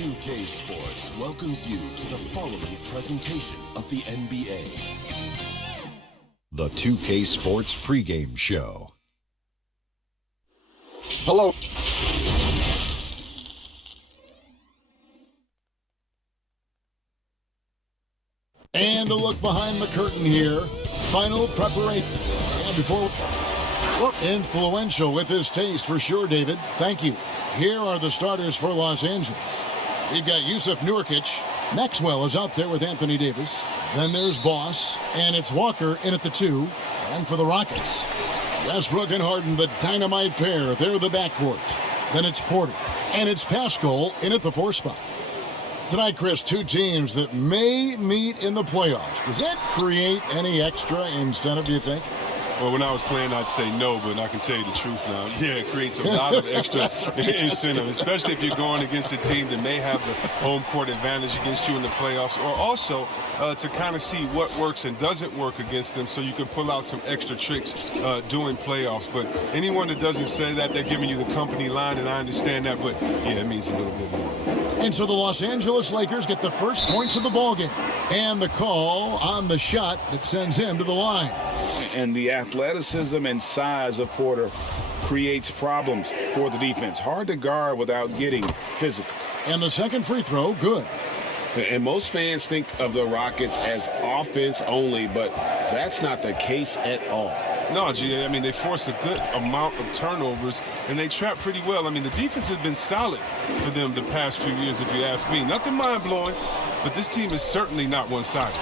2K Sports welcomes you to the following presentation of the NBA. The 2K Sports pregame show. Hello. And a look behind the curtain here. Final preparation. And before... Influential with his taste for sure, David. Thank you. Here are the starters for Los Angeles. We've got Yusuf Nurkic. Maxwell is out there with Anthony Davis. Then there's Boss, and it's Walker in at the 2. And for the Rockets, Westbrook and Harden, the dynamite pair. They're the backcourt. Then it's Porter, and it's Pascal in at the 4 spot. Tonight, Chris, two teams that may meet in the playoffs. Does that create any extra incentive, do you think? Well, when I was playing, I'd say no, but I can tell you the truth now. Yeah, it creates a lot of extra incentive, especially if you're going against a team that may have the home court advantage against you in the playoffs, or also to kind of see what works and doesn't work against them so you can pull out some extra tricks during playoffs. But anyone that doesn't say that, they're giving you the company line, and I understand that, but yeah, it means a little bit more. And so the Los Angeles Lakers get the first points of the ballgame. And the call on the shot that sends him to the line. And the athleticism and size of Porter creates problems for the defense. Hard to guard without getting physical. And the second free throw, good. And most fans think of the Rockets as offense only, but that's not the case at all. No, G, I mean, they force a good amount of turnovers, and they trap pretty well. I mean, the defense has been solid for them the past few years, if you ask me. Nothing mind-blowing, but this team is certainly not one-sided.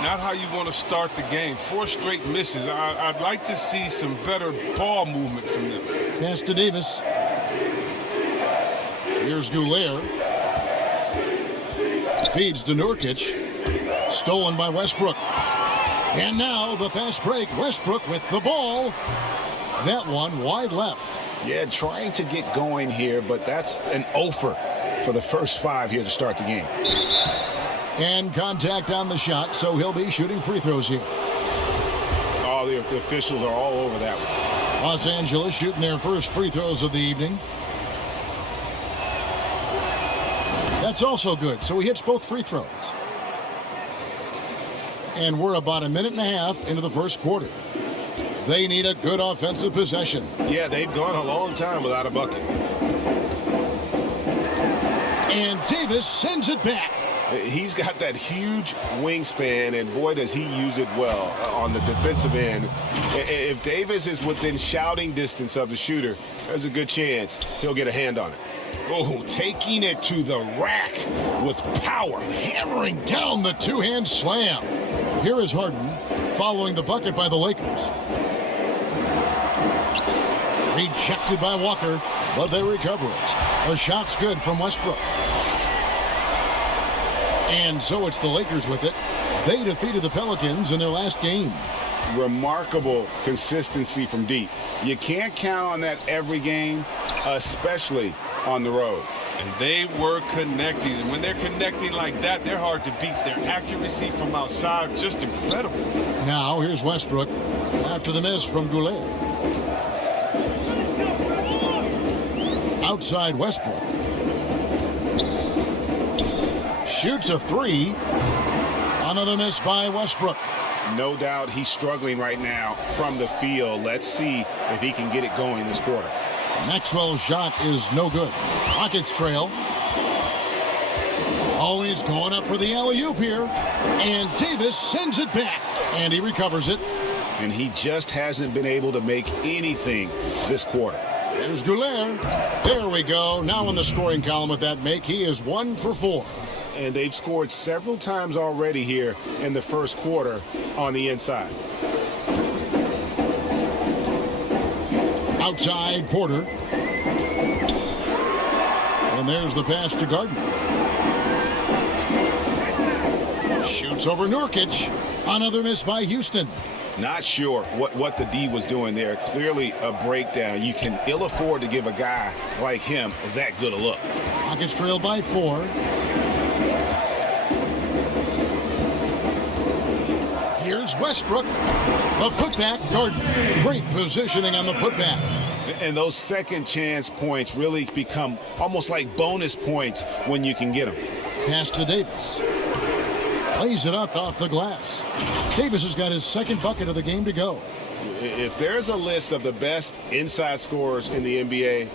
Not how you want to start the game. 4 straight misses. I'd like to see some better ball movement from them. Pass to Davis. Here's Goulet. Feeds to Nurkic. Stolen by Westbrook. And now the fast break. Westbrook with the ball. That one wide left. Yeah, trying to get going here, but that's an offer for the first 5 here to start the game. And contact on the shot, so he'll be shooting free throws here. Oh, the officials are all over that one. Los Angeles shooting their first free throws of the evening. That's also good, so he hits both free throws. And we're about a minute and a half into the first quarter. They need a good offensive possession. Yeah, they've gone a long time without a bucket. And Davis sends it back. He's got that huge wingspan, and boy, does he use it well on the defensive end. If Davis is within shouting distance of the shooter, there's a good chance he'll get a hand on it. Oh, taking it to the rack with power, hammering down the two-hand slam. Here is Harden following the bucket by the Lakers. Rejected by Walker, but they recover it. The shot's good from Westbrook. And so it's the Lakers with it. They defeated the Pelicans in their last game. Remarkable consistency from deep. You can't count on that every game, especially on the road. And they were connecting. And when they're connecting like that, they're hard to beat. Their accuracy from outside, just incredible. Now here's Westbrook after the miss from Goulet. Outside Westbrook. Shoots a 3. Another miss by Westbrook. No doubt he's struggling right now from the field. Let's see if he can get it going this quarter. Maxwell's shot is no good. Rockets trail. Always going up for the alley-oop here. And Davis sends it back. And he recovers it. And he just hasn't been able to make anything this quarter. There's Goulet. There we go. Now in the scoring column with that make, he is 1 for 4. And they've scored several times already here in the first quarter on the inside. Outside Porter. And there's the pass to Gardner. Shoots over Nurkic. Another miss by Houston. Not sure what the D was doing there. Clearly a breakdown. You can ill afford to give a guy like him that good a look. Rockets trail by 4. Here's Westbrook. The putback, Gardner. Great positioning on the putback. And those second chance points really become almost like bonus points when you can get them. Pass to Davis. Lays it up off the glass. Davis has got his second bucket of the game to go. If there's a list of the best inside scorers in the NBA,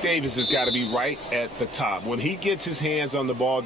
Davis has got to be right at the top. When he gets his hands on the ball,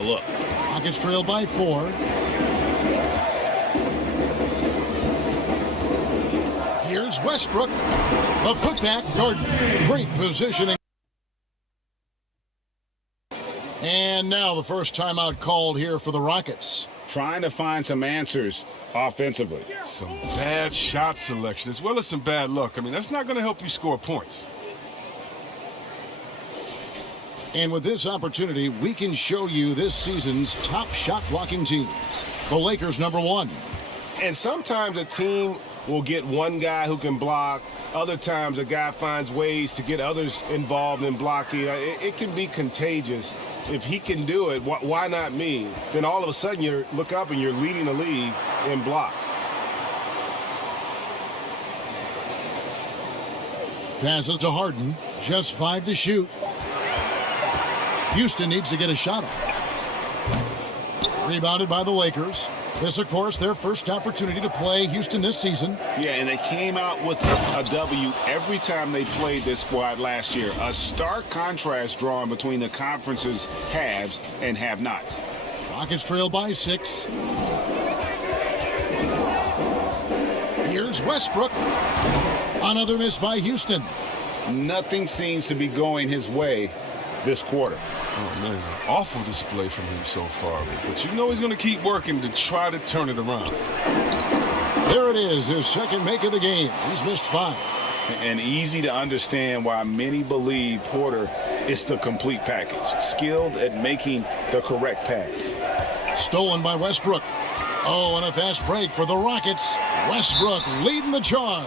look. Rockets trail by 4. Here's Westbrook. A putback towards great positioning. And now the first timeout called here for the Rockets. Trying to find some answers offensively. Some bad shot selection as well as some bad luck. I mean, that's not going to help you score points. And with this opportunity, we can show you this season's top shot blocking teams. The Lakers, number 1. And sometimes a team will get one guy who can block. Other times a guy finds ways to get others involved in blocking. It can be contagious. If he can do it, why not me? Then all of a sudden you look up and you're leading the league in blocks. Passes to Harden. Just 5 to shoot. Houston needs to get a shot off. Rebounded by the Lakers. This, of course, their first opportunity to play Houston this season. Yeah, and they came out with a W every time they played this squad last year. A stark contrast drawn between the conference's haves and have-nots. Rockets trail by 6. Here's Westbrook. Another miss by Houston. Nothing seems to be going his way this quarter. Oh, man, awful display from him so far. But you know he's going to keep working to try to turn it around. There it is, his second make of the game. He's missed 5. And easy to understand why many believe Porter is the complete package. Skilled at making the correct pass. Stolen by Westbrook. Oh, and a fast break for the Rockets. Westbrook leading the charge.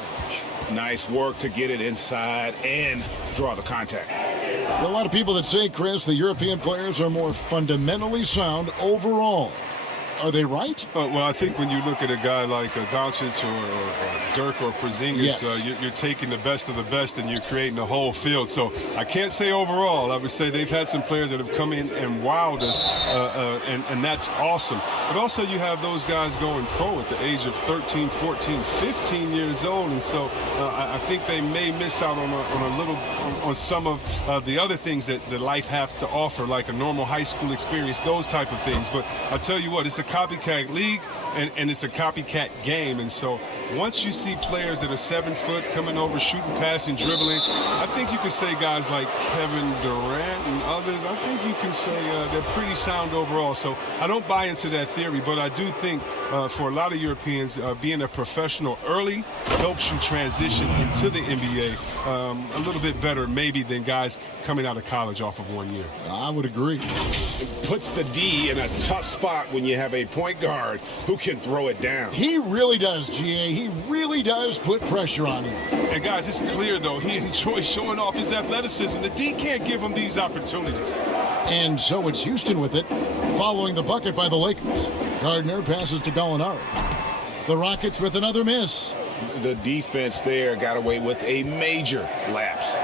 Nice work to get it inside and draw the contact. There are a lot of people that say, Chris, the European players are more fundamentally sound overall. Are they right? Well, I think when you look at a guy like Doncic or Dirk or Porzingis, Yes. You're taking the best of the best and you're creating a whole field. So I can't say overall. I would say they've had some players that have come in and wowed us, and that's awesome. But also you have those guys going pro at the age of 13, 14, 15 years old, and so I think they may miss out on some of the other things that life has to offer, like a normal high school experience, those type of things. But I tell you what, it's a copycat league and it's a copycat game, and so once you see players that are 7 foot coming over, shooting, passing, dribbling, I think you can say guys like Kevin Durant and others, I think you can say they're pretty sound overall. So I don't buy into that theory, but I do think for a lot of Europeans, being a professional early helps you transition into the NBA a little bit better maybe than guys coming out of college off of 1 year. I would agree. It puts the D in a tough spot when you have a point guard who can throw it down. He really does, GA. He really does put pressure on him. And guys, it's clear though he enjoys showing off his athleticism. The D can't give him these opportunities. And so it's Houston with it, following the bucket by the Lakers. Gardner passes to Gallinari. The Rockets with another miss. The defense there got away with a major lapse.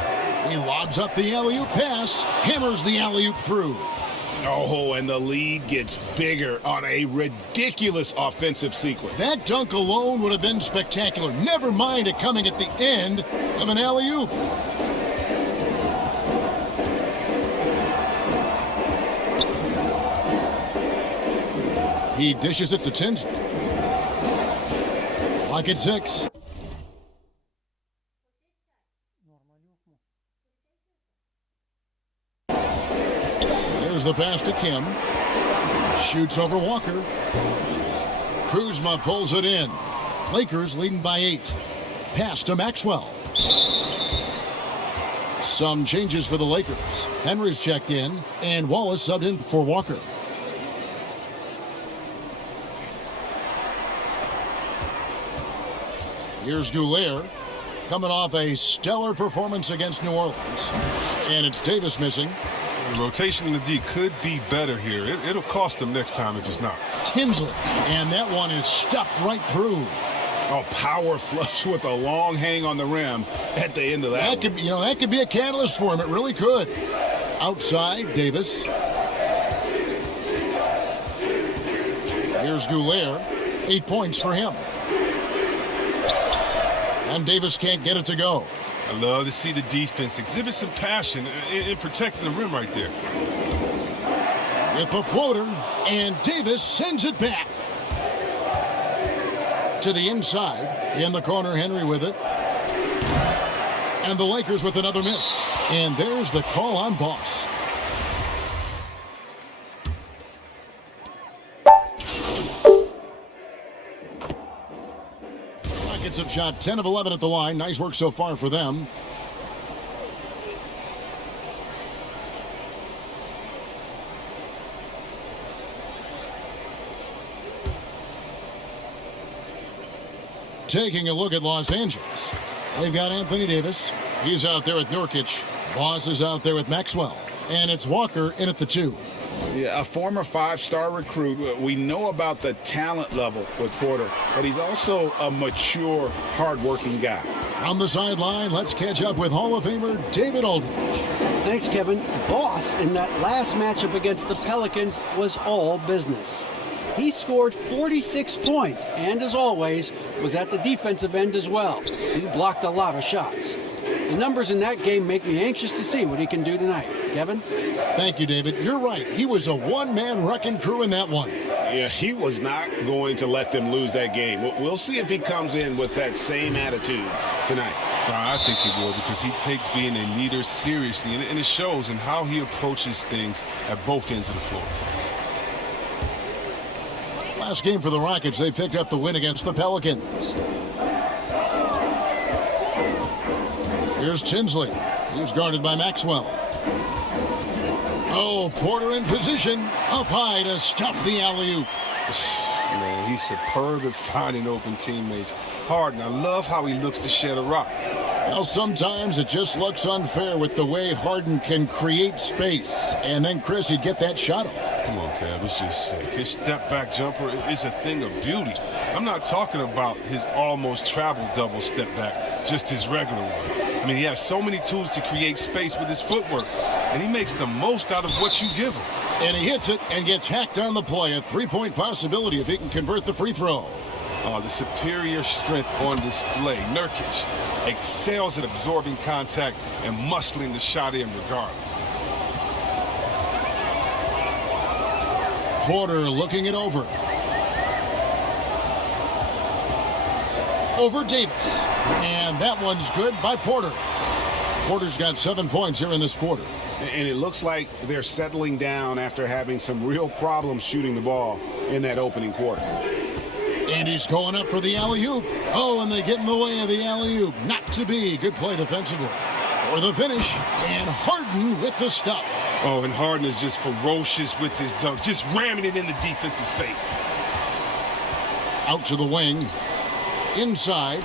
He lobs up the alley-oop pass, hammers the alley-oop through. Oh, and the lead gets bigger on a ridiculous offensive sequence. That dunk alone would have been spectacular. Never mind it coming at the end of an alley-oop. He dishes it to Tinsley. Clock at 6. There's the pass to Kim. Shoots over Walker. Kuzma pulls it in. Lakers leading by 8. Pass to Maxwell. Some changes for the Lakers. Henry's checked in, and Wallace subbed in for Walker. Here's Goulier, coming off a stellar performance against New Orleans. And it's Davis missing. The rotation in the D could be better here. It'll cost them next time if it's not. Tinsley, and that one is stuffed right through. Oh, power flush with a long hang on the rim at the end of that. That could be a catalyst for him. It really could. Outside, Davis. Here's Goulier. 8 points for him. And Davis can't get it to go. I love to see the defense exhibit some passion in protecting the rim right there. With the floater, and Davis sends it back. To the inside. In the corner, Henry with it. And the Lakers with another miss. And there's the call on Boss. Rockets have shot 10 of 11 at the line. Nice work so far for them. Taking a look at Los Angeles. They've got Anthony Davis. He's out there with Nurkic. Boss is out there with Maxwell. And it's Walker in at the 2. Yeah, a former 5-star recruit. We know about the talent level with Porter, but he's also a mature, hard-working guy. On the sideline, let's catch up with Hall of Famer David Aldridge. Thanks, Kevin. Boss in that last matchup against the Pelicans was all business. He scored 46 points and, as always, was at the defensive end as well. He blocked a lot of shots. The numbers in that game make me anxious to see what he can do tonight. Kevin? Thank you, David. You're right. He was a one-man wrecking crew in that one. Yeah, he was not going to let them lose that game. We'll see if he comes in with that same attitude tonight. I think he will, because he takes being a leader seriously, and it shows in how he approaches things at both ends of the floor. Last game for the Rockets, they picked up the win against the Pelicans. Here's Tinsley. He's guarded by Maxwell. Oh, Porter in position. Up high to stuff the alley-oop. Man, he's superb at finding open teammates. Harden, I love how he looks to shed a rock. Well, sometimes it just looks unfair with the way Harden can create space. And then, Chris, he'd get that shot off. Come on, Kev, it's just sick. His step-back jumper is a thing of beauty. I'm not talking about his almost travel double step-back, just his regular one. I mean, he has so many tools to create space with his footwork, and he makes the most out of what you give him. And he hits it and gets hacked on the play. A three-point possibility if he can convert the free throw. The superior strength on display. Nurkic excels at absorbing contact and muscling the shot in regardless. Porter looking it over. Over Davis. And that one's good by Porter. Porter's got 7 points here in this quarter. And it looks like they're settling down after having some real problems shooting the ball in that opening quarter. And he's going up for the alley-oop. Oh, and they get in the way of the alley-oop. Not to be. Good play defensively. For the finish, and Harden with the stuff. Oh, and Harden is just ferocious with his dunk, just ramming it in the defense's face. Out to the wing. Inside.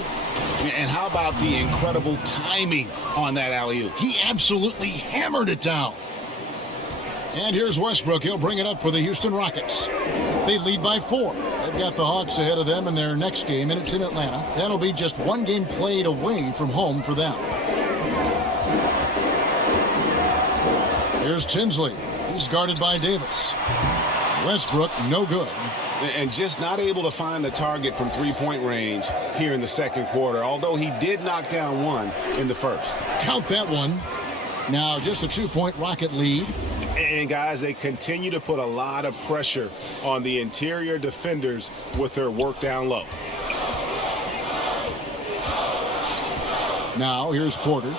And how about the incredible timing on that alley-oop? He absolutely hammered it down. And here's Westbrook. He'll bring it up for the Houston Rockets. They lead by 4. They've got the Hawks ahead of them in their next game, and it's in Atlanta. That'll be just one game played away from home for them. Here's Tinsley. He's guarded by Davis. Westbrook, no good. And just not able to find the target from three-point range here in the second quarter, although he did knock down one in the first. Count that one. Now just a 2-point Rocket lead. And, guys, they continue to put a lot of pressure on the interior defenders with their work down low. Now, here's Porter.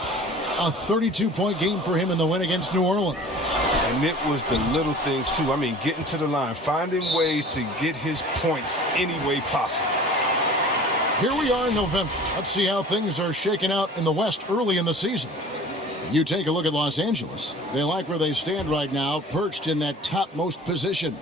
A 32-point game for him in the win against New Orleans. And it was the little things, too. I mean, getting to the line, finding ways to get his points any way possible. Here we are in November. Let's see how things are shaking out in the West early in the season. You take a look at Los Angeles. They like where they stand right now, perched in that topmost position.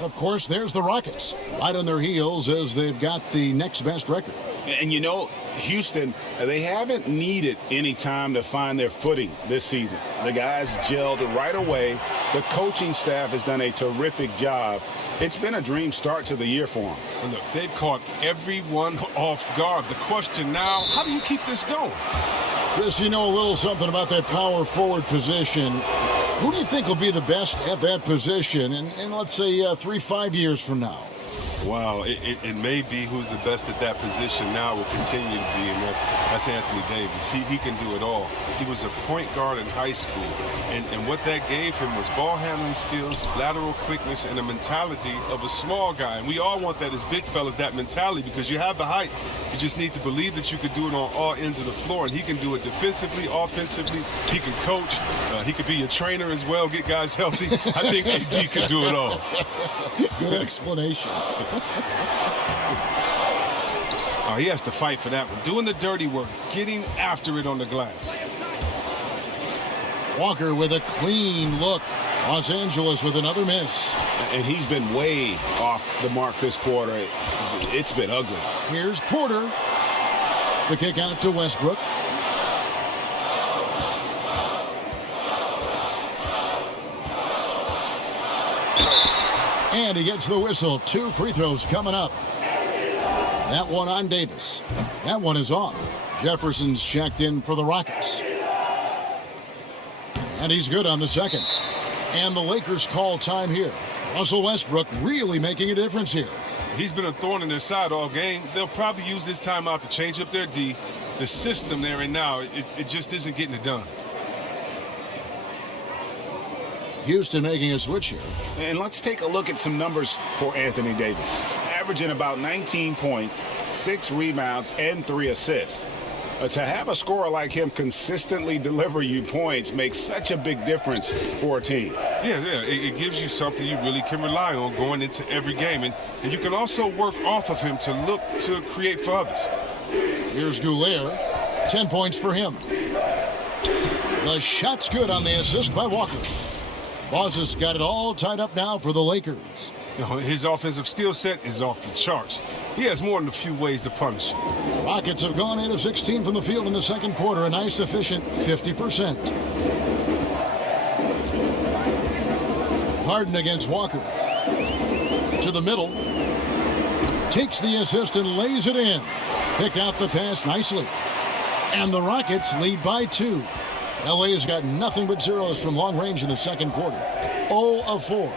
Of course, there's the Rockets, right on their heels as they've got the next best record. And you know, Houston, they haven't needed any time to find their footing this season. The guys gelled right away. The coaching staff has done a terrific job. It's been a dream start to the year for them. And look, they've caught everyone off guard. The question now, how do you keep this going? Chris, you know a little something about that power forward position. Who do you think will be the best at that position in let's say 3-5 years from now? Wow, it may be who's the best at that position now will continue to be, and that's Anthony Davis. He can do it all. He was a point guard in high school, and what that gave him was ball handling skills, lateral quickness, and a mentality of a small guy. And we all want that as big fellas, that mentality, because you have the height. You just need to believe that you could do it on all ends of the floor, and he can do it defensively, offensively. He can coach. He could be a trainer as well, get guys healthy. I think AD could do it all. Good explanation. He has to fight for that one. Doing the dirty work, getting after it on the glass. Walker with a clean look. Los Angeles with another miss. And he's been way off the mark this quarter. It's been ugly. Here's Porter. The kick out to Westbrook. And he gets the whistle. 2 free throws coming up. That one on Davis. That one is off. Jefferson's checked in for the Rockets. And he's good on the second. And the Lakers call time here. Russell Westbrook really making a difference here. He's been a thorn in their side all game. They'll probably use this timeout to change up their D. The system they're in now, it just isn't getting it done. Houston making a switch here. And let's take a look at some numbers for Anthony Davis. Averaging about 19 points, 6 rebounds, and 3 assists. To have a scorer like him consistently deliver you points makes such a big difference for a team. Yeah, it gives you something you really can rely on going into every game. And you can also work off of him to look to create for others. Here's Goulet. 10 points for him. The shot's good on the assist by Walker. Boss has got it all tied up now for the Lakers. His offensive skill set is off the charts. He has more than a few ways to punish. Rockets have gone 8 of 16 from the field in the second quarter. A nice, efficient 50%. Harden against Walker. To the middle. Takes the assist and lays it in. Picked out the pass nicely. And the Rockets lead by 2. LA has got nothing but zeros from long range in the second quarter. 0 of 4.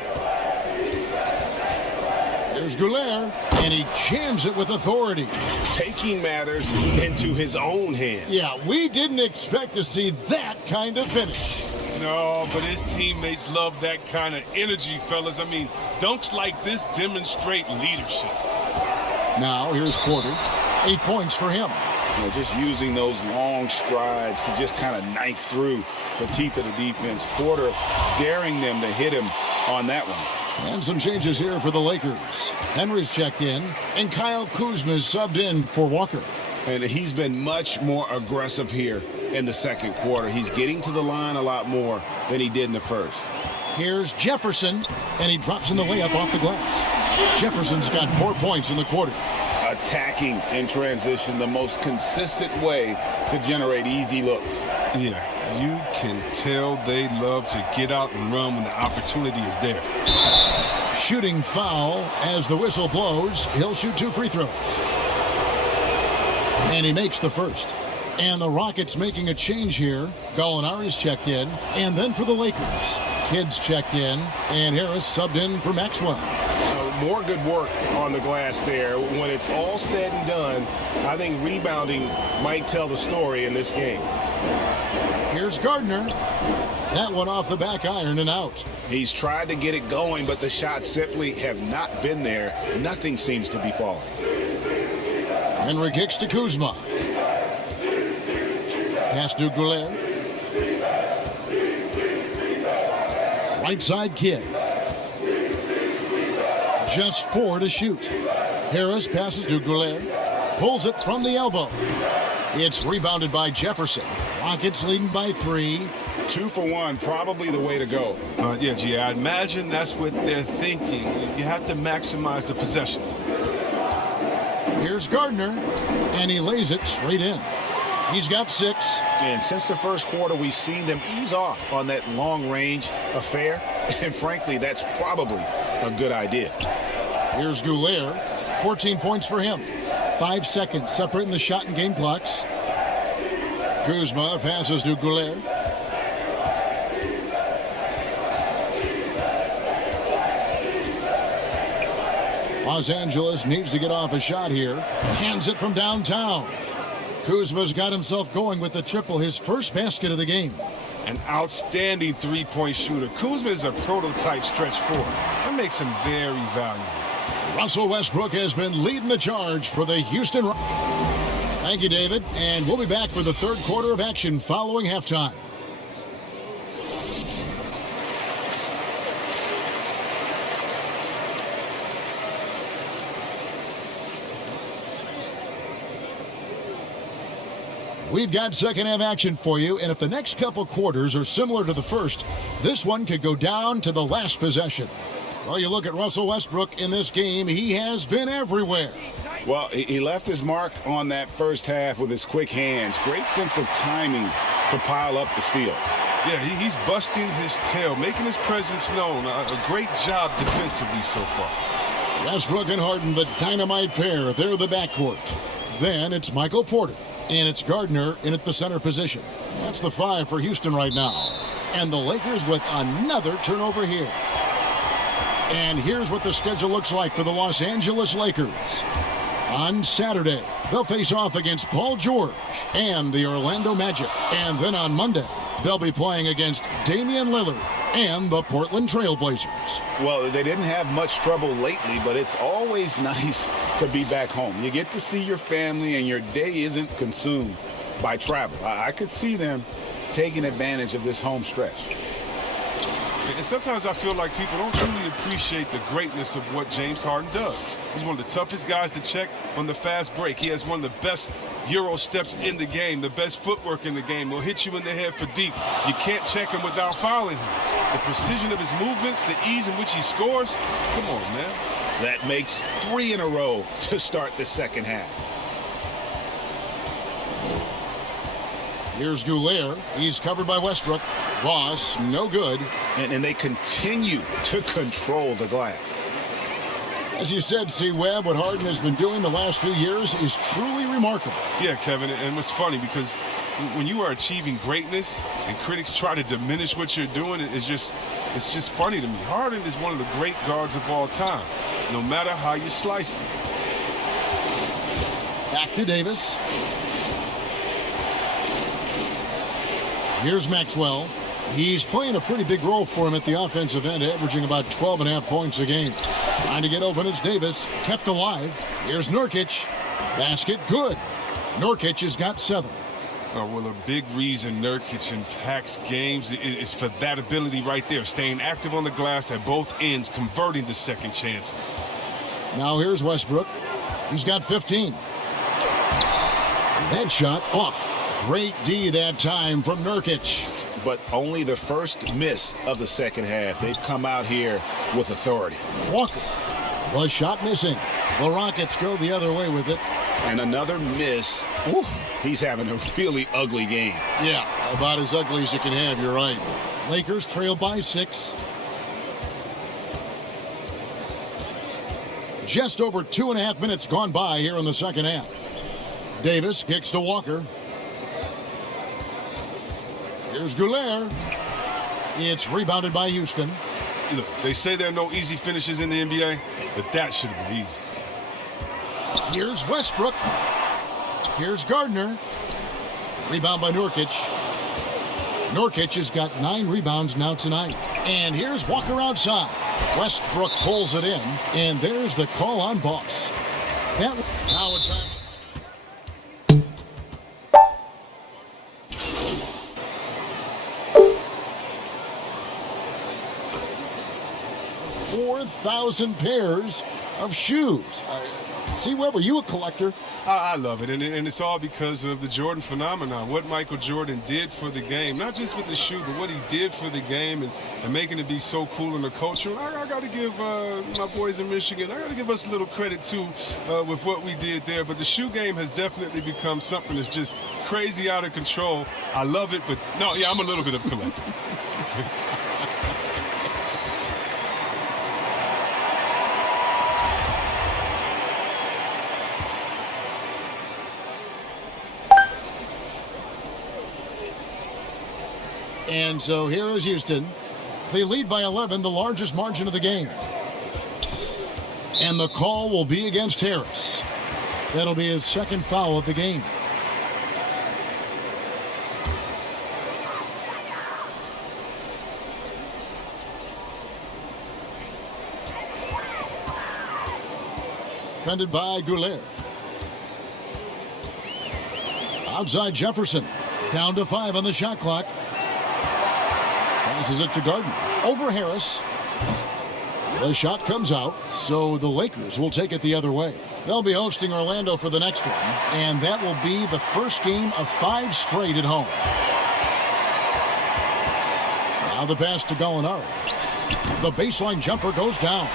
There's Goulet, and he jams it with authority. Taking matters into his own hands. Yeah, we didn't expect to see that kind of finish. No, but his teammates love that kind of energy, fellas. I mean, dunks like this demonstrate leadership. Now, here's Porter. 8 points for him. You know, just using those long strides to just kind of knife through the teeth of the defense. Porter daring them to hit him on that one. And some changes here for the Lakers. Henry's checked in, and Kyle Kuzma's subbed in for Walker. And he's been much more aggressive here in the second quarter. He's getting to the line a lot more than he did in the first. Here's Jefferson, and he drops in the layup off the glass. Jefferson's got 4 points in the quarter. Attacking in transition, the most consistent way to generate easy looks. Yeah, you can tell they love to get out and run when the opportunity is there. Shooting foul as the whistle blows. He'll shoot 2 free throws. And he makes the first. And the Rockets making a change here. Gallinari's checked in. And then for the Lakers, Kidd's checked in. And Harris subbed in for Maxwell. More good work on the glass there. When it's all said and done, I think rebounding might tell the story in this game. Here's Gardner. That one off the back iron and out. He's tried to get it going, but the shots simply have not been there. Nothing seems to be falling. Henry kicks to Kuzma. pass to Goulet. Right side Kidd. Just 4 to shoot. Harris passes to Goulet. Pulls it from the elbow. It's rebounded by Jefferson. Rockets leading by 3. 2 for 1, probably the way to go. Yeah, G, I imagine that's what they're thinking. You have to maximize the possessions. Here's Gardner, and he lays it straight in. He's got 6. And since the first quarter, we've seen them ease off on that long-range affair. And frankly, that's probably a good idea. Here's Goulet. 14 points for him. 5 seconds separating the shot and game clocks. Kuzma passes to Goulet. Los Angeles needs to get off a shot here. Hands it from downtown. Kuzma's got himself going with the triple, his first basket of the game. An outstanding three-point shooter. Kuzma is a prototype stretch 4. That makes him very valuable. Russell Westbrook has been leading the charge for the Houston Rockets. Thank you, David. And we'll be back for the third quarter of action following halftime. We've got second half action for you, and if the next couple quarters are similar to the first, this one could go down to the last possession. Well, you look at Russell Westbrook in this game, he has been everywhere. Well, he left his mark on that first half with his quick hands. Great sense of timing to pile up the steals. Yeah, he's busting his tail, making his presence known. A great job defensively so far. Westbrook and Harden, the dynamite pair. They're the backcourt. Then it's Michael Porter. And it's Gardner in at the center position. That's the 5 for Houston right now. And the Lakers with another turnover here. And here's what the schedule looks like for the Los Angeles Lakers. On Saturday, they'll face off against Paul George and the Orlando Magic. And then on Monday, they'll be playing against Damian Lillard and the Portland Trail Blazers. Well, they didn't have much trouble lately, but it's always nice to be back home. You get to see your family and your day isn't consumed by travel. I could see them taking advantage of this home stretch. And sometimes I feel like people don't truly appreciate the greatness of what James Harden does. He's one of the toughest guys to check on the fast break. He has one of the best Euro steps in the game, the best footwork in the game. He'll hit you in the head for deep. You can't check him without fouling him. The precision of his movements, the ease in which he scores. Come on, man. That makes 3 in a row to start the second half. Here's Goulet. He's covered by Westbrook. Ross, no good. And they continue to control the glass. As you said, C. Webb, what Harden has been doing the last few years is truly remarkable. Yeah, Kevin, and it's funny because when you are achieving greatness and critics try to diminish what you're doing, it's just funny to me. Harden is one of the great guards of all time, no matter how you slice it. Back to Davis. Here's Maxwell. He's playing a pretty big role for him at the offensive end, averaging about 12.5 points a game. Trying to get open is Davis, kept alive. Here's Nurkic. Basket good. Nurkic has got 7. Well, a big reason Nurkic impacts games is for that ability right there, staying active on the glass at both ends, converting the second chances. Now here's Westbrook. He's got 15. That shot off. Great D that time from Nurkic. But only the first miss of the second half. They've come out here with authority. Walker. Was shot missing. The Rockets go the other way with it. And another miss. Woo, he's having a really ugly game. Yeah, about as ugly as you can have, you're right. Lakers trail by 6. Just over 2.5 minutes gone by here in the second half. Davis kicks to Walker. Here's Goulet. It's rebounded by Houston. Look, they say there are no easy finishes in the NBA, but that should have been easy. Here's Westbrook. Here's Gardner. Rebound by Nurkic. Nurkic has got 9 rebounds now tonight. And here's Walker outside. Westbrook pulls it in, and there's the call on Boss. Now it's time. 4,000 pairs of shoes. See, Webb, were you a collector? I love it, and it's all because of the Jordan phenomenon, what Michael Jordan did for the game, not just with the shoe, but what he did for the game and making it be so cool in the culture. I got to give my boys in Michigan, I got to give us a little credit, too, with what we did there. But the shoe game has definitely become something that's just crazy out of control. I love it, but no, yeah, I'm a little bit of a collector. And so here is Houston. They lead by 11, the largest margin of the game. And the call will be against Harris. That'll be his second foul of the game. Defended by Goulet. Outside Jefferson. Down to 5 on the shot clock. Passes it to Gardner. Over Harris. The shot comes out, so the Lakers will take it the other way. They'll be hosting Orlando for the next one, and that will be the first game of 5 straight at home. Now the pass to Gallinari. The baseline jumper goes down.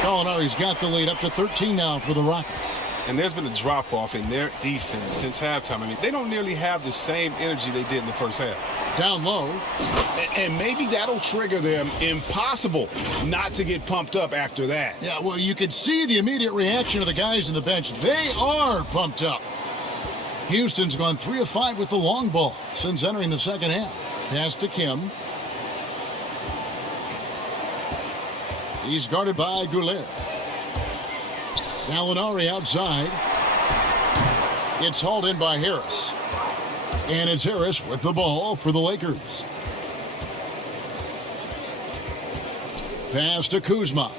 Gallinari's got the lead up to 13 now for the Rockets. And there's been a drop-off in their defense since halftime. I mean, they don't nearly have the same energy they did in the first half. Down low. And maybe that'll trigger them. Impossible not to get pumped up after that. Yeah, well, you could see the immediate reaction of the guys on the bench. They are pumped up. Houston's gone 3 of 5 with the long ball since entering the second half. Pass to Kim. He's guarded by Goulet. Gallinari outside. It's hauled in by Harris. And it's Harris with the ball for the Lakers. Pass to Kuzma.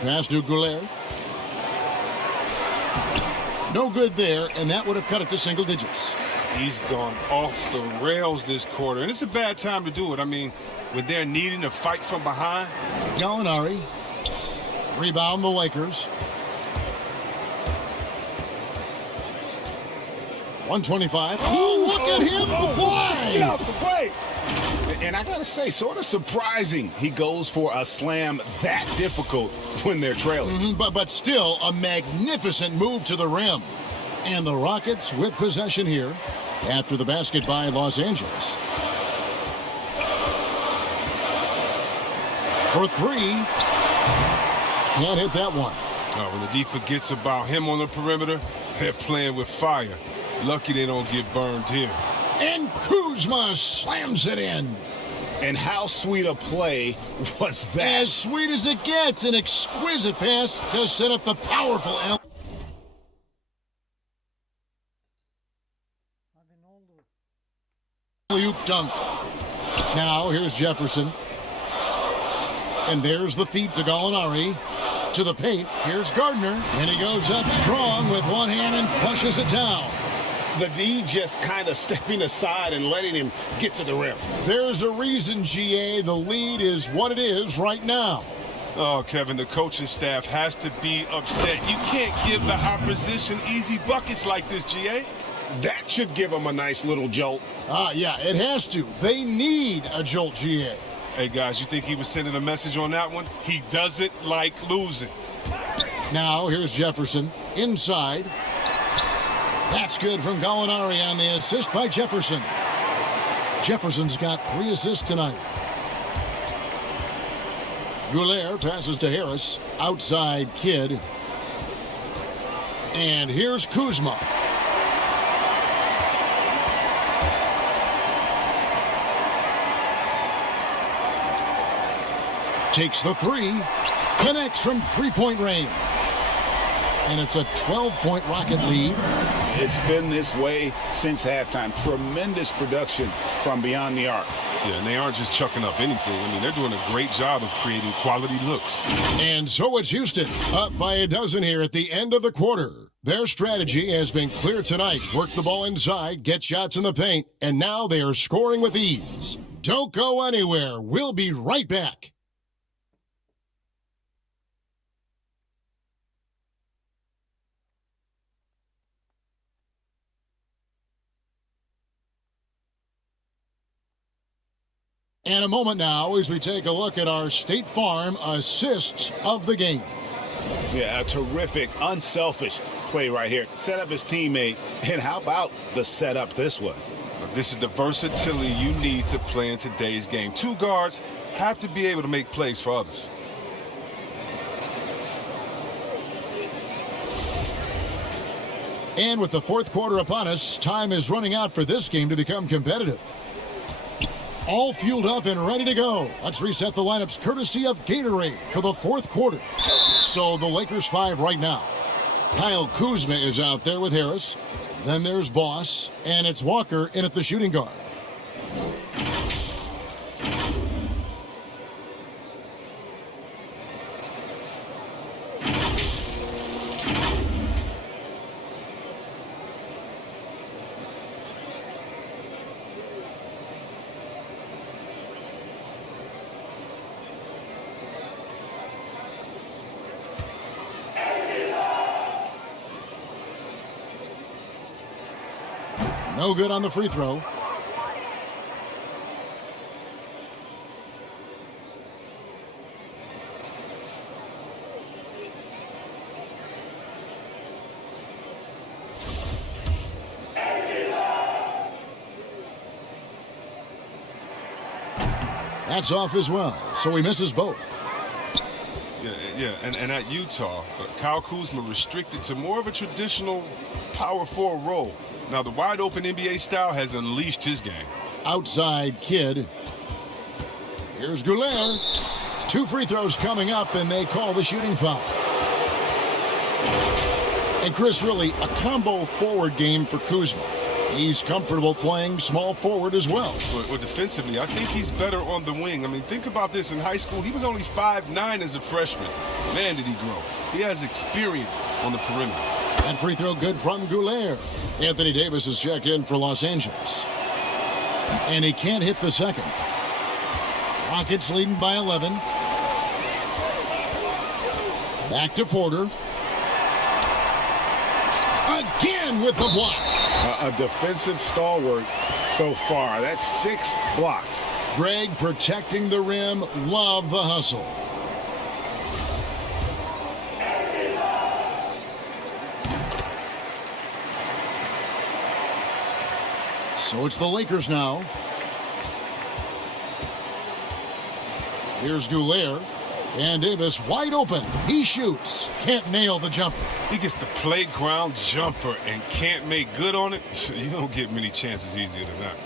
Pass to Goulet. No good there, and that would have cut it to single digits. He's gone off the rails this quarter, and it's a bad time to do it. I mean, when they're needing to fight from behind. Gallinari. Rebound the Lakers. 125. Oh, look at him fly! Get out the way! And I gotta say, sort of surprising he goes for a slam that difficult when they're trailing. But still a magnificent move to the rim. And the Rockets with possession here after the basket by Los Angeles. For 3. Can't hit that one. Oh, when the D forgets about him on the perimeter, they're playing with fire. Lucky they don't get burned here. And Kuzma slams it in. And how sweet a play was that? As sweet as it gets. An exquisite pass to set up the powerful alley-oop dunk. Now here's Jefferson. And there's the feed to Gallinari. To the paint. Here's Gardner. And he goes up strong with one hand and flushes it down. The D just kind of stepping aside and letting him get to the rim. There's a reason, GA. The lead is what it is right now. Oh, Kevin, the coaching staff has to be upset. You can't give the opposition easy buckets like this, GA. That should give them a nice little jolt. Yeah, it has to. They need a jolt, GA. Hey, guys, you think he was sending a message on that one? He doesn't like losing. Now, here's Jefferson. Inside. That's good from Gallinari on the assist by Jefferson. Jefferson's got 3 assists tonight. Goulet passes to Harris. Outside Kidd. And here's Kuzma. Takes the 3. Connects from 3-point range. And it's a 12-point Rocket lead. It's been this way since halftime. Tremendous production from beyond the arc. Yeah, and they aren't just chucking up anything. I mean, they're doing a great job of creating quality looks. And so it's Houston, up by a dozen here at the end of the quarter. Their strategy has been clear tonight. Work the ball inside, get shots in the paint, and now they are scoring with ease. Don't go anywhere. We'll be right back. And a moment now as we take a look at our State Farm assists of the game. Yeah, a terrific, unselfish play right here. Set up his teammate, and how about the setup this was? This is the versatility you need to play in today's game. Two guards have to be able to make plays for others. And with the fourth quarter upon us, time is running out for this game to become competitive. All fueled up and ready to go. Let's reset the lineups courtesy of Gatorade for the fourth quarter. So the Lakers 5 right now. Kyle Kuzma is out there with Harris. Then there's Boss, and it's Walker in at the shooting guard. No good on the free throw. That's off as well, so he misses both. Yeah, and at Utah, Kyle Kuzma restricted to more of a traditional power forward role. Now, the wide-open NBA style has unleashed his game. Outside kid. Here's Goulet. 2 free throws coming up, and they call the shooting foul. And Chris, really, a combo forward game for Kuzma. He's comfortable playing small forward as well. Well, defensively, I think he's better on the wing. I mean, think about this. In high school, he was only 5'9" as a freshman. Man, did he grow. He has experience on the perimeter. That free throw good from Goulet. Anthony Davis is checked in for Los Angeles. And he can't hit the second. Rockets leading by 11. Back to Porter. Again with the block. A defensive stalwart so far. That's 6 blocks. Greg protecting the rim. Love the hustle. So it's the Lakers now. Here's Goulet. And Davis wide open. He shoots. Can't nail the jumper. He gets the playground jumper and can't make good on it. You don't get many chances easier than that.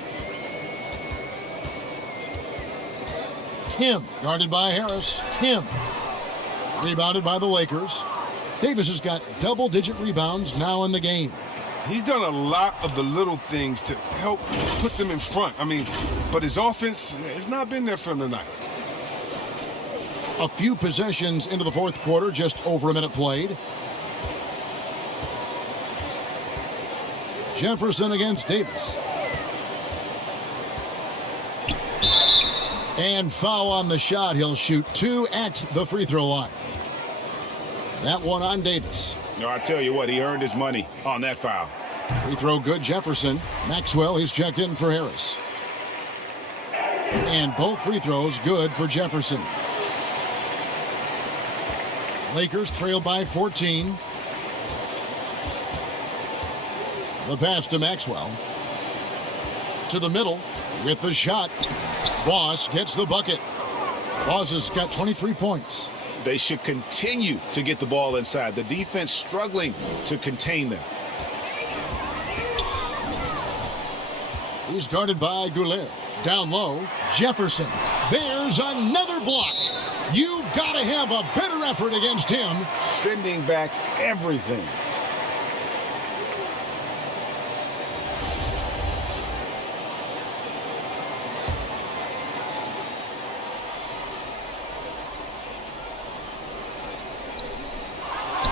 Kim guarded by Harris. Kim rebounded by the Lakers. Davis has got double-digit rebounds now in the game. He's done a lot of the little things to help put them in front. I mean, but his offense has not been there for him tonight. A few possessions into the fourth quarter, just over a minute played. Jefferson against Davis. And foul on the shot. He'll shoot 2 at the free throw line. That one on Davis. No, I tell you what, he earned his money on that foul. Free throw good, Jefferson. Maxwell, he's checked in for Harris. And both free throws good for Jefferson. Lakers trail by 14. The pass to Maxwell. To the middle with the shot. Boss gets the bucket. Boss has got 23 points. They should continue to get the ball inside. The defense struggling to contain them. He's guarded by Goulet. Down low, Jefferson. There's another block. You've got to have a better effort against him. Sending back everything.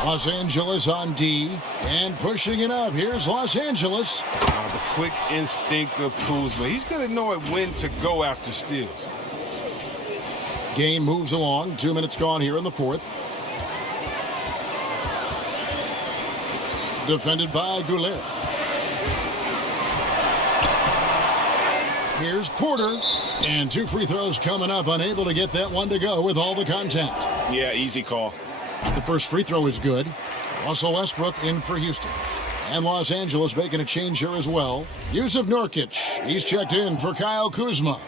Los Angeles on D, and pushing it up. Here's Los Angeles. The quick instinct of Kuzma. He's going to know when to go after steals. Game moves along. 2 minutes gone here in the fourth. Defended by Goulet. Here's Porter. And 2 free throws coming up. Unable to get that one to go with all the contact. Yeah, easy call. The first free throw is good. Russell Westbrook in for Houston. And Los Angeles making a change here as well. Yusuf Nurkic. He's checked in for Kyle Kuzma.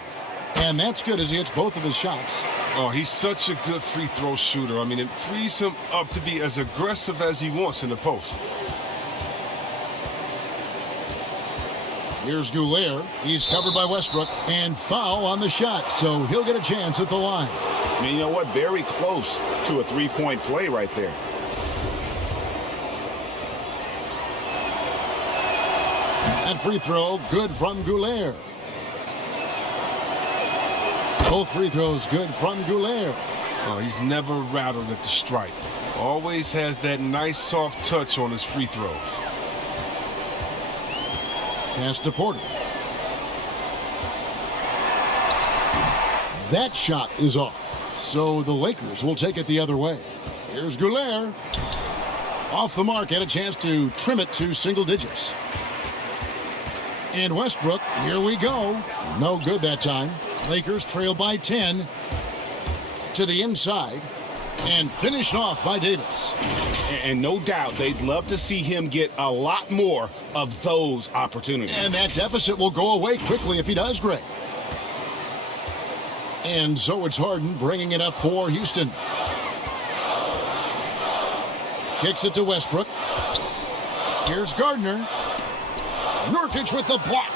And that's good as he hits both of his shots. Oh, he's such a good free throw shooter. I mean, it frees him up to be as aggressive as he wants in the post. Here's Goulet. He's covered by Westbrook. And foul on the shot, so he'll get a chance at the line. And you know what? Very close to a three-point play right there. That free throw, good from Goulet. Both free throws good from Goulet. Oh, he's never rattled at the stripe. Always has that nice soft touch on his free throws. Pass to Porter. That shot is off. So the Lakers will take it the other way. Here's Goulet. Off the mark, had a chance to trim it to single digits. And Westbrook, here we go. No good that time. Lakers trail by 10 to the inside and finished off by Davis. And no doubt they'd love to see him get a lot more of those opportunities. And that deficit will go away quickly if he does great. And so it's Harden bringing it up for Houston. Kicks it to Westbrook. Here's Gardner. Nurkic with the block.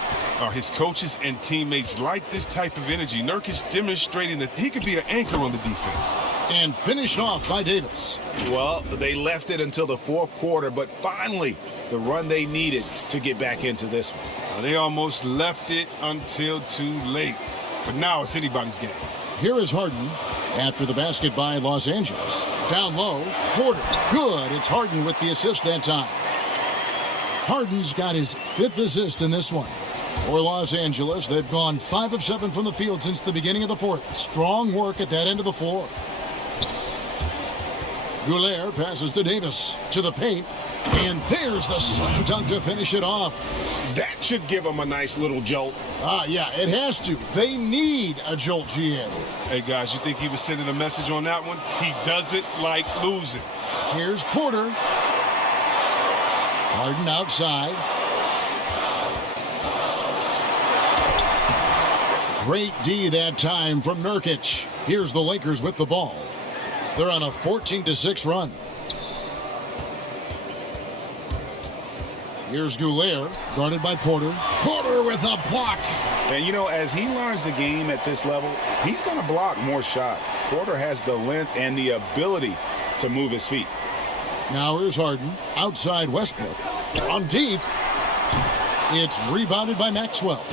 His coaches and teammates like this type of energy. Nurkic demonstrating that he could be an anchor on the defense. And finished off by Davis. Well, they left it until the fourth quarter, but finally the run they needed to get back into this one. They almost left it until too late. But now it's anybody's game. Here is Harden after the basket by Los Angeles. Down low, Porter. Good. It's Harden with the assist that time. Harden's got his 5th assist in this one. For Los Angeles, they've gone 5 of 7 from the field since the beginning of the fourth. Strong work at that end of the floor. Goulet passes to Davis. To the paint. And there's the slam dunk to finish it off. That should give them a nice little jolt. Yeah, it has to. They need a jolt, GM. Hey, guys, you think he was sending a message on that one? He doesn't like losing. Here's Porter. Harden outside. Great D that time from Nurkic. Here's the Lakers with the ball. They're on a 14-6 run. Here's Goulet, guarded by Porter. Porter with a block. And, you know, as he learns the game at this level, he's going to block more shots. Porter has the length and the ability to move his feet. Now here's Harden, outside Westbrook. On deep. It's rebounded by Maxwell.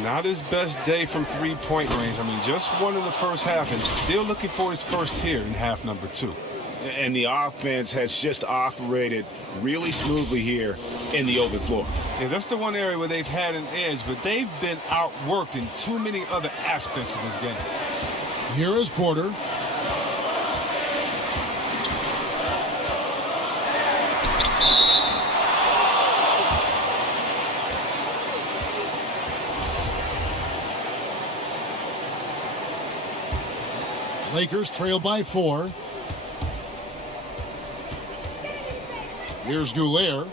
Not his best day from three-point range. I mean, just one in the first half and still looking for his first here in half number 2. And the offense has just operated really smoothly here in the open floor. Yeah, that's the one area where they've had an edge, but they've been outworked in too many other aspects of this game. Here is Porter. Lakers trail by 4. Here's Goulet.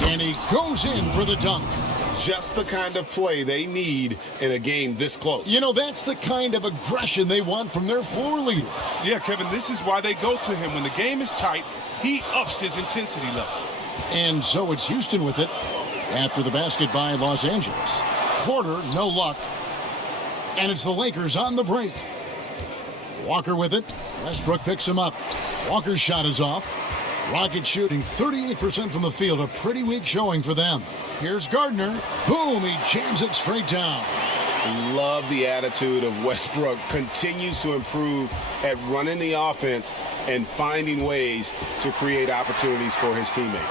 And he goes in for the dunk. Just the kind of play they need in a game this close. You know, that's the kind of aggression they want from their floor leader. Yeah, Kevin, this is why they go to him. When the game is tight, he ups his intensity level. And so it's Houston with it after the basket by Los Angeles. Porter, no luck. And it's the Lakers on the break. Walker with it. Westbrook picks him up. Walker's shot is off. Rockets shooting 38% from the field. A pretty weak showing for them. Here's Gardner. Boom, he jams it straight down. Love the attitude of Westbrook. Continues to improve at running the offense and finding ways to create opportunities for his teammates.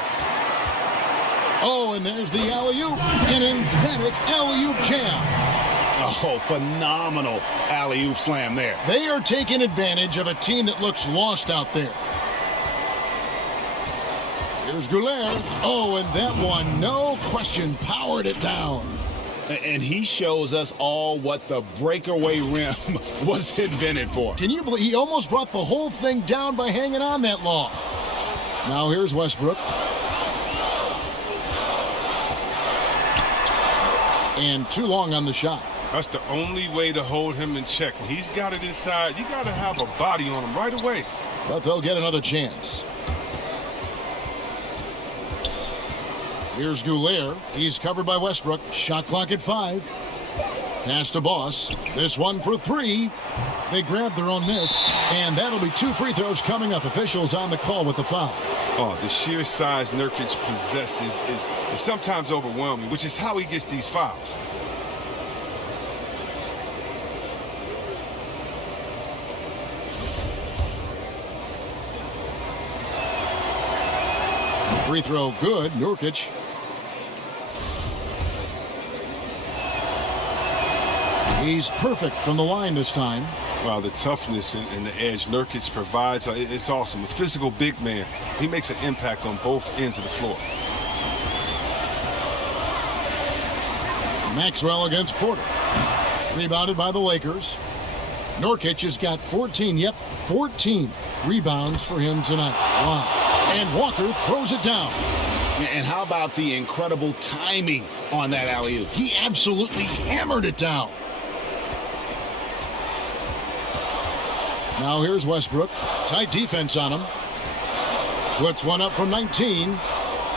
Oh, and there's the alley-oop. An emphatic alley-oop jam. Oh, phenomenal alley-oop slam there. They are taking advantage of a team that looks lost out there. Here's Goulet. Oh, and that one, no question, powered it down. And he shows us all what the breakaway rim was invented for. Can you believe he almost brought the whole thing down by hanging on that long? Now here's Westbrook. And too long on the shot. That's the only way to hold him in check. When he's got it inside, you got to have a body on him right away. But they'll get another chance. Here's Goulet. He's covered by Westbrook. Shot clock at 5. Pass to Boss. This one for 3. They grab their own miss. And that'll be 2 free throws coming up. Officials on the call with the foul. Oh, the sheer size Nurkic possesses is sometimes overwhelming, which is how he gets these fouls. Free throw good. Nurkic. He's perfect from the line this time. Wow, the toughness and the edge Nurkic provides, it's awesome. A physical big man. He makes an impact on both ends of the floor. Maxwell against Porter. Rebounded by the Lakers. Nurkic has got 14 rebounds for him tonight. Wow. And Walker throws it down. And how about the incredible timing on that alley-oop? He absolutely hammered it down. Now here's Westbrook. Tight defense on him. Puts one up from 19.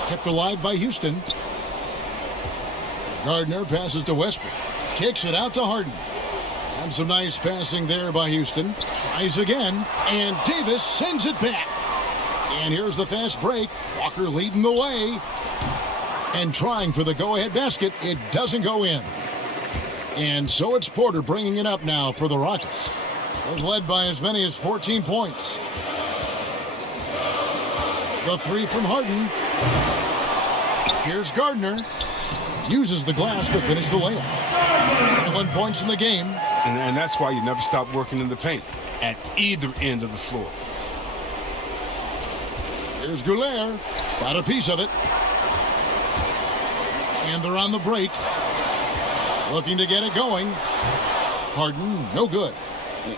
Kept alive by Houston. Gardner passes to Westbrook. Kicks it out to Harden. And some nice passing there by Houston. Tries again. And Davis sends it back. And here's the fast break. Walker leading the way. And trying for the go-ahead basket. It doesn't go in. And so it's Porter bringing it up now for the Rockets. They've led by as many as 14 points. The 3 from Harden. Here's Gardner. Uses the glass to finish the layup. 21 points in the game. And that's why you never stop working in the paint at either end of the floor. Here's Goulet. Got a piece of it. And they're on the break. Looking to get it going. Harden, no good.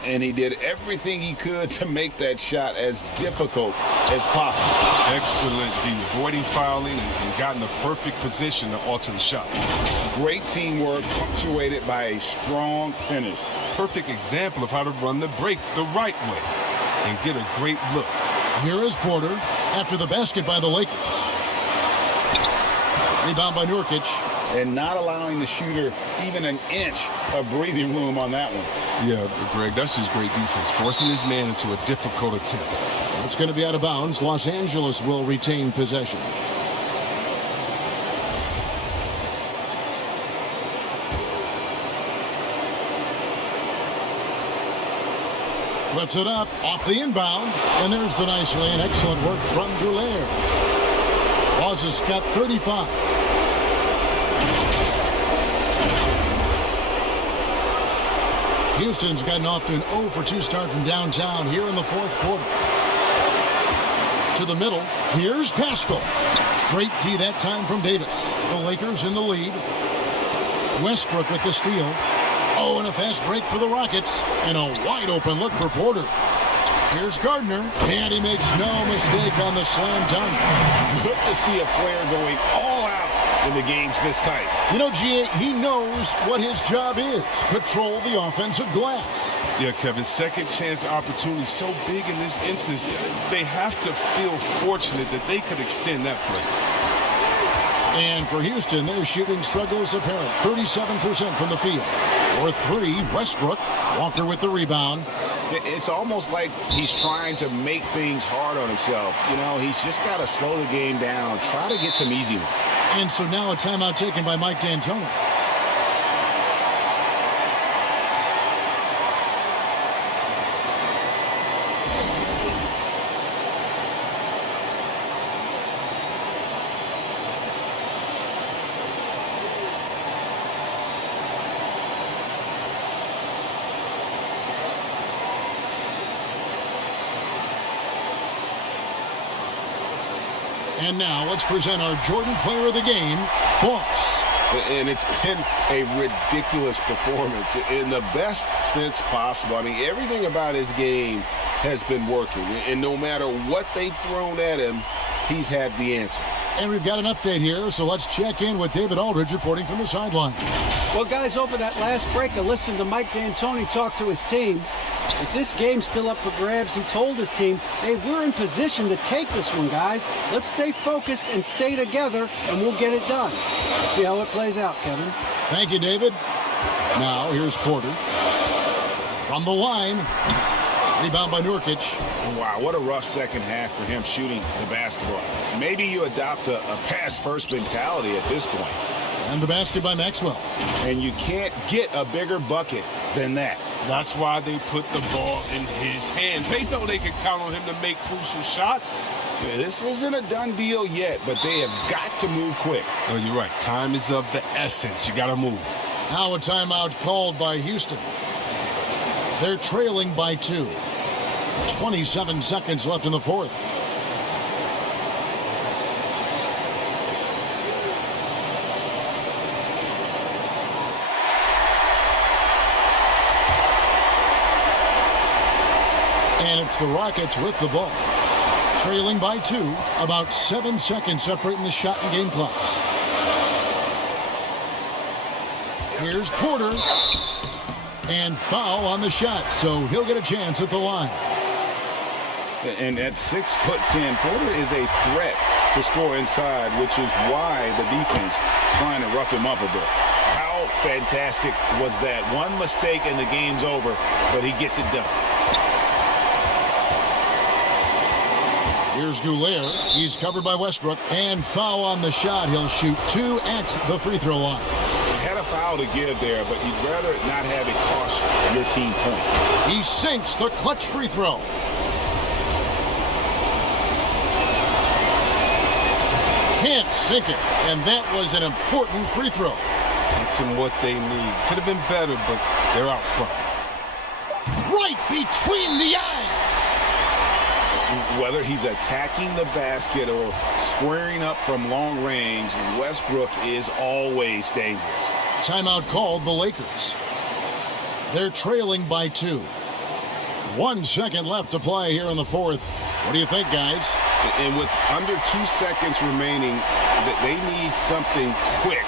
And he did everything he could to make that shot as difficult as possible. Excellent D, avoiding fouling and got in the perfect position to alter the shot. Great teamwork punctuated by a strong finish. Perfect example of how to run the break the right way and get a great look. Here is Porter after the basket by the Lakers. Rebound by Nurkic. And not allowing the shooter even an inch of breathing room on that one. Yeah, Greg, that's just great defense, forcing his man into a difficult attempt. It's going to be out of bounds. Los Angeles will retain possession. Puts it up off the inbound. And there's the nice lay and excellent work from Goulet. Boss has got 35. Houston's gotten off to an 0 for 2 start from downtown here in the 4th quarter. To the middle, here's Pascal. Great D that time from Davis. The Lakers in the lead. Westbrook with the steal. Oh, and a fast break for the Rockets. And a wide open look for Porter. Here's Gardner. And he makes no mistake on the slam dunk. Good to see a player going all out in the games this tight. You know, G.A., he knows what his job is. Control the offensive glass. Yeah, Kevin, second chance opportunity so big in this instance. They have to feel fortunate that they could extend that play. And for Houston, their shooting struggle is apparent. 37% from the field. For 3, Westbrook. Walker with the rebound. It's almost like he's trying to make things hard on himself. You know, he's just got to slow the game down. Try to get some easy ones. And so now a timeout taken by Mike D'Antoni. And now let's present our Jordan Player of the Game, Boss. And it's been a ridiculous performance in the best sense possible. I mean, everything about his game has been working. And no matter what they've thrown at him, he's had the answer. And we've got an update here, so let's check in with David Aldridge reporting from the sideline. Well, guys, over that last break, I listened to Mike D'Antoni talk to his team. If this game's still up for grabs, he told his team, hey, we're in position to take this one, guys. Let's stay focused and stay together, and we'll get it done. We'll see how it plays out, Kevin. Thank you, David. Now, here's Porter. From the line. Rebound by Nurkic. Wow, what a rough second half for him shooting the basketball. Maybe you adopt a pass-first mentality at this point. And the basket by Maxwell. And you can't get a bigger bucket than that. That's why they put the ball in his hand. They know they can count on him to make crucial shots. Yeah, this isn't a done deal yet, but they have got to move quick. Oh, you're right. Time is of the essence. You got to move. Now a timeout called by Houston. They're trailing by 2. 27 seconds left in the fourth. And it's the Rockets with the ball. Trailing by 2, about 7 seconds separating the shot and game clocks. Here's Porter. And foul on the shot, so he'll get a chance at the line. And at 6'10", Porter is a threat to score inside, which is why the defense trying to rough him up a bit. How fantastic was that? One mistake and the game's over, but he gets it done. Here's Goulier. He's covered by Westbrook. And foul on the shot. He'll shoot 2 at the free throw line. Had a foul to give there, but you'd rather not have it cost your team points. He sinks the clutch free throw. Can't sink it. And that was an important free throw. It's in what they need. Could have been better, but they're out front. Right between the eyes. Whether he's attacking the basket or squaring up from long range, Westbrook is always dangerous. Timeout called the Lakers. They're trailing by 2. 1 second left to play here in the fourth. What do you think, guys? And with under 2 seconds remaining, they need something quick.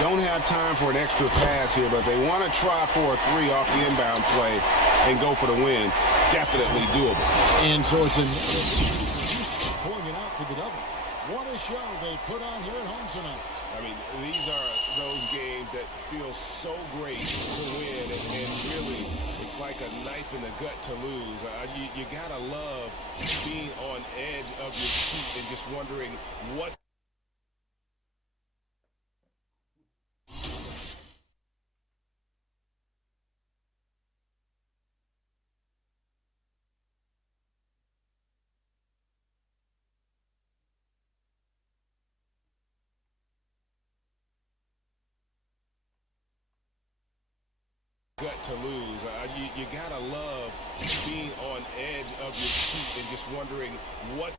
Don't have time for an extra pass here, but they want to try for a 3 off the inbound play and go for the win. Definitely doable. And so it's pulling it out for the double. What a show they put on here at home tonight. I mean, these are those games that feel so great to win, and really, it's like a knife in the gut to lose. You gotta love being on edge of your seat and just wondering what. Gut to lose. You gotta love being on edge of your seat and just wondering what.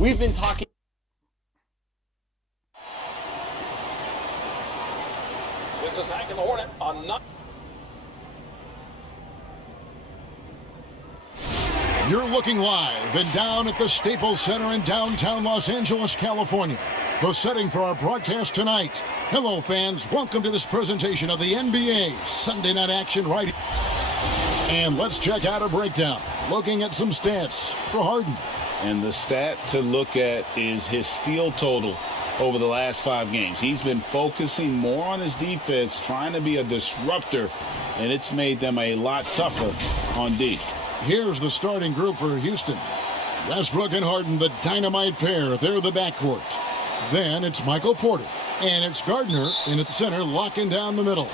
We've been talking. This is Hank and the Hornet on 9. You're looking live and down at the Staples Center in downtown Los Angeles, California. The setting for our broadcast tonight. Hello, fans. Welcome to this presentation of the NBA Sunday Night Action right here. And let's check out a breakdown. Looking at some stats for Harden. And the stat to look at is his steal total over the last 5 games. He's been focusing more on his defense, trying to be a disruptor, and it's made them a lot tougher on D. Here's the starting group for Houston. Westbrook and Harden, the dynamite pair. They're the backcourt. Then it's Michael Porter. And it's Gardner in the center, locking down the middle.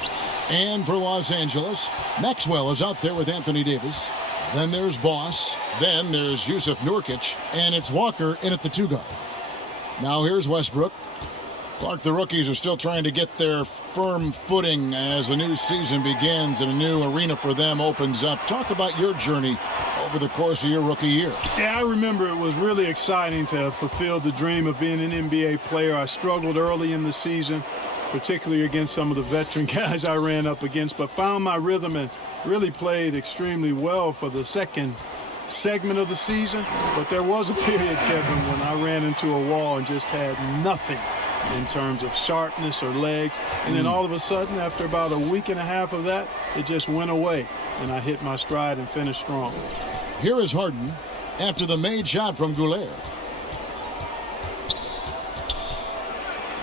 And for Los Angeles, Maxwell is out there with Anthony Davis. Then there's Boss. Then there's Yusuf Nurkic. And it's Walker in at the 2 guard. Now here's Westbrook. Clark, the rookies are still trying to get their firm footing as the new season begins and a new arena for them opens up. Talk about your journey over the course of your rookie year. Yeah, I remember it was really exciting to fulfill the dream of being an NBA player. I struggled early in the season, particularly against some of the veteran guys I ran up against, but found my rhythm and really played extremely well for the second segment of the season. But there was a period, Kevin, when I ran into a wall and just had nothing in terms of sharpness or legs. And then all of a sudden, after about a week and a half of that, it just went away. And I hit my stride and finished strong. Here is Harden after the made shot from Goulet.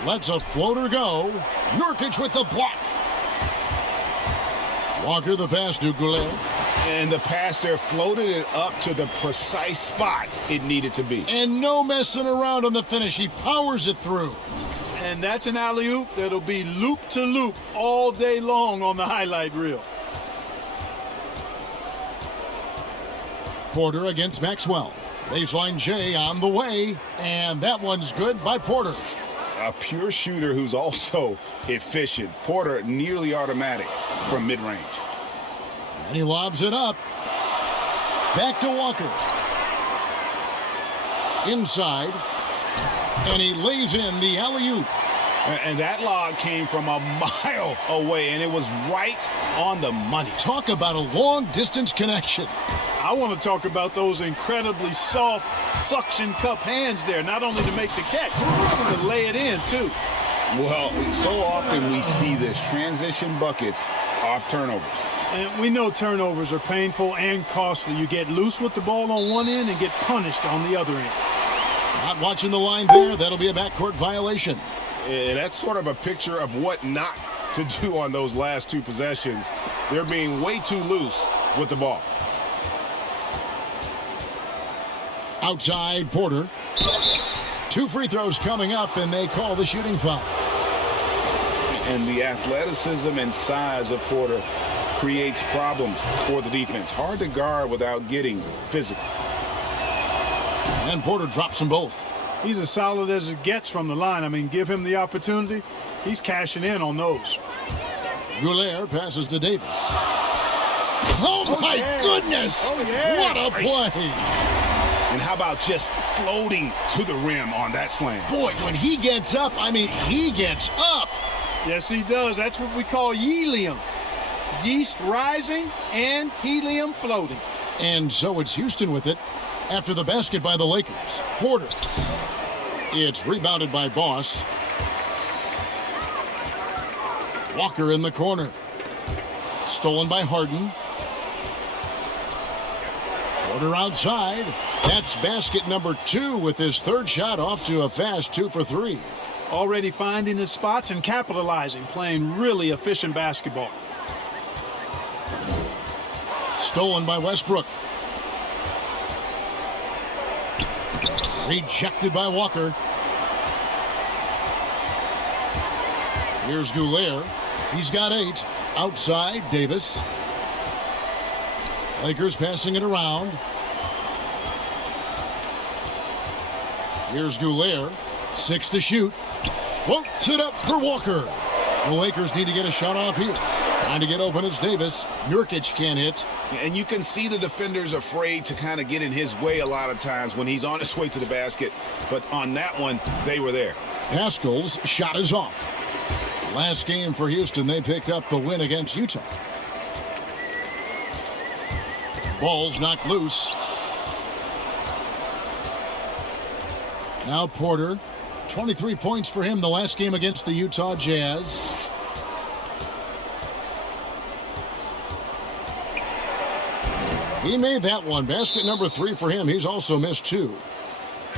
Lets a floater go. Nurkic with the block. Walker the pass to Goulet. And the pass there floated it up to the precise spot it needed to be. And no messing around on the finish. He powers it through. And that's an alley-oop that'll be loop to loop all day long on the highlight reel. Porter against Maxwell. Baseline J on the way. And that one's good by Porter. A pure shooter who's also efficient. Porter nearly automatic from mid-range. And he lobs it up. Back to Walker. Inside. And he lays in the alley-oop. And that lob came from a mile away, and it was right on the money. Talk about a long-distance connection. I want to talk about those incredibly soft suction cup hands there, not only to make the catch, but to lay it in, too. Well, so often we see this, transition buckets off turnovers. And we know turnovers are painful and costly. You get loose with the ball on one end and get punished on the other end. Not watching the line there. That'll be a backcourt violation. And that's sort of a picture of what not to do on those last 2 possessions. They're being way too loose with the ball. Outside Porter. 2 free throws coming up, and they call the shooting foul. And the athleticism and size of Porter creates problems for the defense. Hard to guard without getting physical. And Porter drops them both. He's as solid as it gets from the line. I mean, give him the opportunity. He's cashing in on those. Goulet passes to Davis. Oh, my goodness! Oh, yeah. What a play! And how about just floating to the rim on that slam? Boy, when he gets up, I mean, he gets up. Yes, he does. That's what we call helium. Yeast rising and helium floating. And so it's Houston with it after the basket by the Lakers. Porter. It's rebounded by Boss. Walker in the corner. Stolen by Harden. Porter outside. That's basket number 2 with his 3rd shot off to a fast 2 for 3. Already finding his spots and capitalizing, playing really efficient basketball. Stolen by Westbrook. Rejected by Walker. Here's Goulet. He's got 8. Outside, Davis. Lakers passing it around. Here's Goulet. 6 to shoot. Floats it up for Walker. The Lakers need to get a shot off here. Trying to get open is Davis. Nurkic can't hit. And you can see the defenders afraid to kind of get in his way a lot of times when he's on his way to the basket. But on that one, they were there. Haskell's shot is off. Last game for Houston, they picked up the win against Utah. Ball's knocked loose. Now Porter, 23 points for him the last game against the Utah Jazz. He made that one. Basket number 3 for him. He's also missed 2.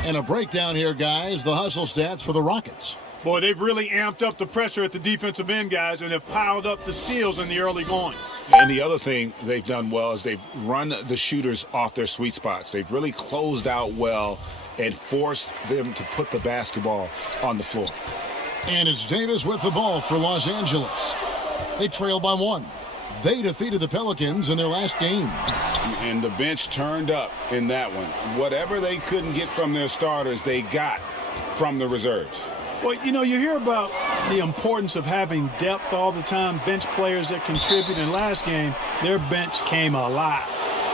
And a breakdown here, guys. The hustle stats for the Rockets. Boy, they've really amped up the pressure at the defensive end, guys, and have piled up the steals in the early going. And the other thing they've done well is they've run the shooters off their sweet spots. They've really closed out well and forced them to put the basketball on the floor. And it's Davis with the ball for Los Angeles. They trail by 1. They defeated the Pelicans in their last game. And the bench turned up in that one. Whatever they couldn't get from their starters, they got from the reserves. Well, you know, you hear about the importance of having depth all the time, bench players that contribute. In last game, their bench came alive.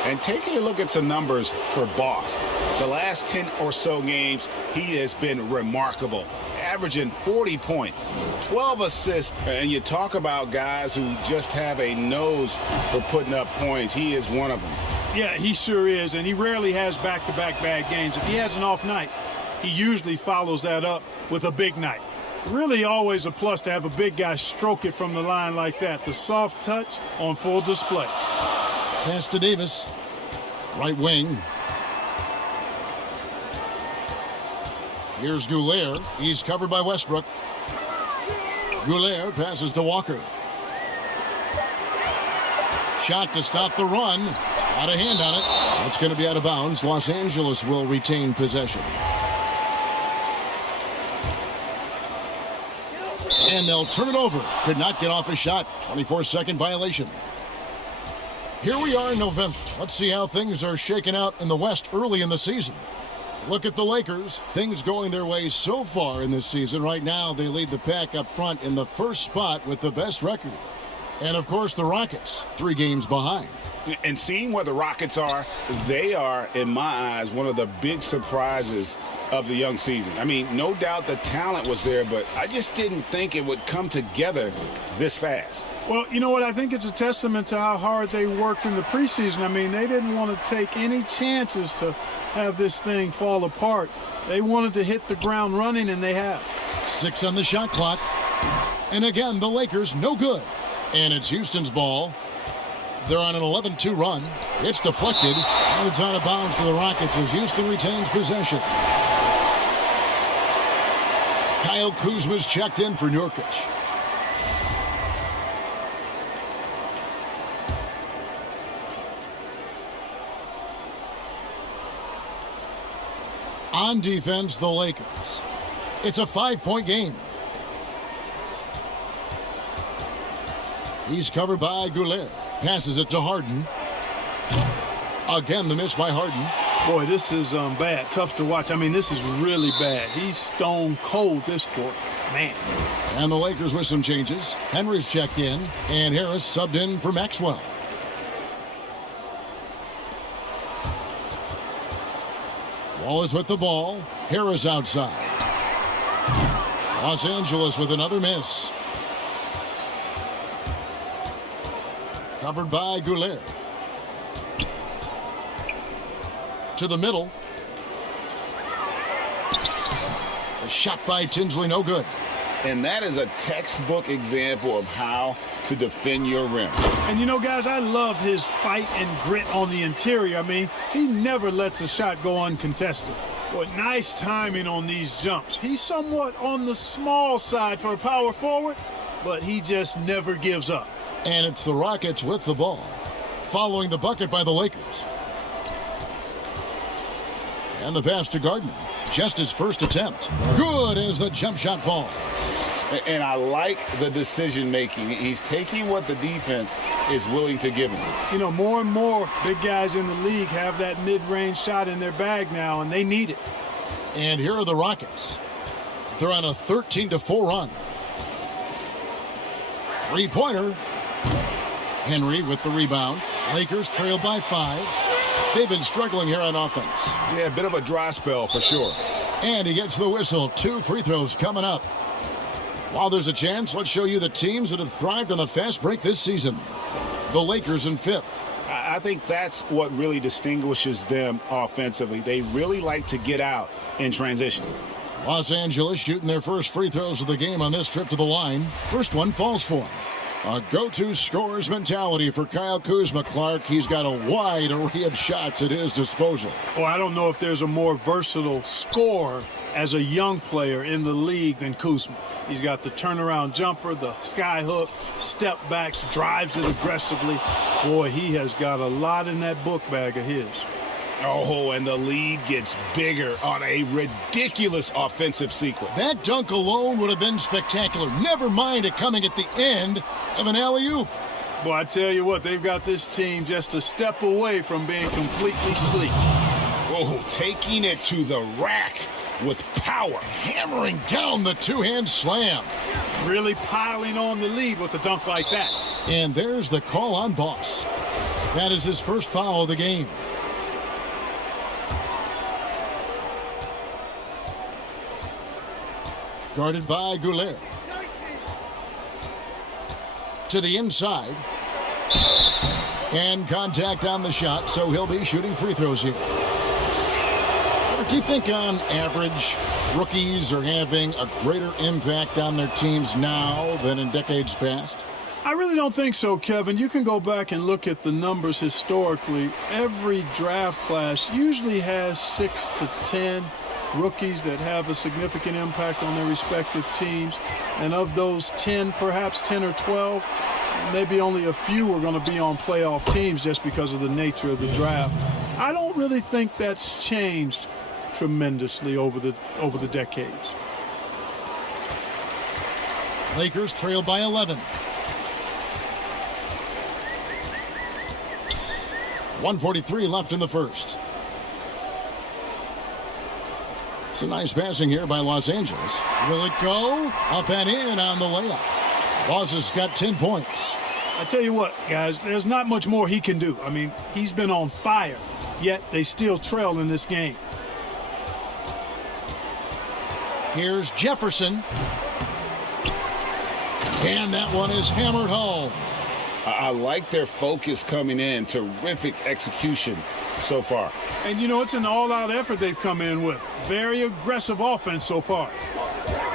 And taking a look at some numbers for Boss, the last 10 or so games, he has been remarkable, averaging 40 points, 12 assists. And you talk about guys who just have a nose for putting up points. He is one of them. Yeah, he sure is, and he rarely has back-to-back bad games. If he has an off night, he usually follows that up with a big night. Really always a plus to have a big guy stroke it from the line like that. The soft touch on full display. Pass to Davis. Right wing. Here's Goulet. He's covered by Westbrook. Goulet passes to Walker. Shot to stop the run. Got a hand on it. It's going to be out of bounds. Los Angeles will retain possession. And they'll turn it over. Could not get off a shot. 24-second violation. Here we are in November. Let's see how things are shaking out in the West early in the season. Look at the Lakers. Things going their way so far in this season. Right now, they lead the pack up front in the first spot with the best record. And, of course, the Rockets, 3 games behind. And seeing where the Rockets are, they are, in my eyes, one of the big surprises of the young season. I mean, no doubt the talent was there, but I just didn't think it would come together this fast. Well, you know what? I think it's a testament to how hard they worked in the preseason. I mean, they didn't want to take any chances to have this thing fall apart. They wanted to hit the ground running, and they have. 6 on the shot clock. And again, the Lakers, no good. And it's Houston's ball. They're on an 11-2 run. It's deflected, and it's out of bounds to the Rockets as Houston retains possession. Kyle Kuzma's checked in for Nurkic. On defense, the Lakers. It's a 5-point game. He's covered by Goulet. Passes it to Harden. Again, the miss by Harden. Boy, this is bad. Tough to watch. I mean, this is really bad. He's stone cold this quarter. Man. And the Lakers with some changes. Henry's checked in, and Harris subbed in for Maxwell. Wallace with the ball. Harris outside. Los Angeles with another miss. Covered by Goulet. To the middle. A shot by Tinsley, no good. And that is a textbook example of how to defend your rim. And you know, guys, I love his fight and grit on the interior. I mean, he never lets a shot go uncontested. Boy, nice timing on these jumps. He's somewhat on the small side for a power forward, but he just never gives up. And it's the Rockets with the ball, following the bucket by the Lakers. And the pass to Gardner. Just his first attempt. Good as the jump shot falls. And I like the decision-making. He's taking what the defense is willing to give him. You know, more and more big guys in the league have that mid-range shot in their bag now, and they need it. And here are the Rockets. They're on a 13-4 run. 3-pointer. Henry with the rebound. Lakers trail by 5. They've been struggling here on offense. Yeah, a bit of a dry spell for sure. And he gets the whistle. 2 free throws coming up. While there's a chance, let's show you the teams that have thrived on the fast break this season. The Lakers in 5th. I think that's what really distinguishes them offensively. They really like to get out in transition. Los Angeles shooting their first free throws of the game on this trip to the line. First one falls for him. A go-to scorer's mentality for Kyle Kuzma. Clark, he's got a wide array of shots at his disposal. Well, I don't know if there's a more versatile scorer as a young player in the league than Kuzma. He's got the turnaround jumper, the sky hook, step backs, drives it aggressively. Boy, he has got a lot in that book bag of his. Oh, and the lead gets bigger on a ridiculous offensive sequence. That dunk alone would have been spectacular. Never mind it coming at the end of an alley-oop. Boy, I tell you what, they've got this team just a step away from being completely sleep. Oh, taking it to the rack with power. Hammering down the two-hand slam. Really piling on the lead with a dunk like that. And there's the call on Boss. That is his first foul of the game. Guarded by Goulet. To the inside. And contact on the shot, so he'll be shooting free throws here. Do you think on average rookies are having a greater impact on their teams now than in decades past? I really don't think so, Kevin. You can go back and look at the numbers historically. Every draft class usually has 6 to 10 rookies that have a significant impact on their respective teams. And of those 10, perhaps 10 or 12, maybe only a few are going to be on playoff teams just because of the nature of the draft. I don't really think that's changed tremendously over the decades. Lakers trail by 11. 1:43 left in the first. It's a nice passing here by Los Angeles. Will it go? Up and in on the layup. Boss has got 10 points. I tell you what, guys, there's not much more he can do. I mean, he's been on fire, yet they still trail in this game. Here's Jefferson. And that one is hammered home. I like their focus coming in. Terrific execution so far. And, you know, it's an all-out effort they've come in with. Very aggressive offense so far.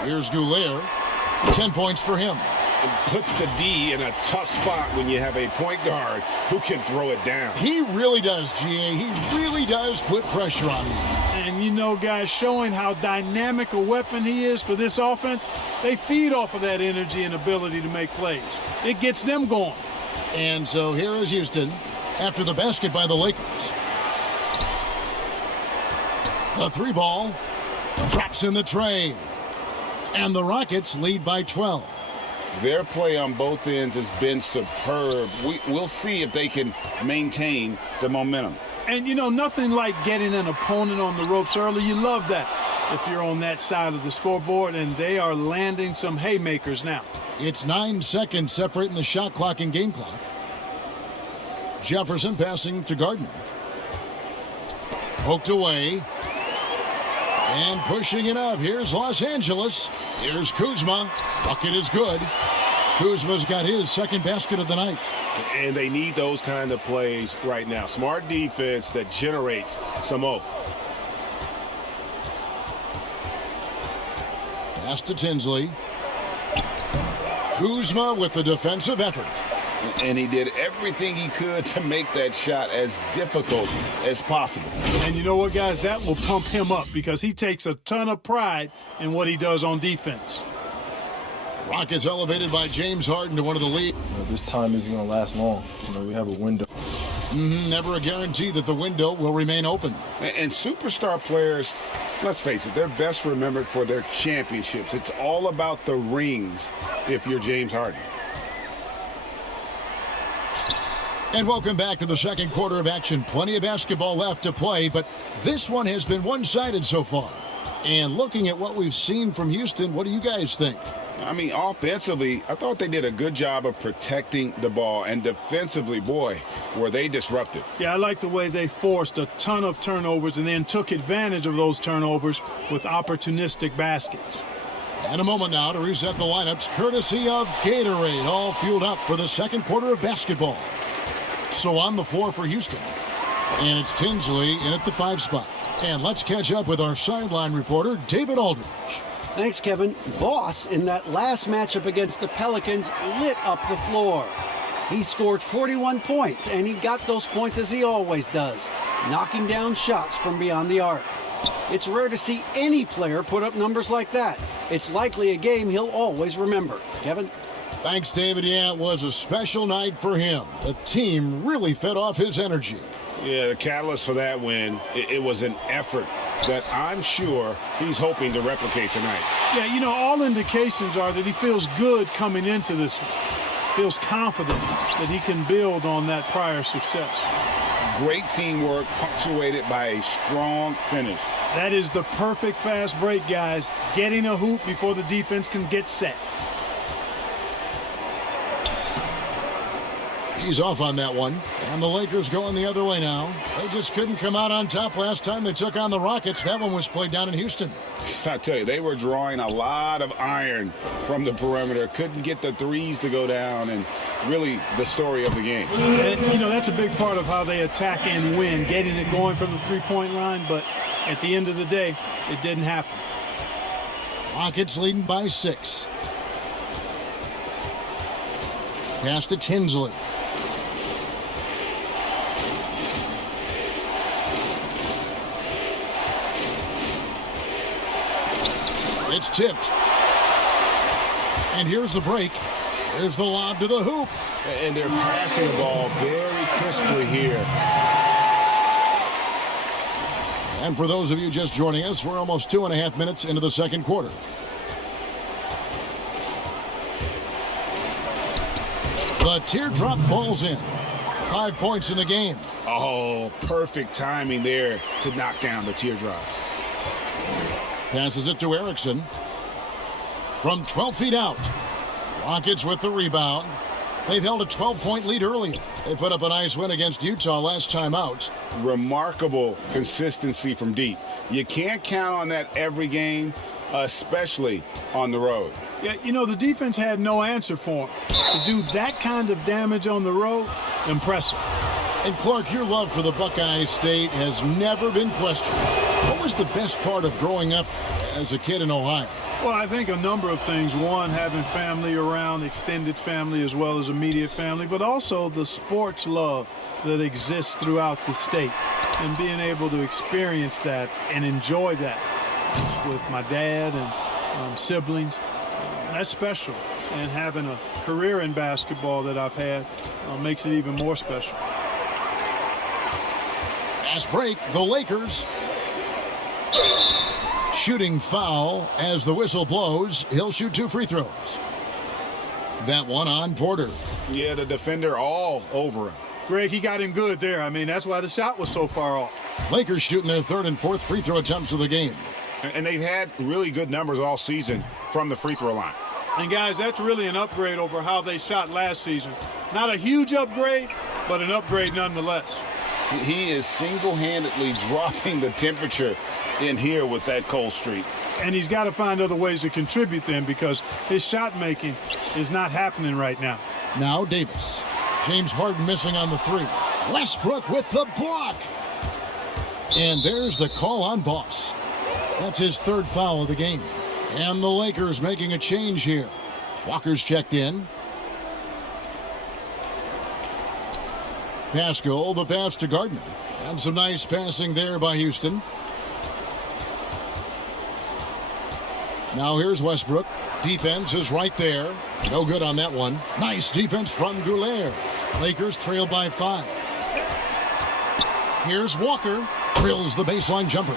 Here's Goulet. 10 points for him. It puts the D in a tough spot when you have a point guard who can throw it down. He really does, GA. He really does put pressure on you. And, you know, guys, showing how dynamic a weapon he is for this offense, they feed off of that energy and ability to make plays. It gets them going. And so here is Houston after the basket by the Lakers. The 3 ball drops in the tray. And the Rockets lead by 12. Their play on both ends has been superb. We'll see if they can maintain the momentum. And, you know, nothing like getting an opponent on the ropes early. You love that if you're on that side of the scoreboard, and they are landing some haymakers now. It's 9 seconds separating the shot clock and game clock. Jefferson passing to Gardner. Poked away. And pushing it up. Here's Los Angeles. Here's Kuzma. Bucket is good. Kuzma's got his second basket of the night. And they need those kind of plays right now. Smart defense that generates some hope. Pass to Tinsley. Kuzma with the defensive effort. And he did everything he could to make that shot as difficult as possible. And you know what, guys? That will pump him up because he takes a ton of pride in what he does on defense. Rockets elevated by James Harden to one of the lead. This time isn't going to last long. We have a window. Never a guarantee that the window will remain open. And superstar players, let's face it, they're best remembered for their championships. It's all about the rings if you're James Harden. And welcome back to the second quarter of action. Plenty of basketball left to play, but this one has been one-sided so far. And looking at what we've seen from Houston, what do you guys think? I mean, offensively, I thought they did a good job of protecting the ball. And defensively, boy, were they disruptive. Yeah, I like the way they forced a ton of turnovers and then took advantage of those turnovers with opportunistic baskets. And a moment now to reset the lineups, courtesy of Gatorade, all fueled up for the second quarter of basketball. So on the floor for Houston. And it's Tinsley in at the 5 spot. And let's catch up with our sideline reporter, David Aldridge. Thanks, Kevin. Boss, in that last matchup against the Pelicans, lit up the floor. He scored 41 points, and he got those points as he always does, knocking down shots from beyond the arc. It's rare to see any player put up numbers like that. It's likely a game he'll always remember. Kevin? Thanks, David. Yeah, it was a special night for him. The team really fed off his energy. Yeah, the catalyst for that win, it was an effort that I'm sure he's hoping to replicate tonight. Yeah, you know, all indications are that he feels good coming into this one. Feels confident that he can build on that prior success. Great teamwork punctuated by a strong finish. That is the perfect fast break, guys. Getting a hoop before the defense can get set. He's off on that one. And the Lakers going the other way now. They just couldn't come out on top last time they took on the Rockets. That one was played down in Houston. I tell you, they were drawing a lot of iron from the perimeter. Couldn't get the threes to go down, and really the story of the game. And, you know, that's a big part of how they attack and win, getting it going from the three-point line. But at the end of the day, it didn't happen. Rockets leading by 6. Pass to Tinsley. It's tipped. And here's the break. There's the lob to the hoop. And they're passing the ball very crisply here. And for those of you just joining us, we're almost 2.5 minutes into the second quarter. The teardrop falls in. 5 points in the game. Oh, perfect timing there to knock down the teardrop. Passes it to Erickson. From 12 feet out. Rockets with the rebound. They've held a 12-point lead earlier. They put up a nice win against Utah last time out. Remarkable consistency from deep. You can't count on that every game, especially on the road. Yeah, you know, the defense had no answer for him. To do that kind of damage on the road, impressive. And Clark, your love for the Buckeye State has never been questioned. What was the best part of growing up as a kid in Ohio? Well, I think a number of things. One, having family around, extended family as well as immediate family, but also the sports love that exists throughout the state and being able to experience that and enjoy that with my dad and siblings. That's special. And having a career in basketball that I've had makes it even more special. Fast break, the Lakers. Shooting foul as the whistle blows. He'll shoot 2 free throws. That one on Porter. Yeah, the defender all over him. Greg, he got him good there. I mean, that's why the shot was so far off. Lakers shooting their 3rd and 4th free throw attempts of the game. And they've had really good numbers all season from the free throw line. And, guys, that's really an upgrade over how they shot last season. Not a huge upgrade, but an upgrade nonetheless. He is single-handedly dropping the temperature in here with that cold streak. And he's got to find other ways to contribute then because his shot making is not happening right now. Now Davis. James Harden missing on the 3. Westbrook with the block. And there's the call on Boss. That's his 3rd foul of the game. And the Lakers making a change here. Walker's checked in. Pascal, the pass to Gardner. And some nice passing there by Houston. Now here's Westbrook. Defense is right there. No good on that one. Nice defense from Goulet. Lakers trail by 5. Here's Walker. Drills the baseline jumper.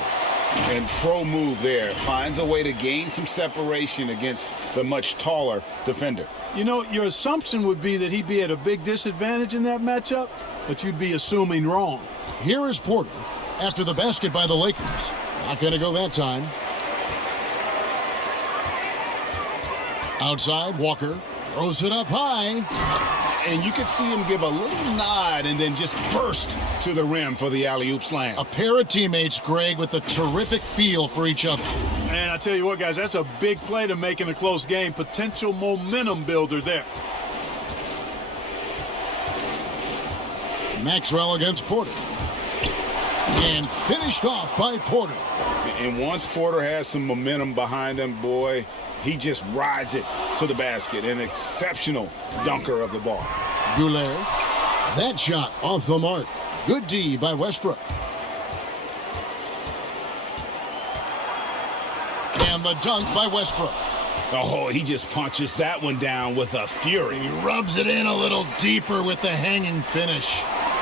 And pro move there. Finds a way to gain some separation against the much taller defender. You know, your assumption would be that he'd be at a big disadvantage in that matchup, but you'd be assuming wrong. Here is Porter after the basket by the Lakers. Not going to go that time. Outside, Walker throws it up high. And you could see him give a little nod and then just burst to the rim for the alley-oop slam. A pair of teammates, Greg, with a terrific feel for each other. And I tell you what, guys, that's a big play to make in a close game. Potential momentum builder there. Maxwell against Porter. And finished off by Porter. And once Porter has some momentum behind him, boy, he just rides it to the basket. An exceptional dunker of the ball. Goulet. That shot off the mark. Good D by Westbrook. And the dunk by Westbrook. Oh, he just punches that one down with a fury. He rubs it in a little deeper with the hanging finish.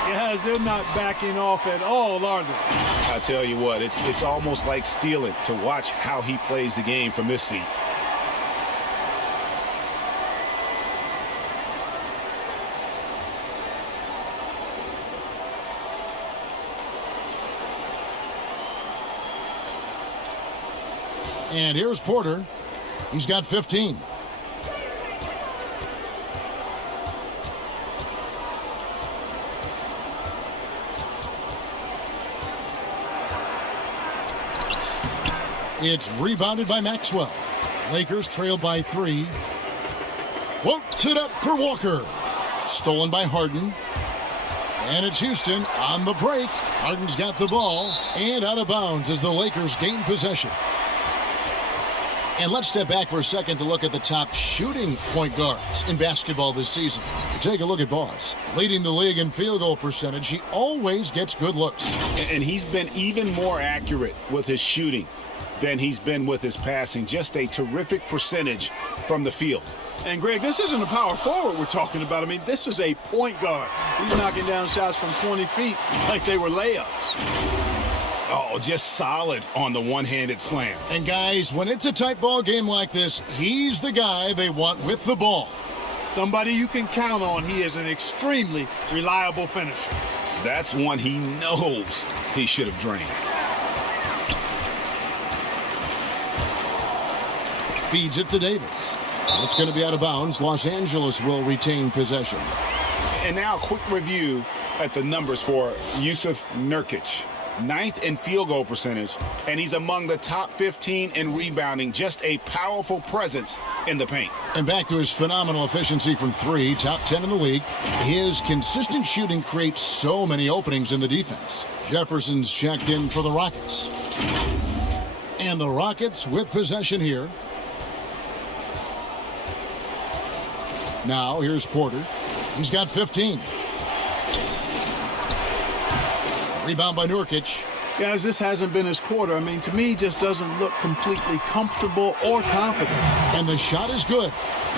Guys, they're not backing off at all, are they? I tell you what, it's almost like stealing to watch how he plays the game from this seat. And here's Porter. He's got 15. It's rebounded by Maxwell. Lakers trail by 3. Floats it up for Walker. Stolen by Harden. And it's Houston on the break. Harden's got the ball and out of bounds as the Lakers gain possession. And let's step back for a second to look at the top shooting point guards in basketball this season. Take a look at Boss. Leading the league in field goal percentage, he always gets good looks. And he's been even more accurate with his shooting than he's been with his passing. Just a terrific percentage from the field. And, Greg, this isn't a power forward we're talking about. I mean, this is a point guard. He's knocking down shots from 20 feet like they were layups. Oh, just solid on the one-handed slam. And, guys, when it's a tight ball game like this, he's the guy they want with the ball. Somebody you can count on. He is an extremely reliable finisher. That's one he knows he should have drained. Feeds it to Davis. It's going to be out of bounds. Los Angeles will retain possession. And now a quick review at the numbers for Jusuf Nurkic. 9th in field goal percentage, and he's among the top 15 in rebounding. Just a powerful presence in the paint. And back to his phenomenal efficiency from 3, top 10 in the league. His consistent shooting creates so many openings in the defense. Jefferson's checked in for the Rockets. And the Rockets with possession here. Now, here's Porter. He's got 15. Rebound by Nurkic. Guys, this hasn't been his quarter. I mean, to me, he just doesn't look completely comfortable or confident. And the shot is good.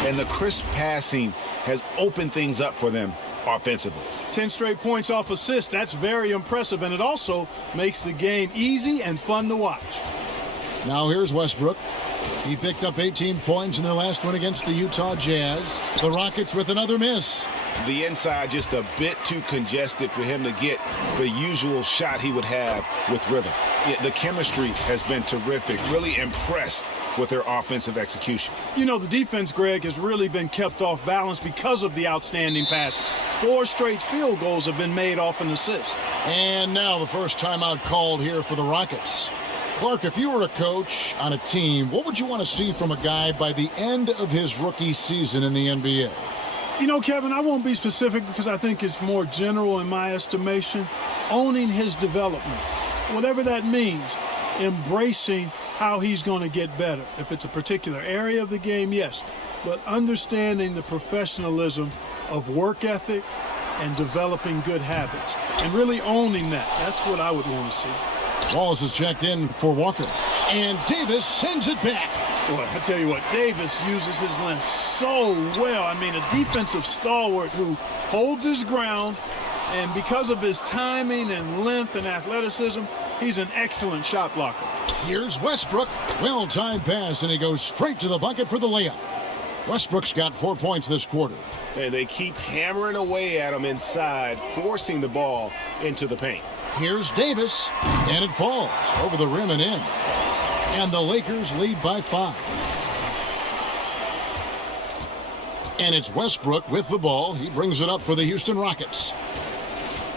And the crisp passing has opened things up for them offensively. 10 straight points off assists. That's very impressive, and it also makes the game easy and fun to watch. Now here's Westbrook. He picked up 18 points in their last one against the Utah Jazz. The Rockets with another miss. The inside just a bit too congested for him to get the usual shot he would have with rhythm. Yeah, the chemistry has been terrific. Really impressed with their offensive execution. You know, the defense, Greg, has really been kept off balance because of the outstanding passes. 4 straight field goals have been made off an assist. And now the first timeout called here for the Rockets. Clark, if you were a coach on a team, what would you want to see from a guy by the end of his rookie season in the NBA? You know, Kevin, I won't be specific because I think it's more general in my estimation. Owning his development, whatever that means, embracing how he's going to get better. If it's a particular area of the game, yes, but understanding the professionalism of work ethic and developing good habits and really owning that. That's what I would want to see. Wallace is checked in for Walker. And Davis sends it back. Boy, I tell you what, Davis uses his length so well. I mean, a defensive stalwart who holds his ground, and because of his timing and length and athleticism, he's an excellent shot blocker. Here's Westbrook. Well-timed pass, and he goes straight to the bucket for the layup. Westbrook's got 4 points this quarter. And they keep hammering away at him inside, forcing the ball into the paint. Here's Davis, and it falls over the rim and in. And the Lakers lead by 5. And it's Westbrook with the ball. He brings it up for the Houston Rockets.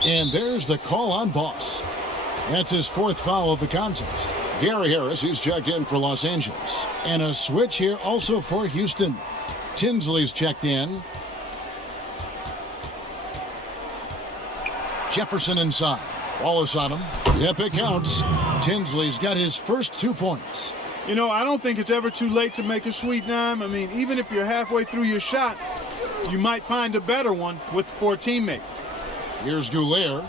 And there's the call on Boss. That's his 4th foul of the contest. Gary Harris, he's checked in for Los Angeles. And a switch here also for Houston. Tinsley's checked in. Jefferson inside. Wallace on him. Yep, it counts. Tinsley's got his first 2 points. You know, I don't think it's ever too late to make a sweet dime. I mean, even if you're halfway through your shot, you might find a better one for a teammate. Here's Goulet.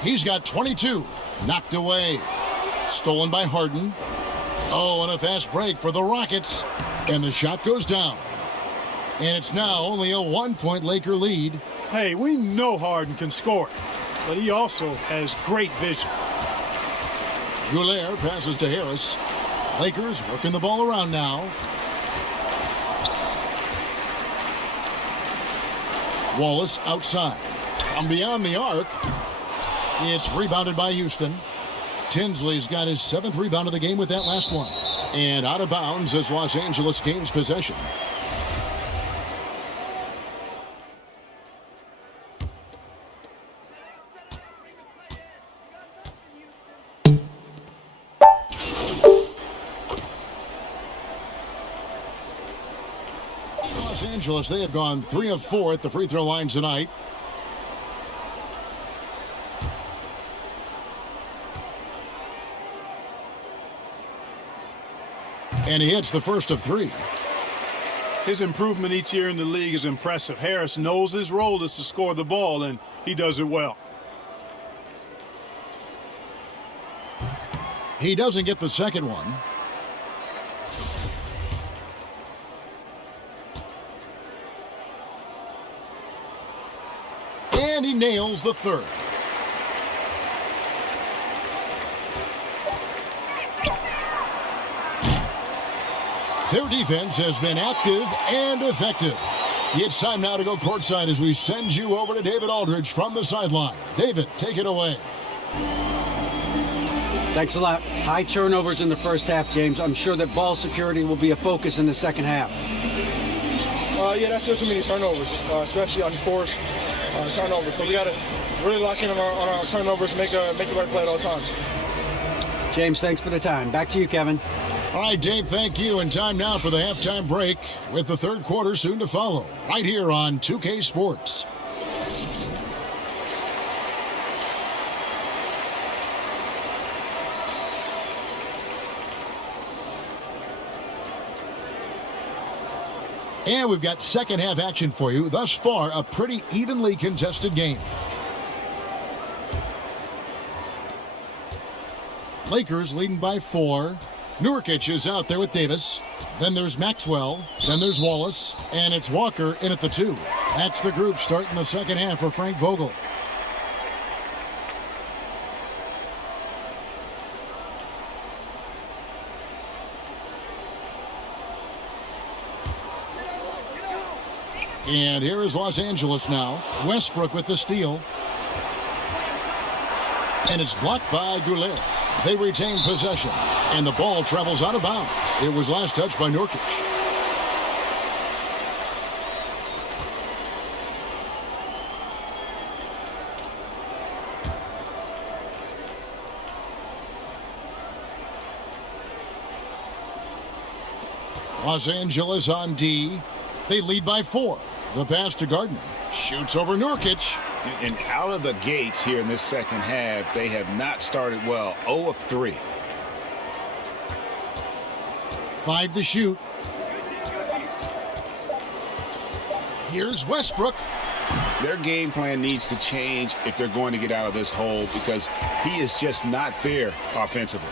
He's got 22. Knocked away. Stolen by Harden. Oh, and a fast break for the Rockets. And the shot goes down. And it's now only a 1-point Laker lead. Hey, we know Harden can score, but he also has great vision. Goulet passes to Harris. Lakers working the ball around now. Wallace outside. From beyond the arc. It's rebounded by Houston. Tinsley's got his 7th rebound of the game with that last one. And out of bounds as Los Angeles gains possession. Los Angeles, they have gone 3 of 4 at the free throw line tonight. And he hits the first of 3. His improvement each year in the league is impressive. Harris knows his role is to score the ball, and he does it well. He doesn't get the second one. And he nails the third. Their defense has been active and effective. It's time now to go courtside as we send you over to David Aldridge from the sideline. David, take it away. Thanks a lot. High turnovers in the first half, James. I'm sure that ball security will be a focus in the second half. Yeah, that's still too many turnovers, especially unforced turnovers. So we got to really lock in on our turnovers, make the right play at all times. James, thanks for the time. Back to you, Kevin. All right, Dave, thank you. And time now for the halftime break with the third quarter soon to follow right here on 2K Sports. And we've got second half action for you. Thus far, a pretty evenly contested game. Lakers leading by 4. Nurkic is out there with Davis. Then there's Maxwell. Then there's Wallace. And it's Walker in at the 2. That's the group starting the second half for Frank Vogel. And here is Los Angeles now. Westbrook with the steal. And it's blocked by Goulet. They retain possession. And the ball travels out of bounds. It was last touched by Nurkic. Los Angeles on D. They lead by 4. The pass to Gardner. Shoots over Nurkic. And out of the gates here in this second half, they have not started well. 0 of 3. 5 to shoot. Here's Westbrook. Their game plan needs to change if they're going to get out of this hole because he is just not there offensively.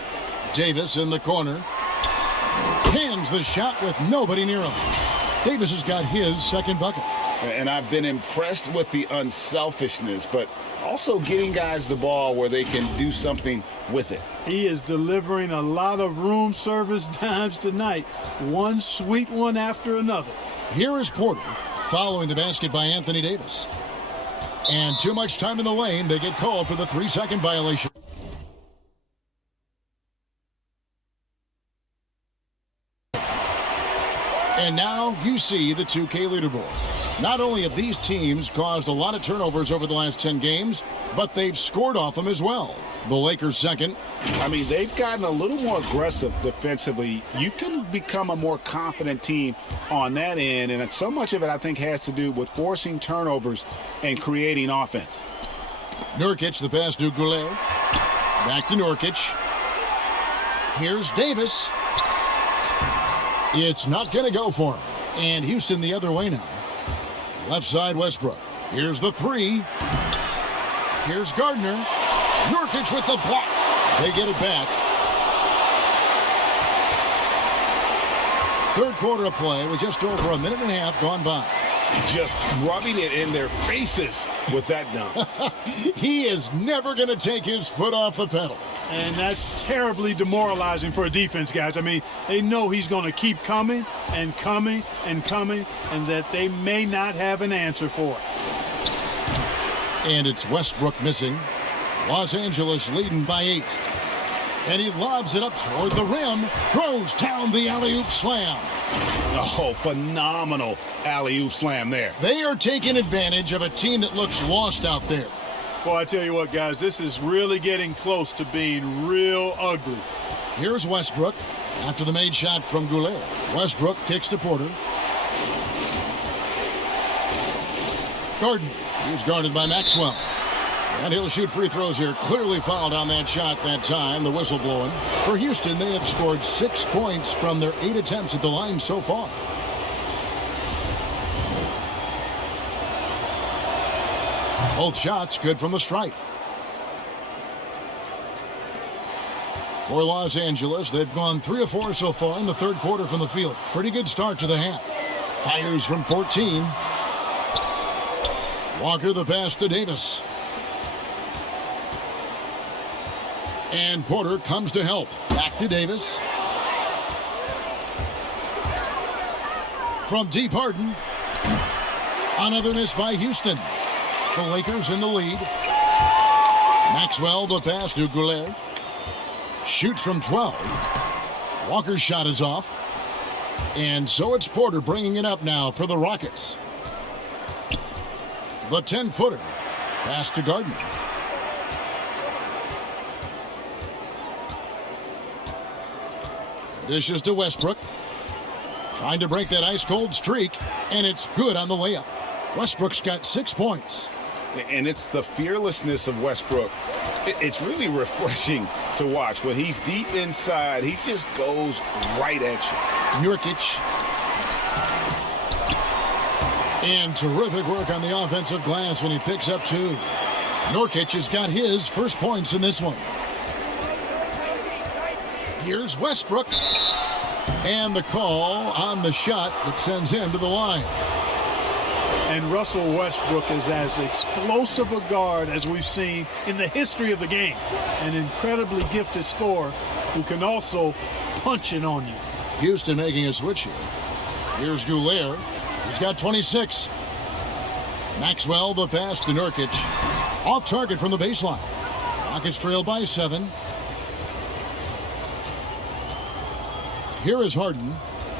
Davis in the corner. Hands the shot with nobody near him. Davis has got his second bucket. And I've been impressed with the unselfishness, but also getting guys the ball where they can do something with it. He is delivering a lot of room service dimes tonight. One sweet one after another. Here is Porter following the basket by Anthony Davis. And too much time in the lane. They get called for the 3-second violation. And now you see the 2K leaderboard. Not only have these teams caused a lot of turnovers over the last 10 games, but they've scored off them as well. The Lakers second. I mean, they've gotten a little more aggressive defensively. You can become a more confident team on that end, and so much of it, I think, has to do with forcing turnovers and creating offense. Nurkic, the pass to Goulet. Back to Nurkic. Here's Davis. It's not going to go for him. And Houston the other way now. Left side, Westbrook. Here's the three. Here's Gardner. Nurkic with the block. They get it back. Third quarter of play with just over a minute and a half gone by. Just rubbing it in their faces with that dunk. He is never going to take his foot off the pedal. And that's terribly demoralizing for a defense, guys. I mean, they know he's going to keep coming and coming and coming, and that they may not have an answer for it. And it's Westbrook missing. Los Angeles leading by 8. And he lobs it up toward the rim. Throws down the alley-oop slam. Oh, phenomenal alley-oop slam there. They are taking advantage of a team that looks lost out there. Well, I tell you what, guys, this is really getting close to being real ugly. Here's Westbrook after the made shot from Goulet. Westbrook kicks to Porter. Gordon. He's guarded by Maxwell. And he'll shoot free throws here. Clearly fouled on that shot that time. The whistle blowing. For Houston, they have scored 6 points from their 8 attempts at the line so far. Both shots good from the stripe. For Los Angeles, they've gone 3 of 4 so far in the third quarter from the field. Pretty good start to the half. Fires from 14. Walker the pass to Davis. And Porter comes to help. Back to Davis. From deep, Harden. Another miss by Houston. The Lakers in the lead. Maxwell the pass to Goulet. Shoots from 12. Walker's shot is off. And so it's Porter bringing it up now for the Rockets. The 10-footer. Pass to Gardner. Dishes to Westbrook. Trying to break that ice-cold streak. And it's good on the layup. Westbrook's got 6 points. And it's the fearlessness of Westbrook. It's really refreshing to watch. When he's deep inside, he just goes right at you. Nurkic. And terrific work on the offensive glass when he picks up 2. Nurkic has got his first points in this one. Here's Westbrook. And the call on the shot that sends him to the line. And Russell Westbrook is as explosive a guard as we've seen in the history of the game. An incredibly gifted scorer who can also punch it on you. Houston making a switch here. Here's Goulet. He's got 26. Maxwell the pass to Nurkic. Off target from the baseline. Rockets trail by 7. Here is Harden.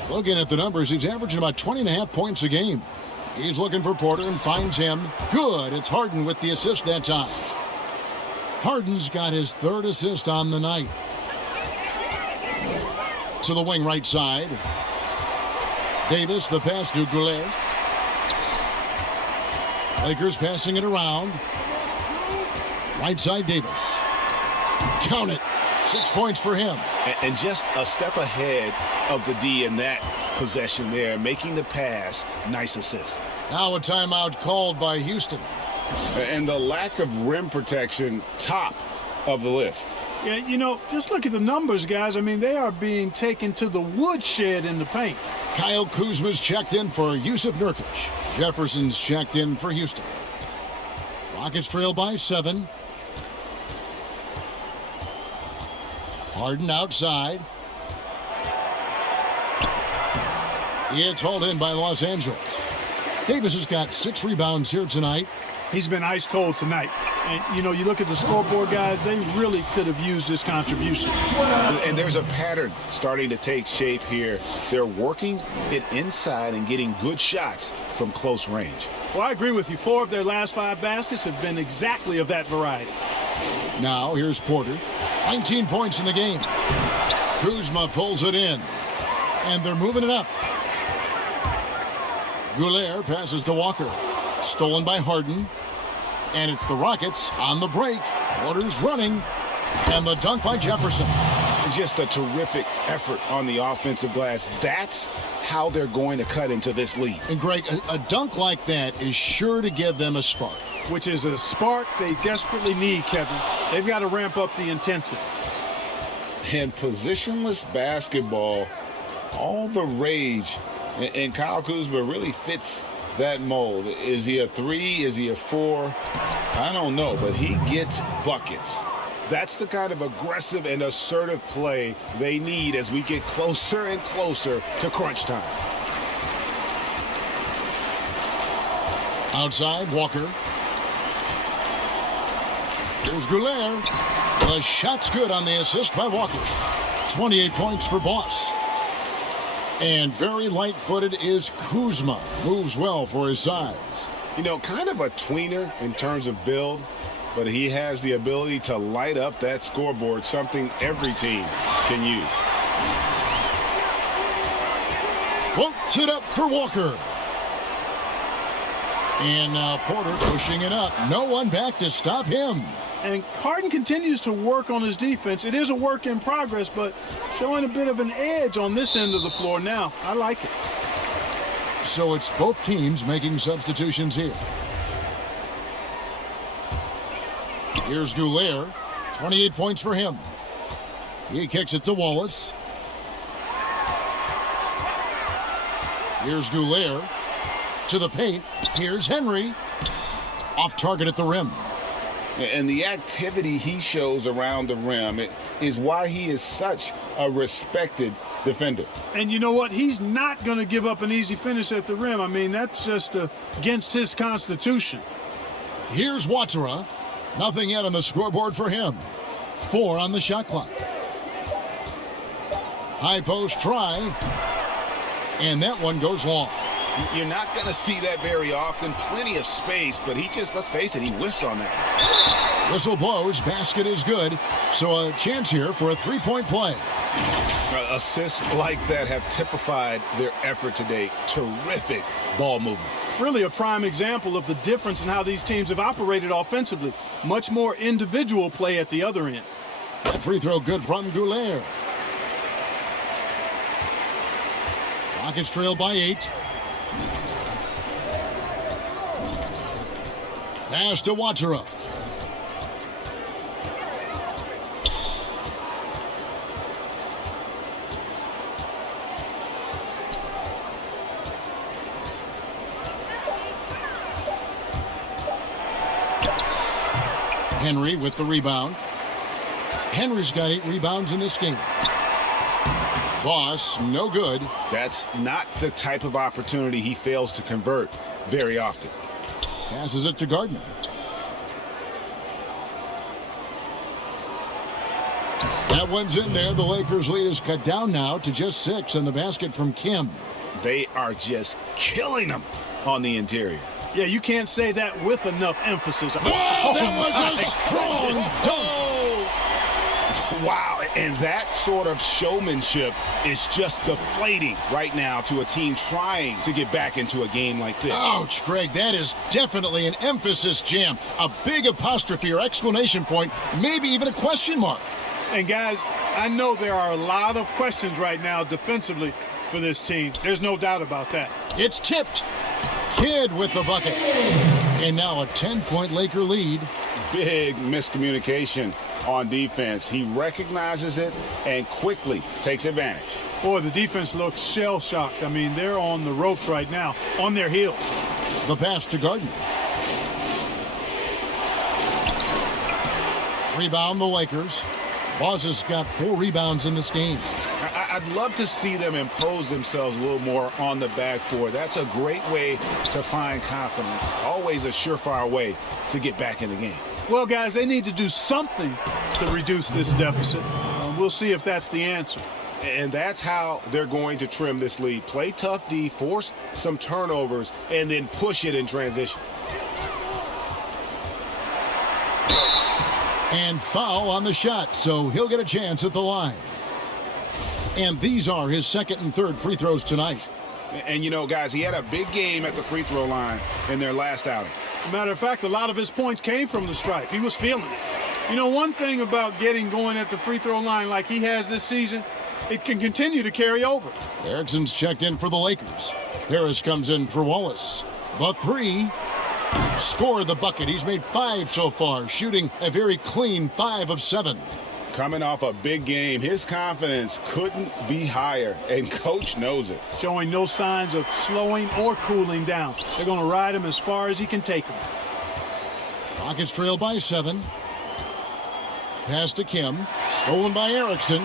Looking at the numbers, he's averaging about 20.5 points a game. He's looking for Porter and finds him. Good. It's Harden with the assist that time. Harden's got his 3rd assist on the night. To the wing right side. Davis, the pass to Goulet. Lakers passing it around. Right side, Davis. Count it. 6 points for him. And just a step ahead of the D in that possession there, making the pass. Nice assist. Now a timeout called by Houston. And the lack of rim protection, top of the list. Yeah, you know, just look at the numbers, guys. I mean, they are being taken to the woodshed in the paint. Kyle Kuzma's checked in for Yusuf Nurkic. Jefferson's checked in for Houston. Rockets trail by 7. Harden outside. It's hauled in by Los Angeles. Davis has got 6 rebounds here tonight. He's been ice cold tonight. And, you know, you look at the scoreboard, guys, they really could have used this contribution. And there's a pattern starting to take shape here. They're working it inside and getting good shots from close range. Well, I agree with you. 4 of their last 5 baskets have been exactly of that variety. Now, here's Porter. 19 points in the game. Kuzma pulls it in. And they're moving it up. Goulet passes to Walker. Stolen by Harden. And it's the Rockets on the break. Porter's running. And the dunk by Jefferson. Just a terrific effort on the offensive glass. That's how they're going to cut into this lead. And Greg, a dunk like that is sure to give them a spark. Which is a spark they desperately need, Kevin. They've got to ramp up the intensity. And positionless basketball, all the rage, and Kyle Kuzma really fits that mold. Is he a 3? Is he a 4? I don't know, but he gets buckets. That's the kind of aggressive and assertive play they need as we get closer and closer to crunch time. Outside, Walker. Here's Goulet. The shot's good on the assist by Walker. 28 points for Boss. And very light-footed is Kuzma. Moves well for his size. You know, kind of a tweener in terms of build, but he has the ability to light up that scoreboard, something every team can use. Floats it up for Walker. And now Porter pushing it up. No one back to stop him. And Harden continues to work on his defense. It is a work in progress, but showing a bit of an edge on this end of the floor now. I like it. So it's both teams making substitutions here. Here's Goulet. 28 points for him. He kicks it to Wallace. Here's Goulet. To the paint. Here's Henry. Off target at the rim. And the activity he shows around the rim is why he is such a respected defender. And you know what? He's not going to give up an easy finish at the rim. I mean, that's just against his constitution. Here's Watara. Nothing yet on the scoreboard for him. 4 on the shot clock. High post try. And that one goes long. You're not going to see that very often. Plenty of space, but he just, let's face it, he whiffs on that. Whistle blows. Basket is good. So a chance here for a 3-point play. Assists like that have typified their effort today. Terrific ball movement. Really a prime example of the difference in how these teams have operated offensively. Much more individual play at the other end. That free throw good from Goulet. Rockets trail by 8. Pass to Watara. Henry with the rebound. Henry's got 8 rebounds in this game. Boss, no good. That's not the type of opportunity he fails to convert very often. Passes it to Gardner. That one's in there. The Lakers' lead is cut down now to just 6, and the basket from Kim. They are just killing them on the interior. Yeah, you can't say that with enough emphasis. Oh, that was a strong dunk. Wow, and that sort of showmanship is just deflating right now to a team trying to get back into a game like this. Ouch, Greg, that is definitely an emphasis jam. A big apostrophe or exclamation point, maybe even a question mark. And guys, I know there are a lot of questions right now defensively for this team. There's no doubt about that. It's tipped. Kidd with the bucket. And now a 10-point Laker lead. Big miscommunication on defense. He recognizes it and quickly takes advantage. Boy, the defense looks shell-shocked. I mean, they're on the ropes right now, on their heels. The pass to Gardner. Rebound the Lakers. Boss has got 4 rebounds in this game. I'd love to see them impose themselves a little more on the backboard. That's a great way to find confidence. Always a surefire way to get back in the game. Well, guys, they need to do something to reduce this deficit. We'll see if that's the answer. And that's how they're going to trim this lead. Play tough D, force some turnovers, and then push it in transition. And foul on the shot, so he'll get a chance at the line. And these are his second and third free throws tonight. And, you know, guys, he had a big game at the free throw line in their last outing. As a matter of fact, a lot of his points came from the stripe. He was feeling it. You know, one thing about getting going at the free throw line like he has this season, it can continue to carry over. Erickson's checked in for the Lakers. Harris comes in for Wallace. The three. Scored the bucket. He's made 5 so far, shooting a very clean 5 of 7. Coming off a big game, his confidence couldn't be higher, and Coach knows it. Showing no signs of slowing or cooling down. They're going to ride him as far as he can take him. Rockets trail by 7. Pass to Kim. Stolen by Erickson.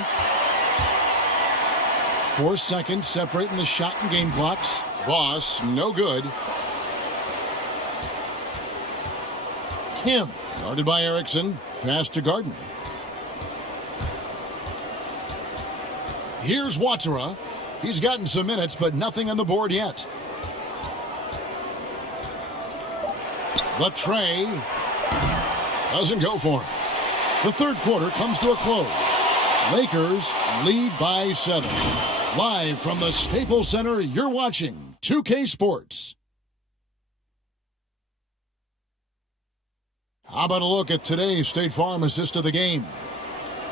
4 seconds separating the shot and game clocks. Voss, no good. Kim, guarded by Erickson. Pass to Gardner. Here's Watera. He's gotten some minutes, but nothing on the board yet. The tray doesn't go for him. The third quarter comes to a close. Lakers lead by 7. Live from the Staples Center, you're watching 2K Sports. How about a look at today's State Farm assist of the game?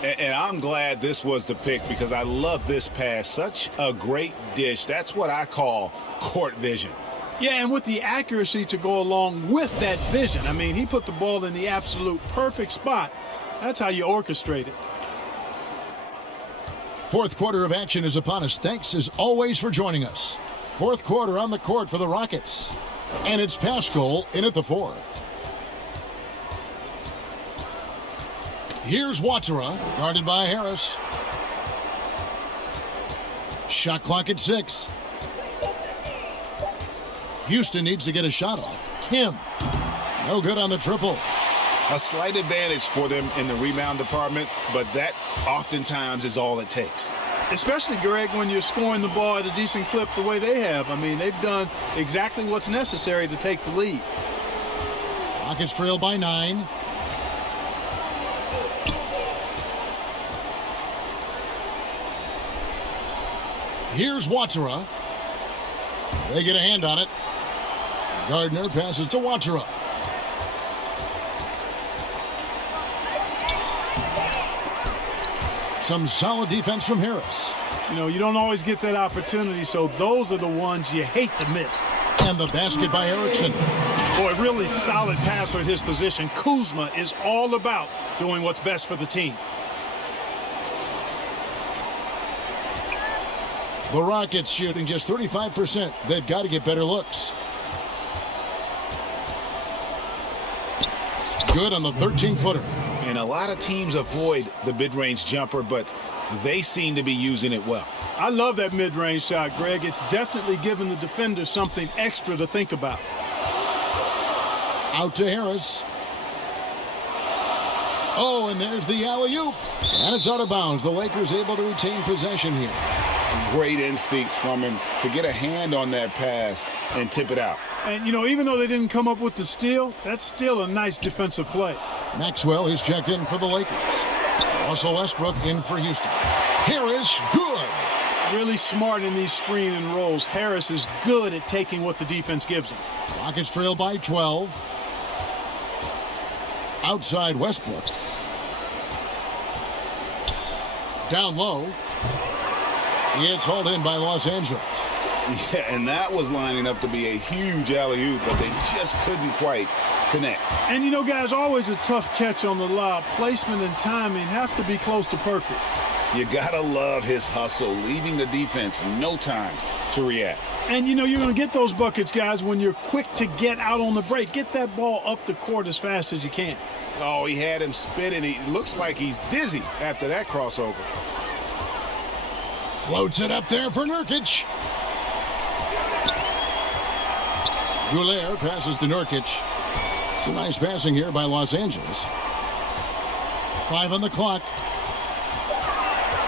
And I'm glad this was the pick because I love this pass. Such a great dish. That's what I call court vision. Yeah, and with the accuracy to go along with that vision. I mean, he put the ball in the absolute perfect spot. That's how you orchestrate it. Fourth quarter of action is upon us. Thanks, as always, for joining us. Fourth quarter on the court for the Rockets. And it's Pascal in at the 4. Here's Watera, guarded by Harris. Shot clock at 6. Houston needs to get a shot off. Kim, no good on the triple. A slight advantage for them in the rebound department, but that oftentimes is all it takes. Especially, Greg, when you're scoring the ball at a decent clip the way they have. I mean, they've done exactly what's necessary to take the lead. Rockets trail by 9. Here's Watera. They get a hand on it. Gardner passes to Watera. Some solid defense from Harris. You know, you don't always get that opportunity, so those are the ones you hate to miss. And the basket by Erickson. Boy, really solid passer at his position. Kuzma is all about doing what's best for the team. The Rockets shooting just 35%. They've got to get better looks. Good on the 13-footer. And a lot of teams avoid the mid-range jumper, but they seem to be using it well. I love that mid-range shot, Greg. It's definitely given the defender something extra to think about. Out to Harris. Oh, and there's the alley-oop. And it's out of bounds. The Lakers able to retain possession here. Great instincts from him to get a hand on that pass and tip it out. And, you know, even though they didn't come up with the steal, that's still a nice defensive play. Maxwell is checked in for the Lakers. Russell Westbrook in for Houston. Harris, good. Really smart in these screen and rolls. Harris is good at taking what the defense gives him. Rockets trail by 12. Outside Westbrook. Down low. It's hauled in by Los Angeles. Yeah, and that was lining up to be a huge alley-oop, but they just couldn't quite connect. And, you know, guys, always a tough catch on the lob. Placement and timing have to be close to perfect. You got to love his hustle, leaving the defense no time to react. And, you know, you're going to get those buckets, guys, when you're quick to get out on the break. Get that ball up the court as fast as you can. Oh, he had him spinning. He looks like he's dizzy after that crossover. Floats it up there for Nurkic. Goulet passes to Nurkic. Some nice passing here by Los Angeles. 5 on the clock.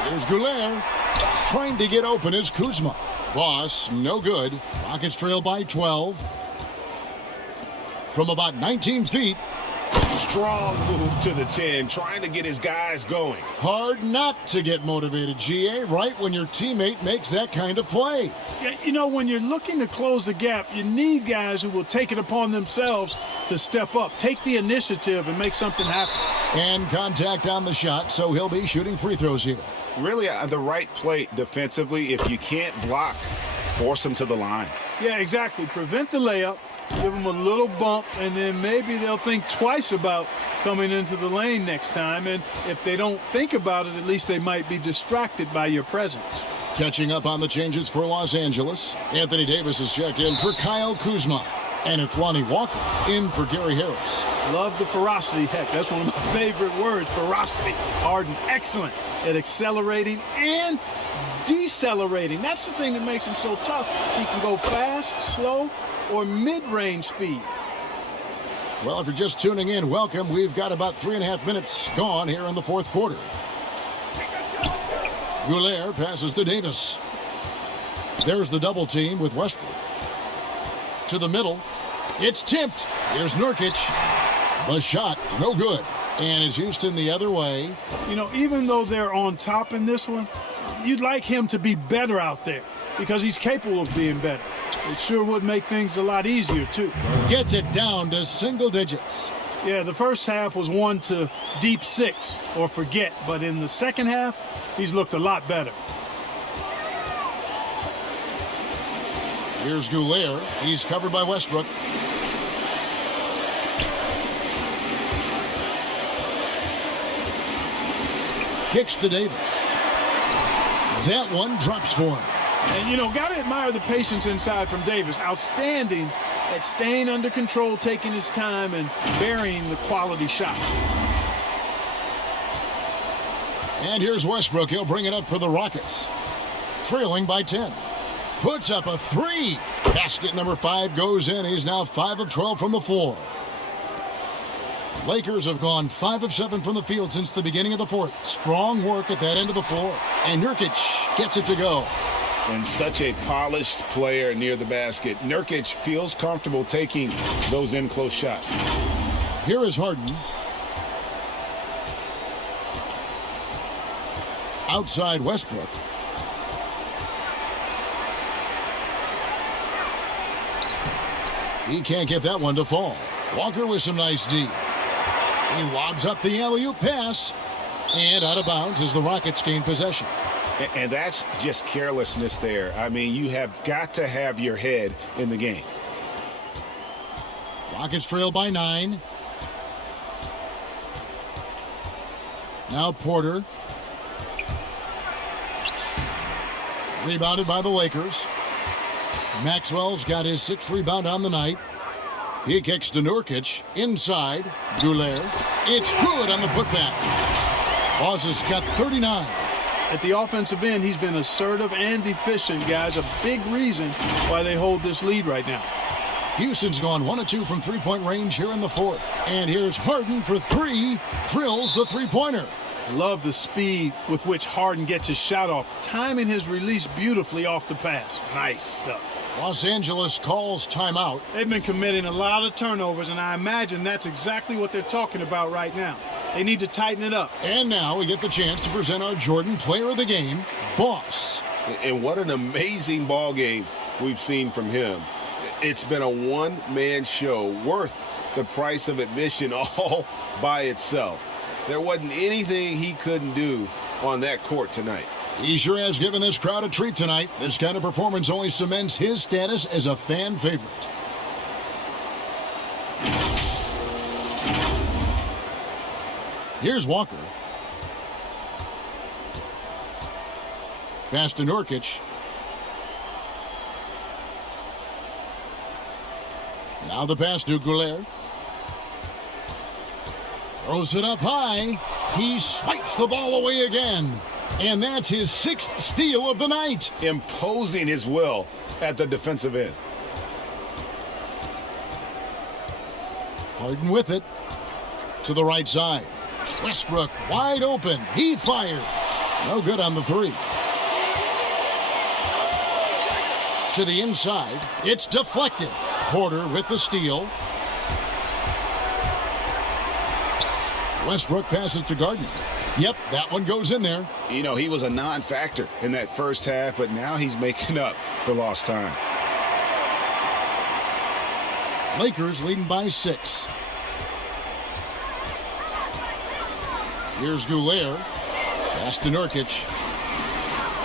Here's Goulet. Trying to get open is Kuzma. Boss, no good. Rockets trail by 12. From about 19 feet. Strong move to the 10, trying to get his guys going. Hard not to get motivated, GA, right when your teammate makes that kind of play. Yeah, you know, when you're looking to close the gap, you need guys who will take it upon themselves to step up, take the initiative, and make something happen. And contact on the shot, so he'll be shooting free throws here. Really the right play defensively. If you can't block, force him to the line. Yeah, exactly. Prevent the layup, give them a little bump, and then maybe they'll think twice about coming into the lane next time. And if they don't think about it, at least they might be distracted by your presence. Catching up on the changes for Los Angeles, Anthony Davis is checked in for Kyle Kuzma. And it's Lonnie Walker in for Gary Harris. Love the ferocity. Heck, that's one of my favorite words, ferocity. Harden, excellent at accelerating and decelerating. That's the thing that makes him so tough. He can go fast, slow, or mid-range speed. Well, if you're just tuning in, welcome. We've got about 3.5 minutes gone here in the fourth quarter. Goulet passes to Davis. There's the double team with Westbrook. To the middle. It's tipped. Here's Nurkic. The shot, no good. And it's Houston the other way. You know, even though they're on top in this one, you'd like him to be better out there because he's capable of being better. It sure would make things a lot easier, too. Gets it down to single digits. Yeah, the first half was 1 to deep 6 or forget, but in the second half, he's looked a lot better. Here's Goulet. He's covered by Westbrook. Kicks to Davis. That one drops for him. And, you know, got to admire the patience inside from Davis. Outstanding at staying under control, taking his time, and burying the quality shot. And here's Westbrook. He'll bring it up for the Rockets. Trailing by 10. Puts up a 3. Basket number 5 goes in. He's now 5 of 12 from the floor. Lakers have gone 5 of 7 from the field since the beginning of the fourth. Strong work at that end of the floor. And Nurkic gets it to go. And such a polished player near the basket. Nurkic feels comfortable taking those in-close shots. Here is Harden. Outside Westbrook. He can't get that one to fall. Walker with some nice D. He lobs up the alley-oop pass. And out of bounds as the Rockets gain possession. And that's just carelessness there. I mean, you have got to have your head in the game. Rockets trail by 9. Now Porter. Rebounded by the Lakers. Maxwell's got his 6th rebound on the night. He kicks to Nurkic. Inside. Goulet. It's good on the putback. Boss has got 39. At the offensive end, he's been assertive and efficient, guys. A big reason why they hold this lead right now. Houston's gone 1 of 2 from three-point range here in the fourth. And here's Harden for 3. Drills the three-pointer. Love the speed with which Harden gets his shot off, timing his release beautifully off the pass. Nice stuff. Los Angeles calls timeout. They've been committing a lot of turnovers, and I imagine that's exactly what they're talking about right now. They need to tighten it up. And now we get the chance to present our Jordan Player of the Game, Boss. And what an amazing ball game we've seen from him. It's been a one-man show worth the price of admission all by itself. There wasn't anything he couldn't do on that court tonight. He sure has given this crowd a treat tonight. This kind of performance only cements his status as a fan favorite. Here's Walker. Pass to Nurkic. Now the pass to Goulet. Throws it up high. He swipes the ball away again. And that's his 6th steal of the night. Imposing his will at the defensive end. Harden with it. To the right side. Westbrook wide open. He fires. No good on the 3. To the inside. It's deflected. Porter with the steal. Westbrook passes to Gardner. Yep, that one goes in there. You know, he was a non-factor in that first half, but now he's making up for lost time. Lakers leading by 6. Here's Goulet. Pass to Nurkic.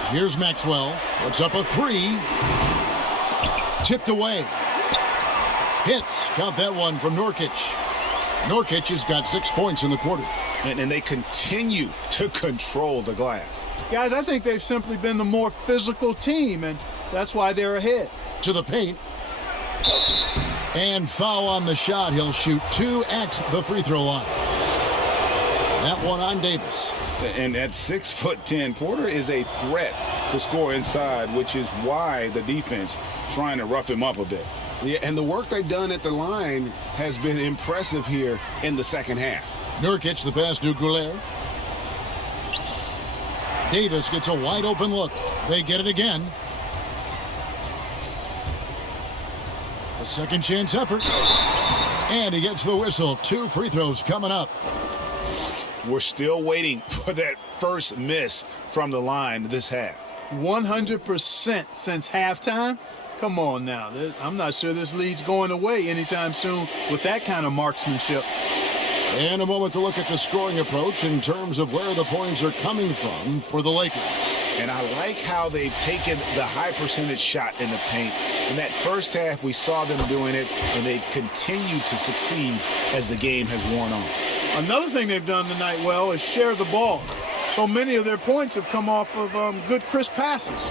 Here's Maxwell. Puts up a 3. Tipped away. Hits. Count that one from Nurkic. Nurkic has got 6 points in the quarter. And they continue to control the glass. Guys, I think they've simply been the more physical team, and that's why they're ahead. To the paint. And foul on the shot. He'll shoot 2 at the free throw line. That one on Davis. And at 6'10", Porter is a threat to score inside, which is why the defense trying to rough him up a bit. Yeah, and the work they've done at the line has been impressive here in the second half. Nurkic, the pass to Goulet. Davis gets a wide open look. They get it again. A second chance effort. And he gets the whistle. 2 free throws coming up. We're still waiting for that first miss from the line this half. 100% since halftime. Come on now. I'm not sure this lead's going away anytime soon with that kind of marksmanship. And a moment to look at the scoring approach in terms of where the points are coming from for the Lakers. And I like how they've taken the high percentage shot in the paint. In that first half, we saw them doing it, and they've continued to succeed as the game has worn on. Another thing they've done tonight well is share the ball. So many of their points have come off of good, crisp passes.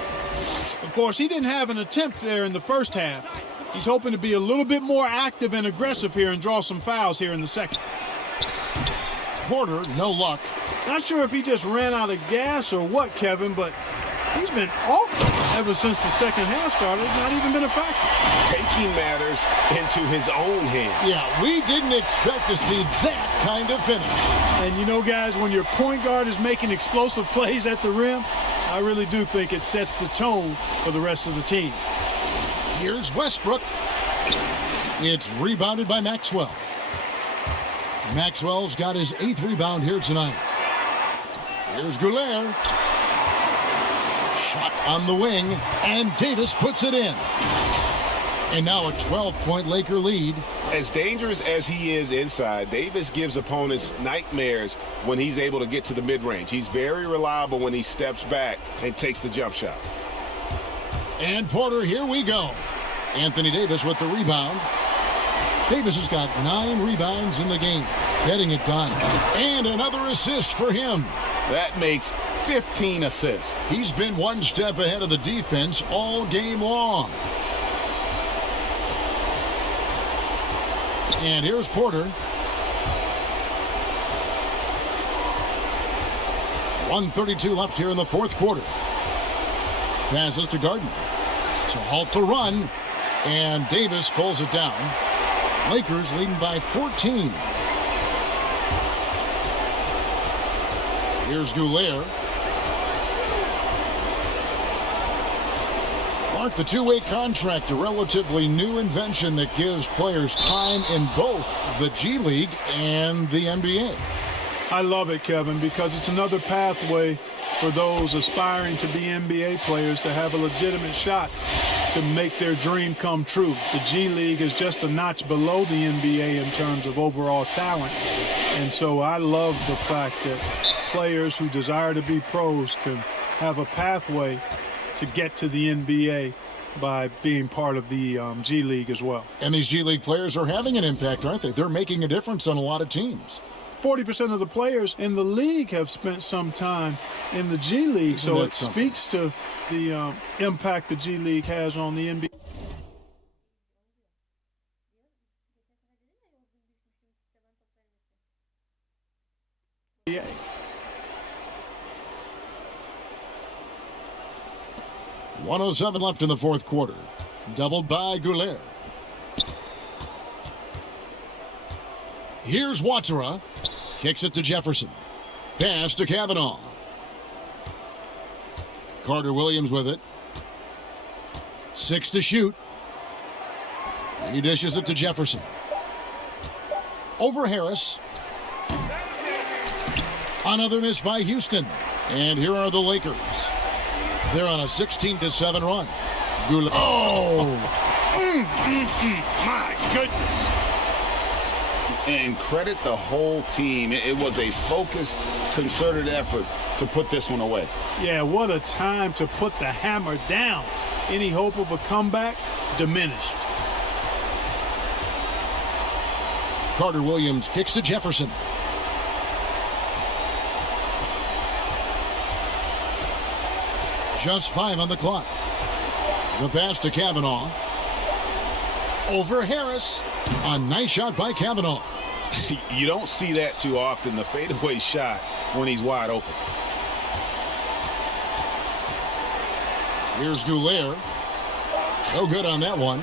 Of course, he didn't have an attempt there in the first half. He's hoping to be a little bit more active and aggressive here and draw some fouls here in the second. Porter, no luck. Not sure if he just ran out of gas or what, Kevin, but he's been awful ever since the second half started. Not even been a factor. Taking matters into his own hands. Yeah, we didn't expect to see that kind of finish. And you know, guys, when your point guard is making explosive plays at the rim, I really do think it sets the tone for the rest of the team. Here's Westbrook. It's rebounded by Maxwell. Maxwell's got his 8th rebound here tonight. Here's Goulet. Shot on the wing, and Davis puts it in. And now a 12-point Laker lead. As dangerous as he is inside, Davis gives opponents nightmares when he's able to get to the mid-range. He's very reliable when he steps back and takes the jump shot. And Porter, here we go. Anthony Davis with the rebound. Davis has got 9 rebounds in the game, getting it done. And another assist for him. That makes 15 assists. He's been one step ahead of the defense all game long. And here's Porter. 1:32 left here in the fourth quarter. Passes to Gardner to halt the run, and Davis pulls it down. Lakers leading by 14. Here's Goulet. Clark, the two-way contract, a relatively new invention that gives players time in both the G League and the NBA. I love it, Kevin, because it's another pathway for those aspiring to be NBA players to have a legitimate shot to make their dream come true. The G League is just a notch below the NBA in terms of overall talent. And so I love the fact that players who desire to be pros can have a pathway to get to the NBA by being part of the G League as well. And these G League players are having an impact, aren't they? They're making a difference on a lot of teams. 40% of the players in the league have spent some time in the G League, so it speaks to the impact the G League has on the NBA. 1:07 left in the fourth quarter. Doubled by Goulet. Here's Watera. Kicks it to Jefferson. Pass to Kavanaugh. Carter Williams with it. 6 to shoot. He dishes it to Jefferson. Over Harris. Another miss by Houston. And here are the Lakers. They're on a 16-7 run. Goulet. Oh! My goodness. And credit the whole team. It was a focused, concerted effort to put this one away. Yeah, what a time to put the hammer down. Any hope of a comeback diminished. Carter Williams kicks to Jefferson. Just 5 on the clock. The pass to Kavanaugh. Over Harris. A nice shot by Kavanaugh. You don't see that too often, the fadeaway shot when he's wide open. Here's Goulet. No good on that one.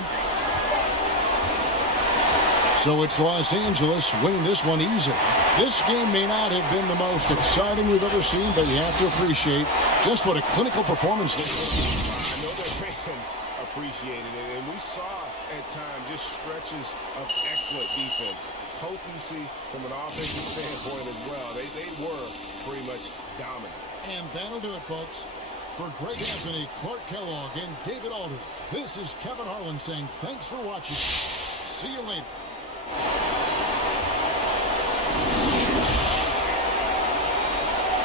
So it's Los Angeles winning this one easily. This game may not have been the most exciting we've ever seen, but you have to appreciate just what a clinical performance this was. I know their fans appreciated it, and we saw at times just stretches of excellent defense. Potency from an offensive standpoint as well. They were pretty much dominant. And that'll do it, folks. For Greg Anthony, Clark Kellogg, and David Aldridge, this is Kevin Harlan saying thanks for watching. See you later.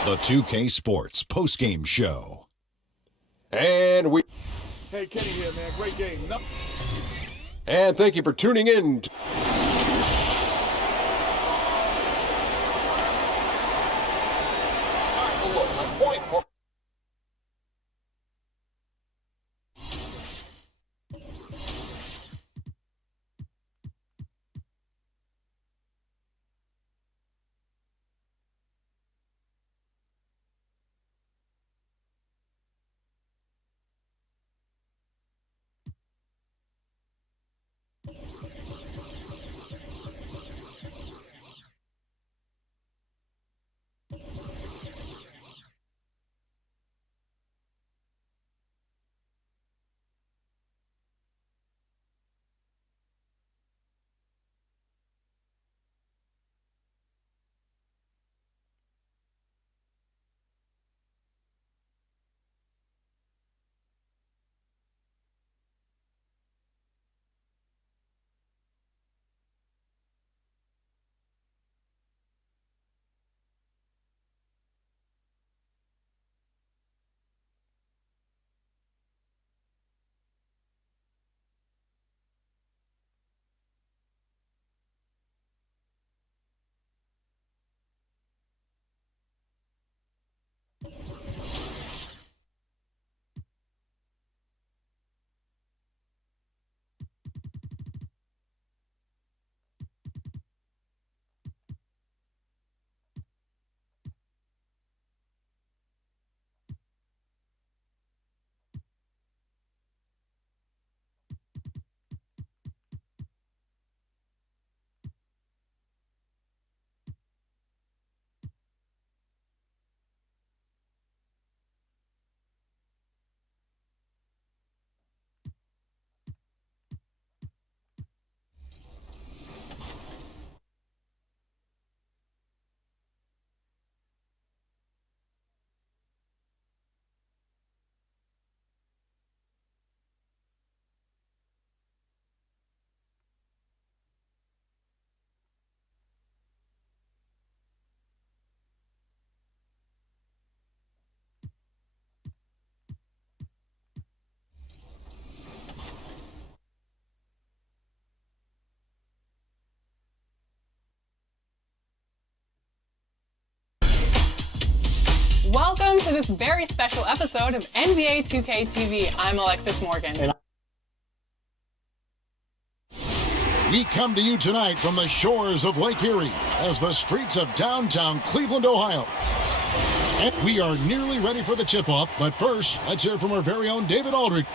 The 2K Sports postgame show. And we... Hey, Kenny here, man. Great game. And thank you for tuning in. Welcome to this very special episode of NBA 2K TV. I'm Alexis Morgan. We come to you tonight from the shores of Lake Erie as the streets of downtown Cleveland, Ohio And we are nearly ready for the tip-off, but first, let's hear from our very own David Aldridge.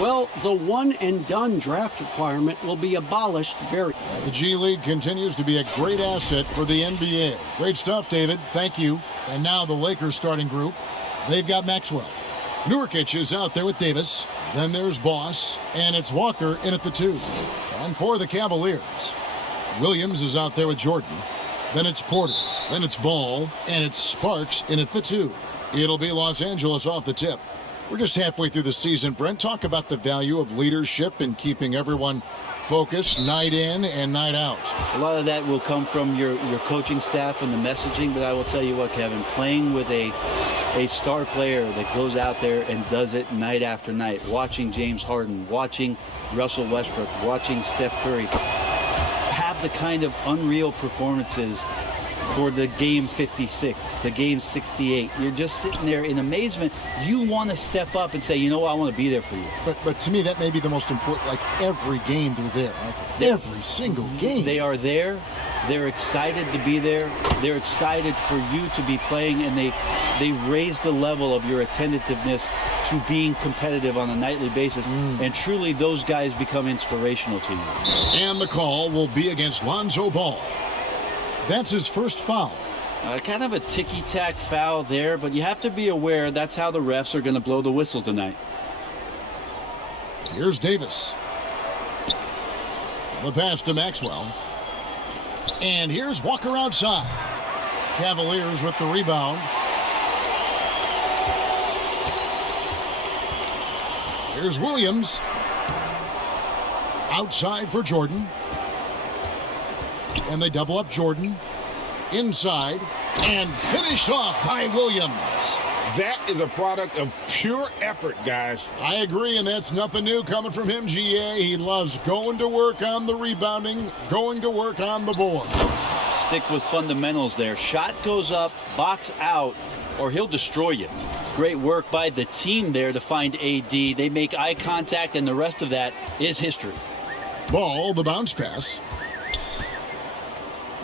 Well, the one-and-done draft requirement will be abolished very. The G League continues to be a great asset for the NBA. Great stuff, David. Thank you. And now the Lakers starting group. They've got Maxwell. Nurkic is out there with Davis. Then there's Boss, and it's Walker in at the 2. And for the Cavaliers, Williams is out there with Jordan. Then it's Porter. Then it's Ball, and it's Sparks in at the 2. It'll be Los Angeles off the tip. We're just halfway through the season. Brent, talk about the value of leadership and keeping everyone focused night in and night out. A lot of that will come from your coaching staff and the messaging, but I will tell you what, Kevin, playing with a star player that goes out there and does it night after night, watching James Harden, watching Russell Westbrook, watching Steph Curry have the kind of unreal performances for the game 56, the game 68. You're just sitting there in amazement. You want to step up and say, you know what, I want to be there for you. But to me, that may be the most important, like every game they're there. Like every single game. They are there. They're excited to be there. They're excited for you to be playing, and they raise the level of your attentiveness to being competitive on a nightly basis. And truly, those guys become inspirational to you. And the call will be against Lonzo Ball. That's his first foul. Kind of a ticky-tack foul there, but you have to be aware that's how the refs are going to blow the whistle tonight. Here's Davis. The pass to Maxwell. And here's Walker outside. Cavaliers with the rebound. Here's Williams. Outside for Jordan. And they double up Jordan. Inside. And finished off by Williams. That is a product of pure effort, guys. I agree, and that's nothing new coming from him, GA. He loves going to work on the rebounding, going to work on the board. Stick with fundamentals there. Shot goes up, box out, or he'll destroy you. Great work by the team there to find AD. They make eye contact, and the rest of that is history. Ball, the bounce pass.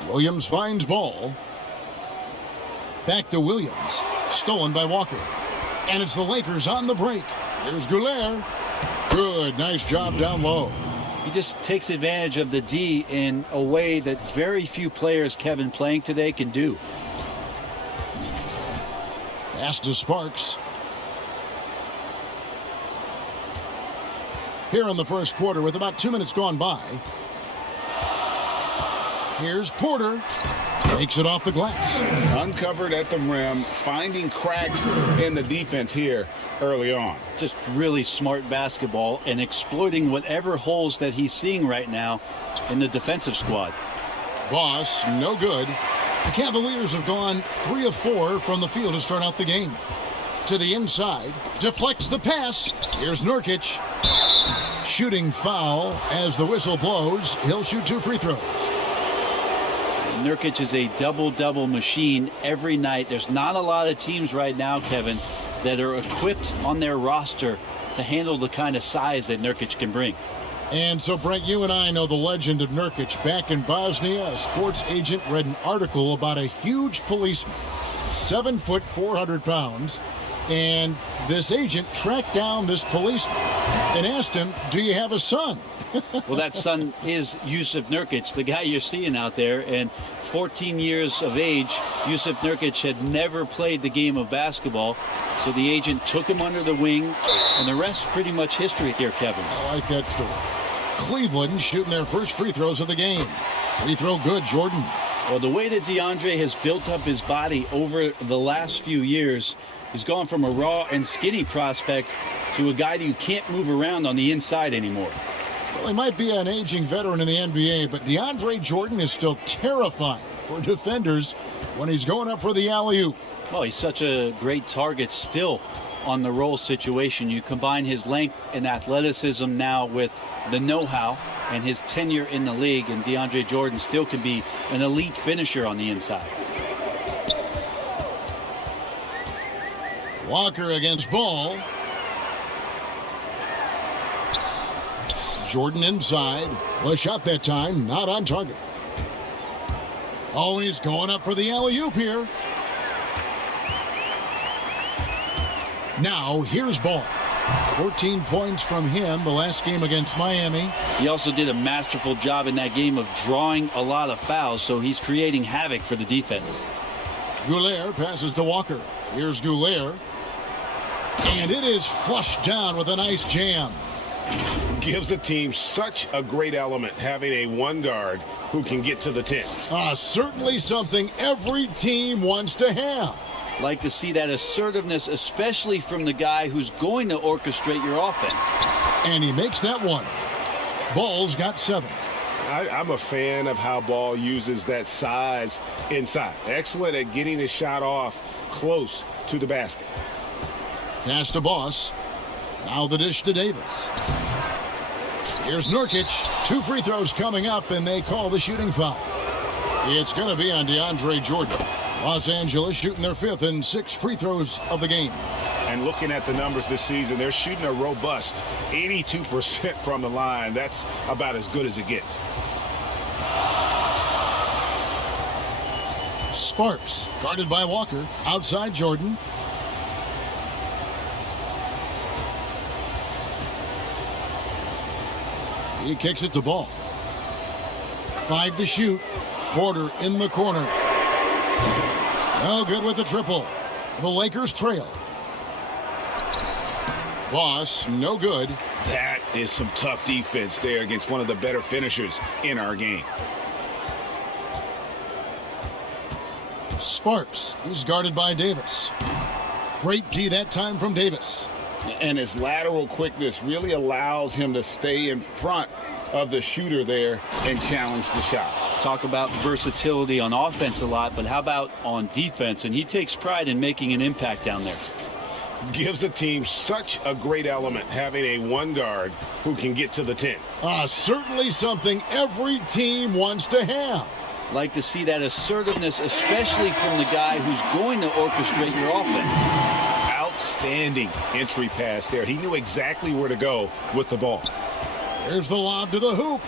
Williams finds Ball. Back to Williams. Stolen by Walker. And it's the Lakers on the break. Here's Goulet. Good, nice job down low. He just takes advantage of the D in a way that very few players, Kevin, playing today can do. Pass to Sparks. Here in the first quarter with about 2 minutes gone by. Here's Porter. Takes it off the glass. Uncovered at the rim, finding cracks in the defense here early on. Just really smart basketball and exploiting whatever holes that he's seeing right now in the defensive squad. Boss, no good. The Cavaliers have gone 3 of 4 from the field to start out the game. To the inside, deflects the pass. Here's Nurkic. Shooting foul as the whistle blows. He'll shoot 2 free throws. Nurkic is a double-double machine every night. There's not a lot of teams right now, Kevin, that are equipped on their roster to handle the kind of size that Nurkic can bring. And so, Brent, you and I know the legend of Nurkic. Back in Bosnia, a sports agent read an article about a huge policeman, 7 foot, 400 pounds, and this agent tracked down this policeman and asked him, do you have a son? Well, that son is Jusuf Nurkic, the guy you're seeing out there. And 14 years of age, Jusuf Nurkic had never played the game of basketball. So the agent took him under the wing, and the rest pretty much history here, Kevin. I like that story. Cleveland shooting their first free throws of the game. Free throw good, Jordan. Well, the way that DeAndre has built up his body over the last few years, he's gone from a raw and skinny prospect to a guy that you can't move around on the inside anymore. Well, he might be an aging veteran in the NBA, but DeAndre Jordan is still terrifying for defenders when he's going up for the alley-oop. Well, he's such a great target still on the roll situation. You combine his length and athleticism now with the know-how and his tenure in the league, and DeAndre Jordan still can be an elite finisher on the inside. Walker against Ball. Jordan inside. Well, shot that time, not on target. Oh, he's going up for the alley-oop here. Now, here's Ball. 14 points from him the last game against Miami. He also did a masterful job in that game of drawing a lot of fouls, so he's creating havoc for the defense. Goulet passes to Walker. Here's Goulet. And it is flushed down with a nice jam. Gives the team such a great element having a one guard who can get to the 10. Certainly something every team wants to have. Like to see that assertiveness, especially from the guy who's going to orchestrate your offense. And he makes that one. Ball's got 7. I'm a fan of how Ball uses that size inside. Excellent at getting his shot off close to the basket. Pass to Boss. Now the dish to Davis. Here's Nurkic. 2 free throws coming up, and they call the shooting foul. It's going to be on DeAndre Jordan. Los Angeles shooting their 5th and 6 free throws of the game. And looking at the numbers this season, they're shooting a robust 82% from the line. That's about as good as it gets. Sparks, guarded by Walker. Outside Jordan. He kicks it to Ball. 5 to shoot. Porter in the corner. No good with the triple. The Lakers trail. Boss, no good. That is some tough defense there against one of the better finishers in our game. Sparks, he's guarded by Davis. Great D that time from Davis. And his lateral quickness really allows him to stay in front of the shooter there and challenge the shot. Talk about versatility on offense a lot, but how about on defense? And he takes pride in making an impact down there. Gives the team such a great element having a one guard who can get to the 10. Certainly something every team wants to have. Like to see that assertiveness, especially from the guy who's going to orchestrate your offense. Outstanding entry pass there. He knew exactly where to go with the ball. There's the lob to the hoop.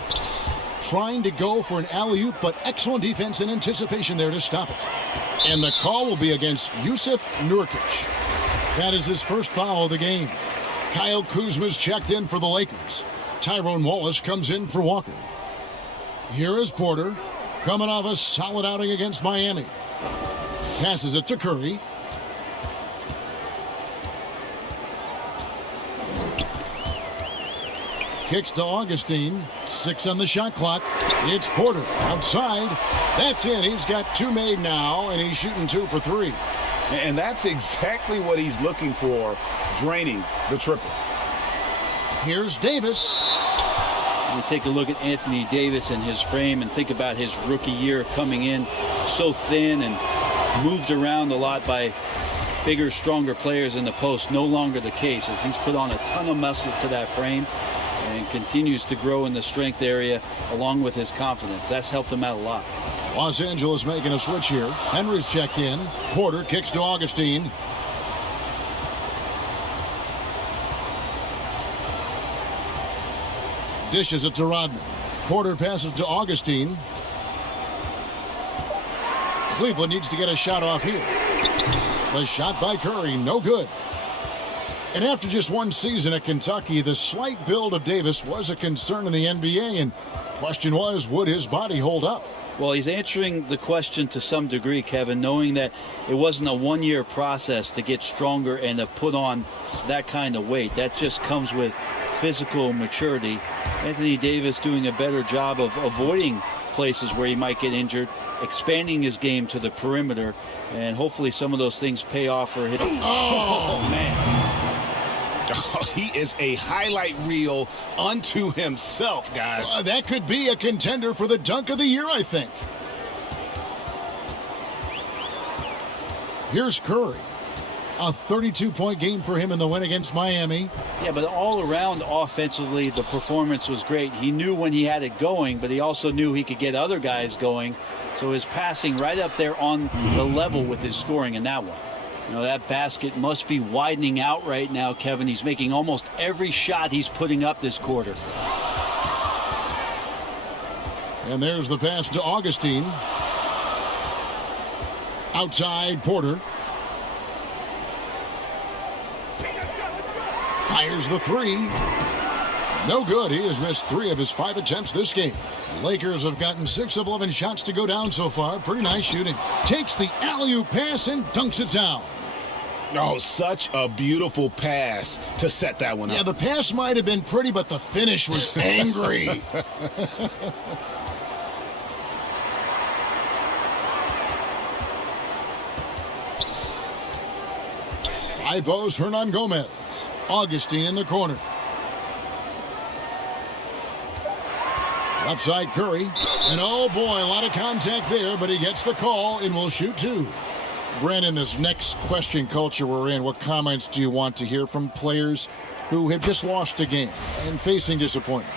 Trying to go for an alley-oop, but excellent defense and anticipation there to stop it. And the call will be against Yusuf Nurkic. That is his first foul of the game. Kyle Kuzma's checked in for the Lakers. Tyrone Wallace comes in for Walker. Here is Porter, coming off a solid outing against Miami. Passes it to Curry. Kicks to Augustine. 6 on the shot clock. It's Porter outside. That's it. He's got 2 made now, and he's shooting 2 for 3. And that's exactly what he's looking for, draining the triple. Here's Davis. We take a look at Anthony Davis and his frame and think about his rookie year coming in so thin and moved around a lot by bigger, stronger players in the post. No longer the case, as he's put on a ton of muscle to that frame and continues to grow in the strength area along with his confidence. That's helped him out a lot. Los Angeles making a switch here. Henry's checked in. Porter kicks to Augustine. Dishes it to Rodman. Porter passes to Augustine. Cleveland needs to get a shot off here. The shot by Curry, no good. And after just 1 season at Kentucky, the slight build of Davis was a concern in the NBA, and the question was, would his body hold up? Well, he's answering the question to some degree, Kevin, knowing that it wasn't a one-year process to get stronger and to put on that kind of weight. That just comes with physical maturity. Anthony Davis doing a better job of avoiding places where he might get injured, expanding his game to the perimeter, and hopefully some of those things pay off for him. Oh, man. He is a highlight reel unto himself, guys. That could be a contender for the dunk of the year, I think. Here's Curry. A 32-point game for him in the win against Miami. Yeah, but all around offensively, the performance was great. He knew when he had it going, but he also knew he could get other guys going. So his passing right up there on the level with his scoring in that one. You know, that basket must be widening out right now, Kevin. He's making almost every shot he's putting up this quarter. And there's the pass to Augustine. Outside Porter. Fires the three. No good. He has missed 3 of his 5 attempts this game. Lakers have gotten 6 of 11 shots to go down so far. Pretty nice shooting. Takes the alley-oop pass and dunks it down. Oh, such a beautiful pass to set that one up. Yeah, the pass might have been pretty, but the finish was angry. High post, Hernan Gomez. Augustine in the corner. Left side, Curry. And oh boy, a lot of contact there, but he gets the call and will shoot 2. Brandon, this next question culture we're in, what comments do you want to hear from players who have just lost a game and facing disappointment?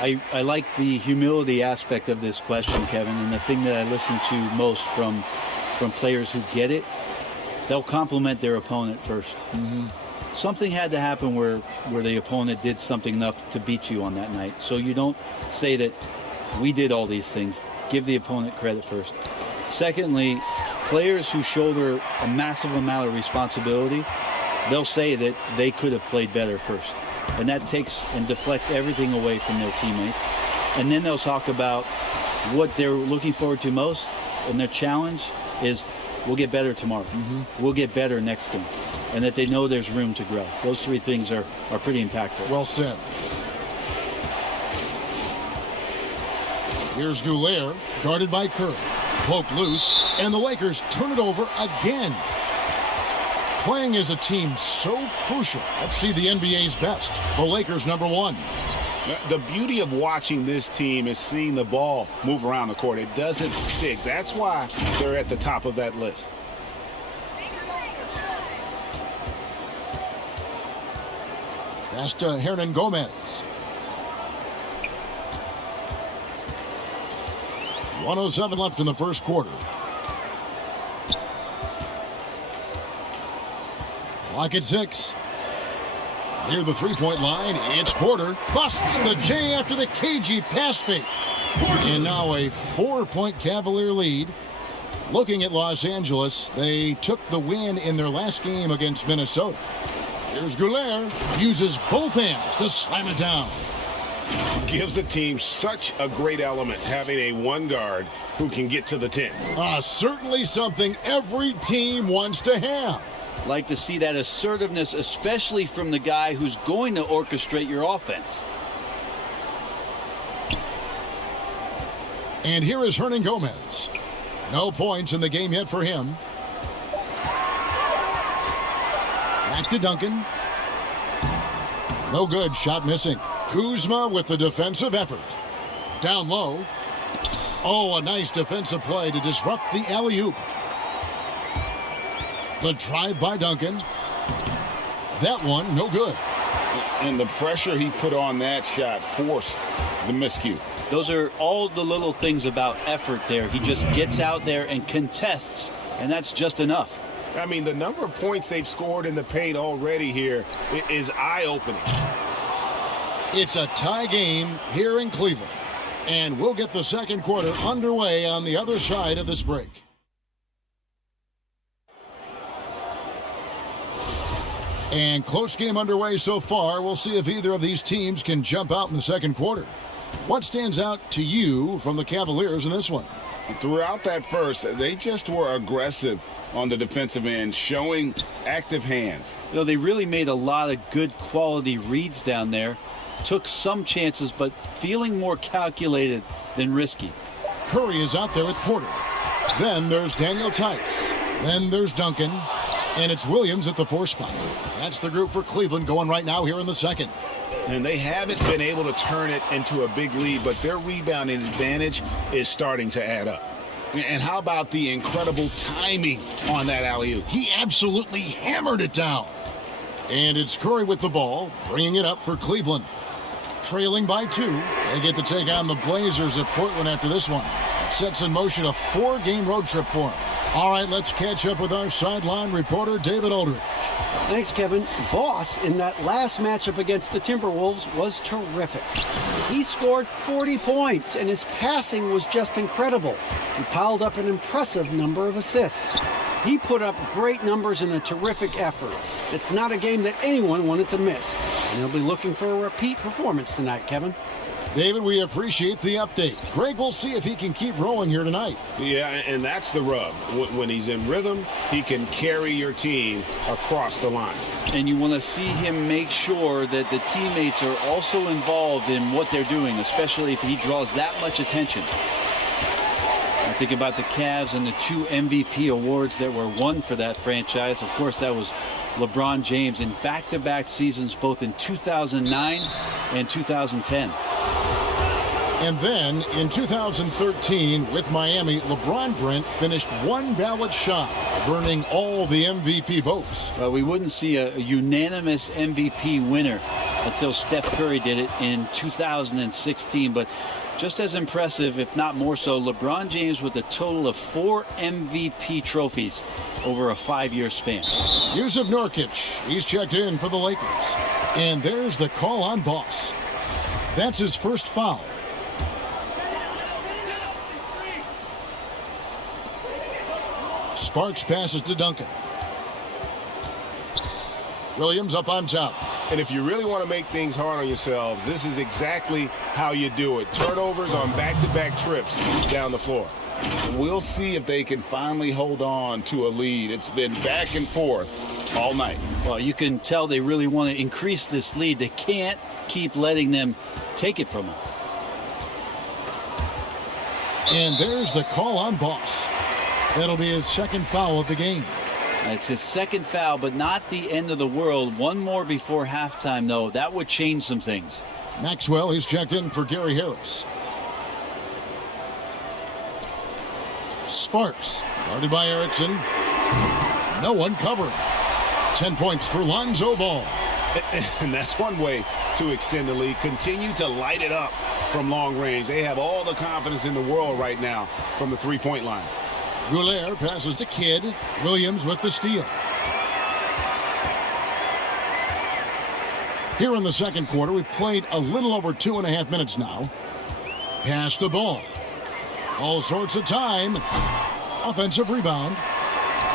I like the humility aspect of this question, Kevin, and the thing that I listen to most from players who get it, they'll compliment their opponent first. Mm-hmm. Something had to happen where the opponent did something enough to beat you on that night. So you don't say that we did all these things. Give the opponent credit first. Secondly, players who shoulder a massive amount of responsibility, they'll say that they could have played better first. And that takes and deflects everything away from their teammates. And then they'll talk about what they're looking forward to most, and their challenge is, we'll get better tomorrow. Mm-hmm. We'll get better next game. And that they know there's room to grow. Those 3 things are pretty impactful. Well said. Here's Goulet, guarded by Curry. Poked loose, and the Lakers turn it over again. Playing as a team so crucial. Let's see the NBA's best. The Lakers #1. The beauty of watching this team is seeing the ball move around the court. It doesn't stick. That's why they're at the top of that list. Pass to Hernan Gomez. 1:07 left in the first quarter. Clock at 6. Near the three-point line, it's Porter. Busts the J after the cagey pass fake. And now a 4-point Cavalier lead. Looking at Los Angeles, they took the win in their last game against Minnesota. Here's Goulet. Uses both hands to slam it down. Gives the team such a great element, having a 1 guard who can get to the 10. Certainly something every team wants to have. Like to see that assertiveness, especially from the guy who's going to orchestrate your offense. And here is Hernan Gomez. No points in the game yet for him. Back to Duncan. No good, shot missing. Kuzma with the defensive effort. Down low. Oh, a nice defensive play to disrupt the alley-oop. The drive by Duncan. That one, no good. And the pressure he put on that shot forced the miscue. Those are all the little things about effort there. He just gets out there and contests, and that's just enough. I mean, the number of points they've scored in the paint already here is eye-opening. It's a tie game here in Cleveland. And we'll get the second quarter underway on the other side of this break. And close game underway so far. We'll see if either of these teams can jump out in the second quarter. What stands out to you from the Cavaliers in this one? Throughout that first, they just were aggressive on the defensive end, showing active hands. You know, they really made a lot of good quality reads down there. Took some chances, but feeling more calculated than risky. Curry is out there with Porter. Then there's Daniel Tice. Then there's Duncan. And it's Williams at the 4 spot. That's the group for Cleveland going right now here in the second. And they haven't been able to turn it into a big lead, but their rebounding advantage is starting to add up. And how about the incredible timing on that alley-oop? He absolutely hammered it down. And it's Curry with the ball, bringing it up for Cleveland. Trailing by 2. They get to take on the Blazers at Portland after this one. It sets in motion a 4-game road trip for them. All right, let's catch up with our sideline reporter, David Aldridge. Thanks, Kevin. Boss in that last matchup against the Timberwolves was terrific. He scored 40 points, and his passing was just incredible. He piled up an impressive number of assists. He put up great numbers in a terrific effort. It's not a game that anyone wanted to miss. And they'll be looking for a repeat performance tonight, Kevin. David, we appreciate the update. Greg will see if he can keep rolling here tonight. Yeah, and that's the rub. When he's in rhythm, he can carry your team across the line. And you want to see him make sure that the teammates are also involved in what they're doing, especially if he draws that much attention. I think about the Cavs and the 2 MVP awards that were won for that franchise. Of course, that was LeBron James in back-to-back seasons, both in 2009 and 2010. And then in 2013 with Miami, LeBron Brent finished one ballot shy of earning all the MVP votes. Well, we wouldn't see a unanimous MVP winner until Steph Curry did it in 2016. But just as impressive, if not more so, LeBron James with a total of 4 MVP trophies over a 5-year span. Yusuf Nurkic, he's checked in for the Lakers. And there's the call on Boss. That's his first foul. Sparks passes to Duncan. Williams up on top. And if you really want to make things hard on yourselves, this is exactly how you do it. Turnovers on back-to-back trips down the floor. We'll see if they can finally hold on to a lead. It's been back and forth all night. Well, you can tell they really want to increase this lead. They can't keep letting them take it from them. And there's the call on Boss. That'll be his second foul of the game. It's his second foul, but not the end of the world. One more before halftime, though. That would change some things. Maxwell, he's checked in for Gary Harris. Sparks, guarded by Erickson. No one covering. 10 points for Lonzo Ball. And that's one way to extend the lead. Continue to light it up from long range. They have all the confidence in the world right now from the three-point line. Goulet passes to Kidd. Williams with the steal. Here in the second quarter, we've played a little over 2.5 minutes now. Pass the ball. All sorts of time. Offensive rebound.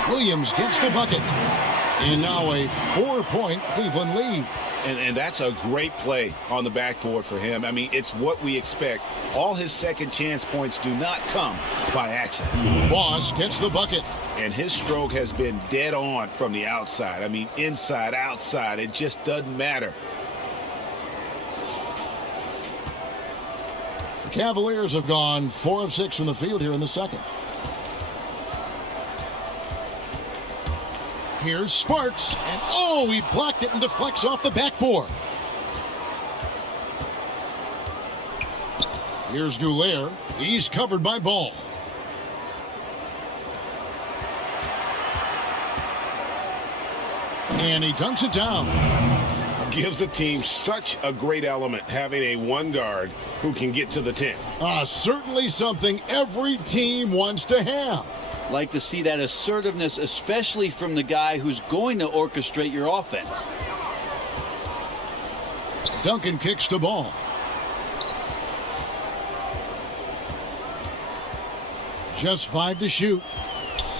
Williams gets the bucket. And now a 4-point Cleveland lead. And that's a great play on the backboard for him. I mean, it's what we expect. All his second chance points do not come by accident. Boss gets the bucket. And his stroke has been dead on from the outside. I mean, inside, outside, it just doesn't matter. The Cavaliers have gone 4 of 6 from the field here in the second. Here's Sparks, and oh, he blocked it and deflects off the backboard. Here's Goulet. He's covered by Ball. And he dunks it down. Gives the team such a great element having a one guard who can get to the 10. Certainly something every team wants to have. Like to see that assertiveness, especially from the guy who's going to orchestrate your offense. Duncan kicks the ball. Just 5 to shoot.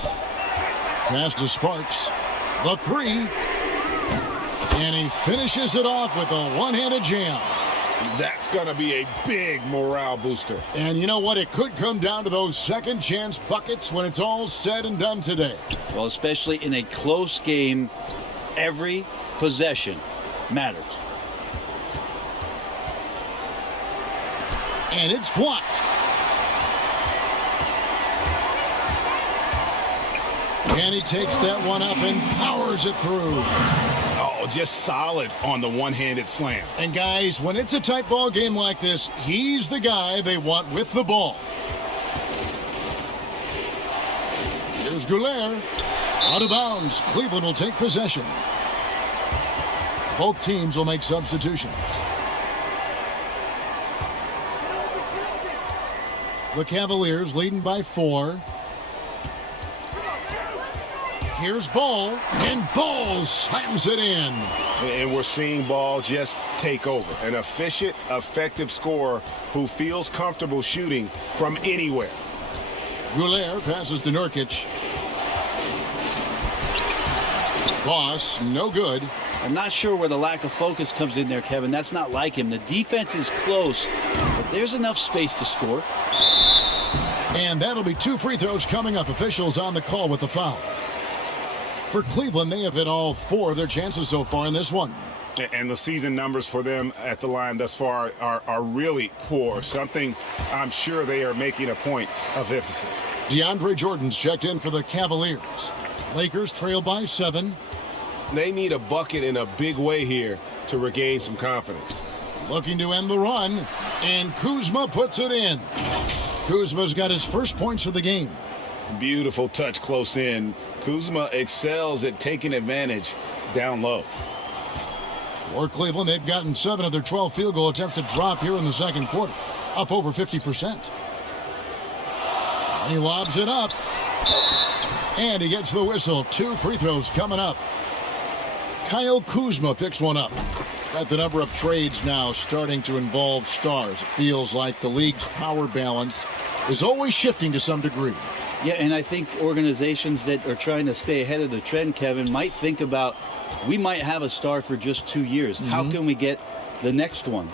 Pass to Sparks. The 3. And he finishes it off with a one-handed jam. That's going to be a big morale booster. And you know what? It could come down to those second chance buckets when it's all said and done today. Well, especially in a close game, every possession matters. And it's blocked. And he takes that one up and powers it through. Oh, just solid on the one-handed slam. And guys, when it's a tight ball game like this, he's the guy they want with the ball. Here's Goulet. Out of bounds. Cleveland will take possession. Both teams will make substitutions. The Cavaliers leading by 4. Here's Ball, and Ball slams it in. And we're seeing Ball just take over. An efficient, effective scorer who feels comfortable shooting from anywhere. Goulet passes to Nurkic. Boss, no good. I'm not sure where the lack of focus comes in there, Kevin. That's not like him. The defense is close, but there's enough space to score. And that'll be 2 free throws coming up. Officials on the call with the foul. For Cleveland, they have hit all 4 of their chances so far in this one. And the season numbers for them at the line thus far are really poor. Something I'm sure they are making a point of emphasis. DeAndre Jordan's checked in for the Cavaliers. Lakers trail by 7. They need a bucket in a big way here to regain some confidence. Looking to end the run, and Kuzma puts it in. Kuzma's got his first points of the game. Beautiful touch close in. Kuzma excels at taking advantage down low. For Cleveland, they've gotten 7 of their 12 field goal attempts to drop here in the second quarter, up over 50%. And he lobs it up, and he gets the whistle. 2 free throws coming up. Kyle Kuzma picks one up. Got the number of trades now starting to involve stars. It feels like the league's power balance is always shifting to some degree. Yeah, and I think organizations that are trying to stay ahead of the trend, Kevin, might think about, we might have a star for just 2 years. How can we get the next one?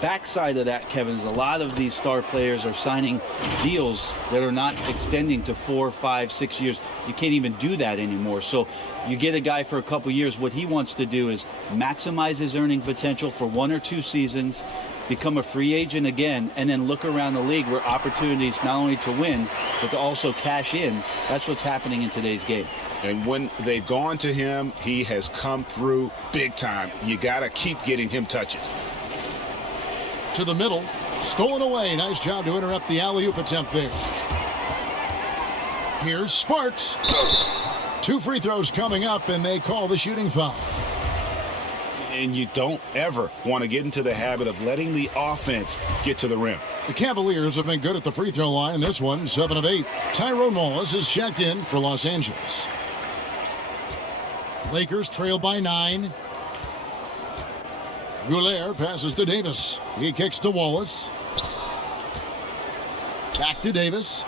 Backside of that, Kevin, is a lot of these star players are signing deals that are not extending to 4, 5, 6 years. You can't even do that anymore. So you get a guy for a couple years. What he wants to do is maximize his earning potential for 1 or 2 seasons, become a free agent again, and then look around the league where opportunities not only to win, but to also cash in. That's what's happening in today's game. And when they've gone to him, he has come through big time. You got to keep getting him touches. To the middle, stolen away. Nice job to interrupt the alley-oop attempt there. Here's Sparks. 2 free throws coming up, and they call the shooting foul. And you don't ever want to get into the habit of letting the offense get to the rim. The Cavaliers have been good at the free throw line in this one, 7 of 8. Tyrone Wallace is checked in for Los Angeles. Lakers trail by 9. Goulet passes to Davis. He kicks to Wallace. Back to Davis.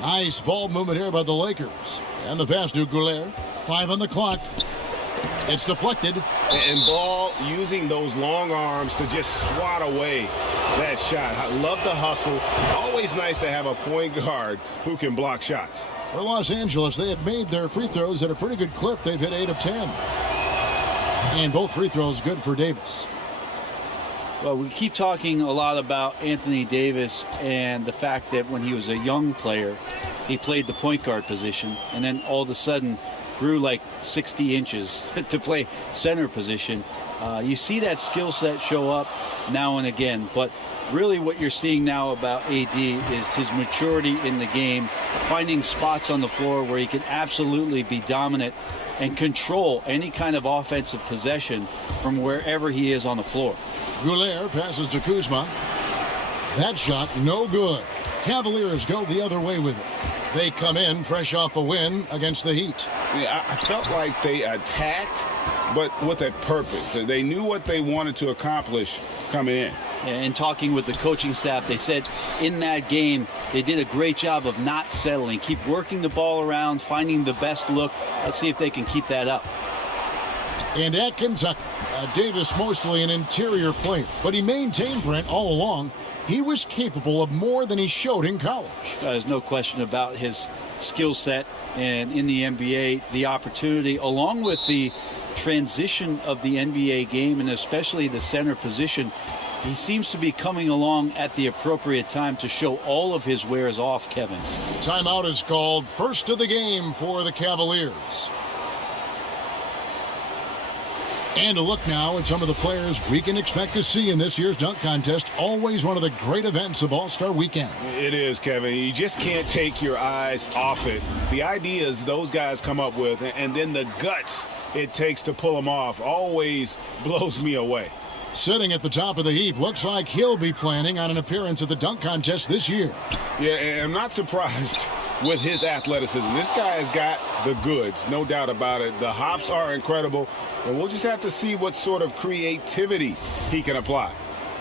Nice ball movement here by the Lakers. And the pass to Goulet. 5 on the clock. It's deflected. And Ball using those long arms to just swat away that shot. I love the hustle. Always nice to have a point guard who can block shots. For Los Angeles, they have made their free throws at a pretty good clip. They've hit 8 of 10. And both free throws good for Davis. Well, we keep talking a lot about Anthony Davis and the fact that when he was a young player, he played the point guard position, and then all of a sudden grew like 60 inches to play center position. You see that skill set show up now and again, but really what you're seeing now about AD is his maturity in the game, finding spots on the floor where he can absolutely be dominant and control any kind of offensive possession from wherever he is on the floor. Goulet passes to Kuzma. That shot, no good. Cavaliers go the other way with it. They come in fresh off a win against the Heat. Yeah, I felt like they attacked, but with a purpose. They knew what they wanted to accomplish coming in. And talking with the coaching staff, they said in that game they did a great job of not settling. Keep working the ball around, finding the best look. Let's see if they can keep that up. And at Kentucky, Davis mostly an interior player, but he maintained, Brent, all along. He was capable of more than he showed in college. There's no question about his skill set, and in the NBA, the opportunity, along with the transition of the NBA game, and especially the center position, he seems to be coming along at the appropriate time to show all of his wares off, Kevin. Timeout is called. First of the game for the Cavaliers. And a look now at some of the players we can expect to see in this year's dunk contest. Always one of the great events of All-Star Weekend. It is, Kevin. You just can't take your eyes off it. The ideas those guys come up with, and then the guts it takes to pull them off, always blows me away. Sitting at the top of the heap, looks like he'll be planning on an appearance at the dunk contest this year. Yeah, and I'm not surprised with his athleticism. This guy has got the goods, no doubt about it. The hops are incredible, and we'll just have to see what sort of creativity he can apply.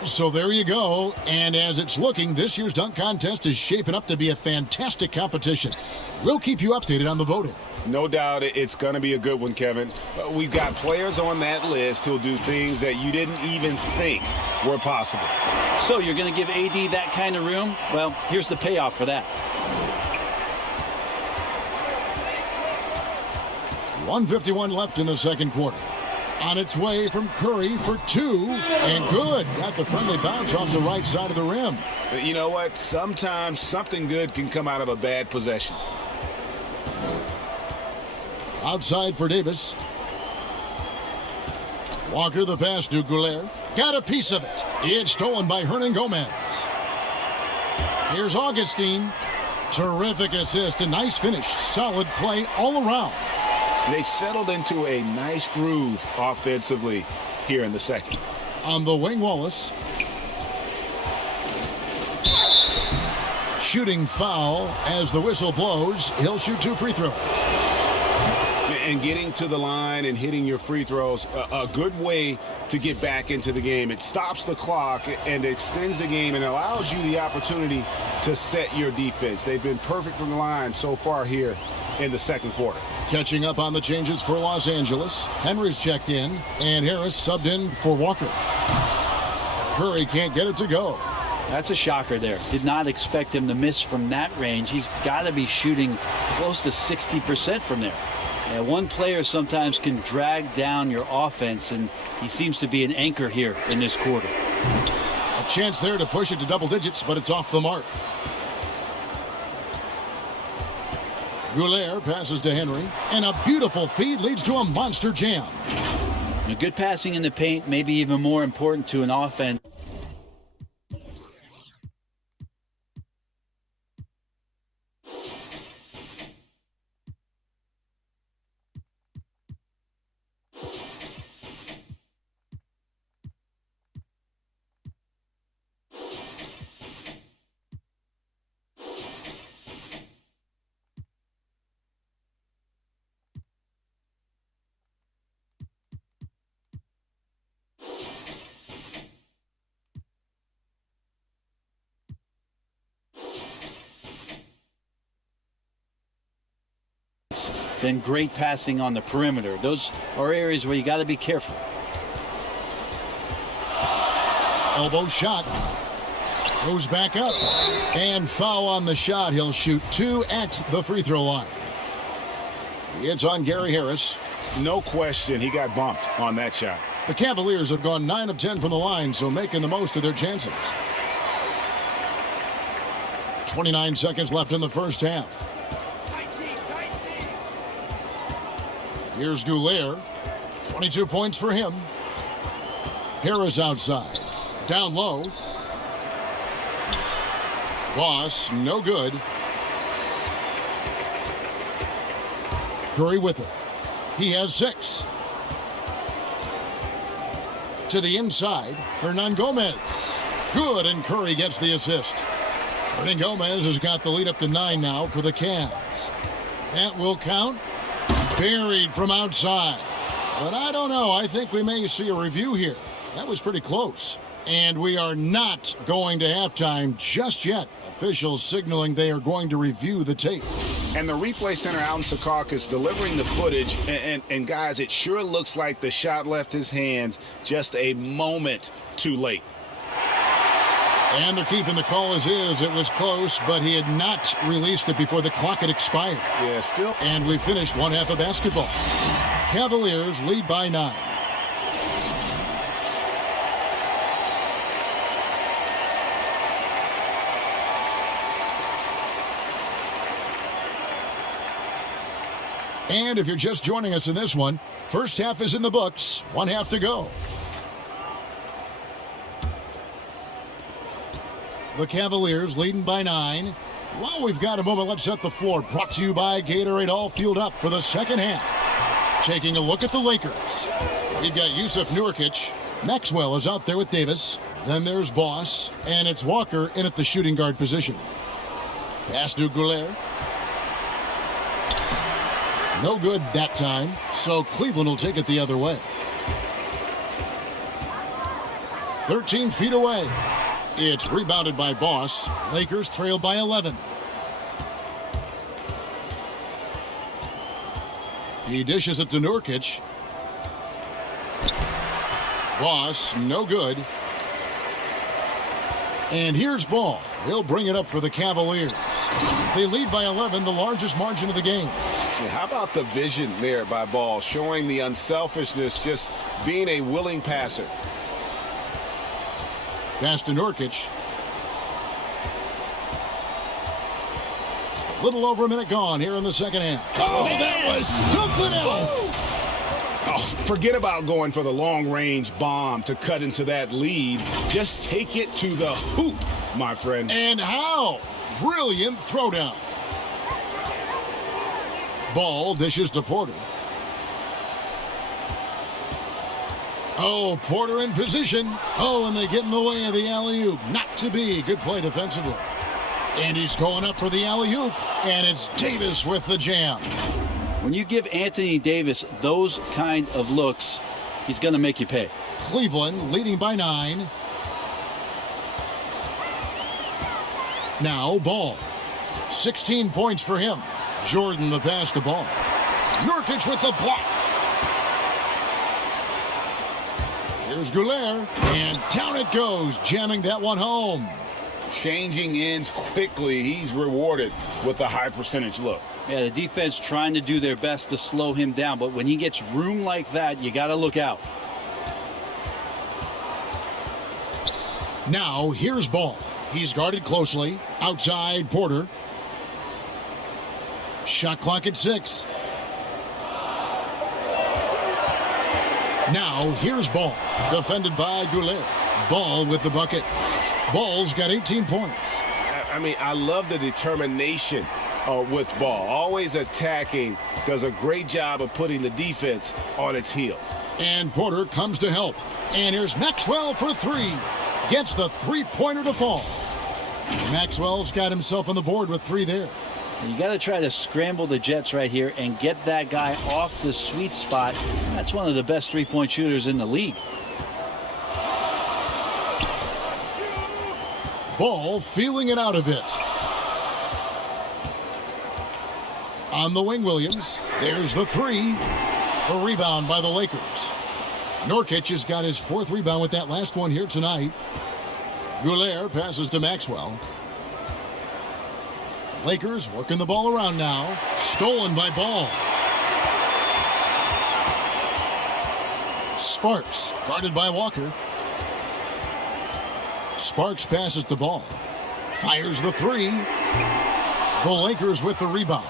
So there you go. And as it's looking, this year's dunk contest is shaping up to be a fantastic competition. We'll keep you updated on the voting. No doubt it's going to be a good one, Kevin. We've got players on that list who'll do things that you didn't even think were possible. So you're going to give AD that kind of room? Well, here's the payoff for that. 1:51 left in the second quarter. On its way from Curry for two, and good. Got the friendly bounce off the right side of the rim. You know what? Sometimes something good can come out of a bad possession. Outside for Davis. Walker the pass to Goulet. Got a piece of it. It's stolen by Hernan Gomez. Here's Augustine. Terrific assist. A nice finish. Solid play all around. They've settled into a nice groove offensively here in the second. On the wing, Wallace. Shooting foul as the whistle blows. He'll shoot 2 free throws. And getting to the line and hitting your free throws, a good way to get back into the game. It stops the clock and extends the game and allows you the opportunity to set your defense. They've been perfect from the line so far here in the second quarter. Catching up on the changes for Los Angeles. Henry's checked in, and Harris subbed in for Walker. Curry can't get it to go. That's a shocker there. Did not expect him to miss from that range. He's got to be shooting close to 60% from there. Yeah, one player sometimes can drag down your offense, and he seems to be an anchor here in this quarter. A chance there to push it to double digits, but it's off the mark. Goulet passes to Henry, and a beautiful feed leads to a monster jam. A good passing in the paint may be even more important to an offense. Then great passing on the perimeter. Those are areas where you got to be careful. Elbow shot. Goes back up. And foul on the shot. He'll shoot 2 at the free throw line. It's on Gary Harris. No question, he got bumped on that shot. The Cavaliers have gone 9 of 10 from the line, so making the most of their chances. 29 seconds left in the first half. Here's Goulet. 22 points for him. Harris outside. Down low. Boss, no good. Curry with it. He has 6. To the inside, Hernan Gomez. Good, and Curry gets the assist. Hernan Gomez has got the lead up to 9 now for the Cavs. That will count. Buried from outside. But I don't know. I think we may see a review here. That was pretty close. And we are not going to halftime just yet. Officials signaling they are going to review the tape. And the replay center out in Secaucus delivering the footage. And guys, it sure looks like the shot left his hands just a moment too late. And they're keeping the call as is. It was close, but he had not released it before the clock had expired. Yeah, still. And we finished one half of basketball. Cavaliers lead by 9. And if you're just joining us in this one, first half is in the books. 1 half to go. The Cavaliers leading by 9. While we've got a moment, let's set the floor. Brought to you by Gatorade, all fueled up for the second half. Taking a look at the Lakers. We've got Yusuf Nurkic. Maxwell is out there with Davis. Then there's Boss. And it's Walker in at the shooting guard position. Pass to Goulet. No good that time. So Cleveland will take it the other way. 13 feet away. It's rebounded by Boss. Lakers trail by 11. He dishes it to Nurkic. Boss, no good. And here's Ball. He'll bring it up for the Cavaliers. They lead by 11, the largest margin of the game. Yeah, how about the vision there by Ball, showing the unselfishness, just being a willing passer. Pass to Nurkic. A little over a minute gone here in the second half. Oh, that was something else. Oh, forget about going for the long-range bomb to cut into that lead. Just take it to the hoop, my friend. And how? Brilliant throwdown. Ball dishes to Porter. Oh, Porter in position. Oh, and they get in the way of the alley-oop. Not to be. Good play defensively. And he's going up for the alley-oop. And it's Davis with the jam. When you give Anthony Davis those kind of looks, he's going to make you pay. Cleveland leading by 9. Now Ball. 16 points for him. Jordan the pass to Ball. Nurkic with the block. Here's Goulet. And down it goes, jamming that one home. Changing ends quickly. He's rewarded with a high percentage look. Yeah, the defense trying to do their best to slow him down, but when he gets room like that, you got to look out. Now here's Ball. He's guarded closely. Outside Porter. Shot clock at 6. Now here's Ball. Defended by Goulet. Ball with the bucket. Ball's got 18 points. I mean, I love the determination with Ball. Always attacking. Does a great job of putting the defense on its heels. And Porter comes to help. And here's Maxwell for 3. Gets the three-pointer to fall. Maxwell's got himself on the board with 3 there. You got to try to scramble the Jets right here and get that guy off the sweet spot. That's one of the best three-point shooters in the league. Ball feeling it out a bit. On the wing, Williams. There's the 3. The rebound by the Lakers. Nurkic has got his 4th rebound with that last one here tonight. Goulet passes to Maxwell. Lakers working the ball around now. Stolen by Ball. Sparks guarded by Walker. Sparks passes the Ball. Fires the 3. The Lakers with the rebound.